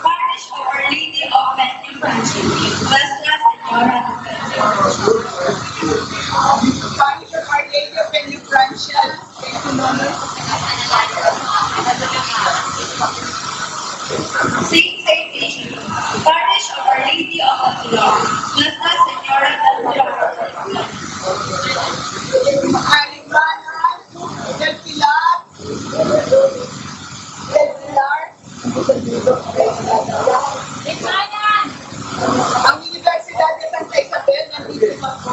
Parish of Our Lady of Bentley Branches, Nuestra Señora de Parish of Our Lady of Bentley Branches, Saint Citation, Parish of Our Lady of Aguilar, Nuestra Señora del Pilar, ang Universidad de Santa Isabel, nandito pa po.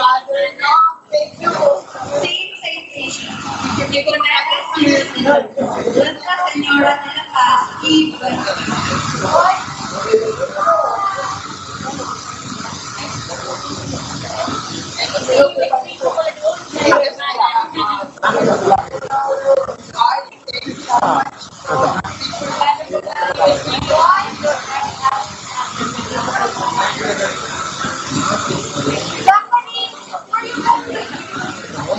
Father, no? Thank you. Same citation. Naga City, Nuestra Señora de la Paz,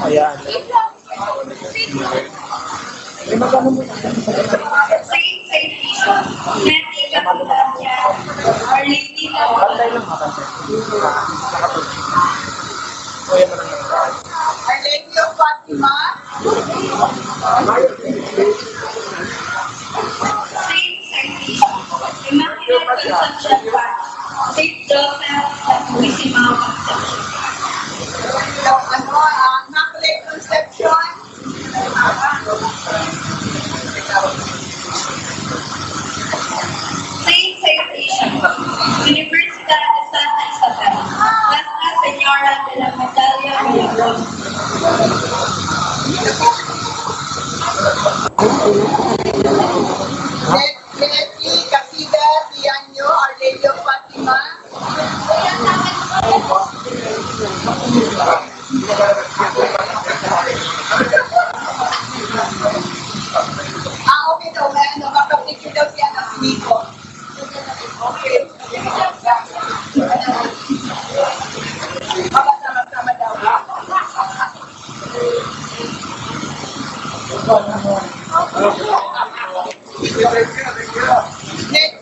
Ayan. Same citation. Our Lady of Our Lady of Fatima. Same citation. Immaculate Conception Parish, Saint Joseph Purísima Conception. Immaculate Conception. Same citation. Universidad de Santa Isabel, Nuestra Señora de la Medalla Milagrosa. Leti Casida Diaño, Our Lady of Fatima. Okay daw, makapicture daw siya ng Nico. Okay.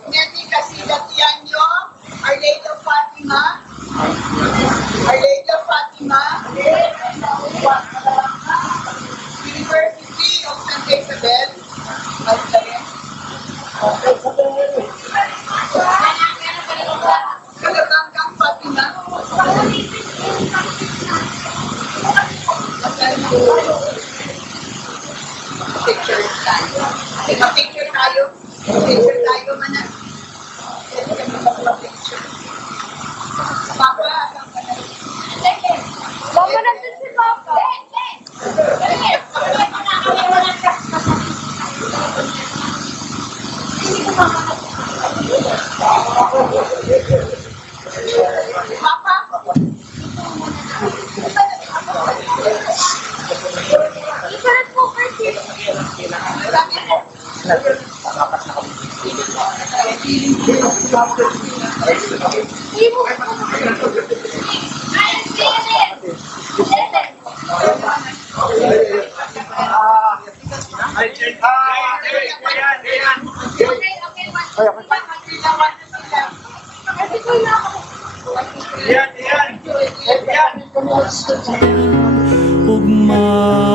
Neti Casilatiano, Our Lady of Fatima, Our Lady of Fatima, University of Santa Isabel, Kalabanggang Fatima, picture tayo. Picture tayo. Picture tayo, mana. Picture. Papa, saan ka na? Mama, nandun si Papa. Papa? Iparat po kasi. Ugma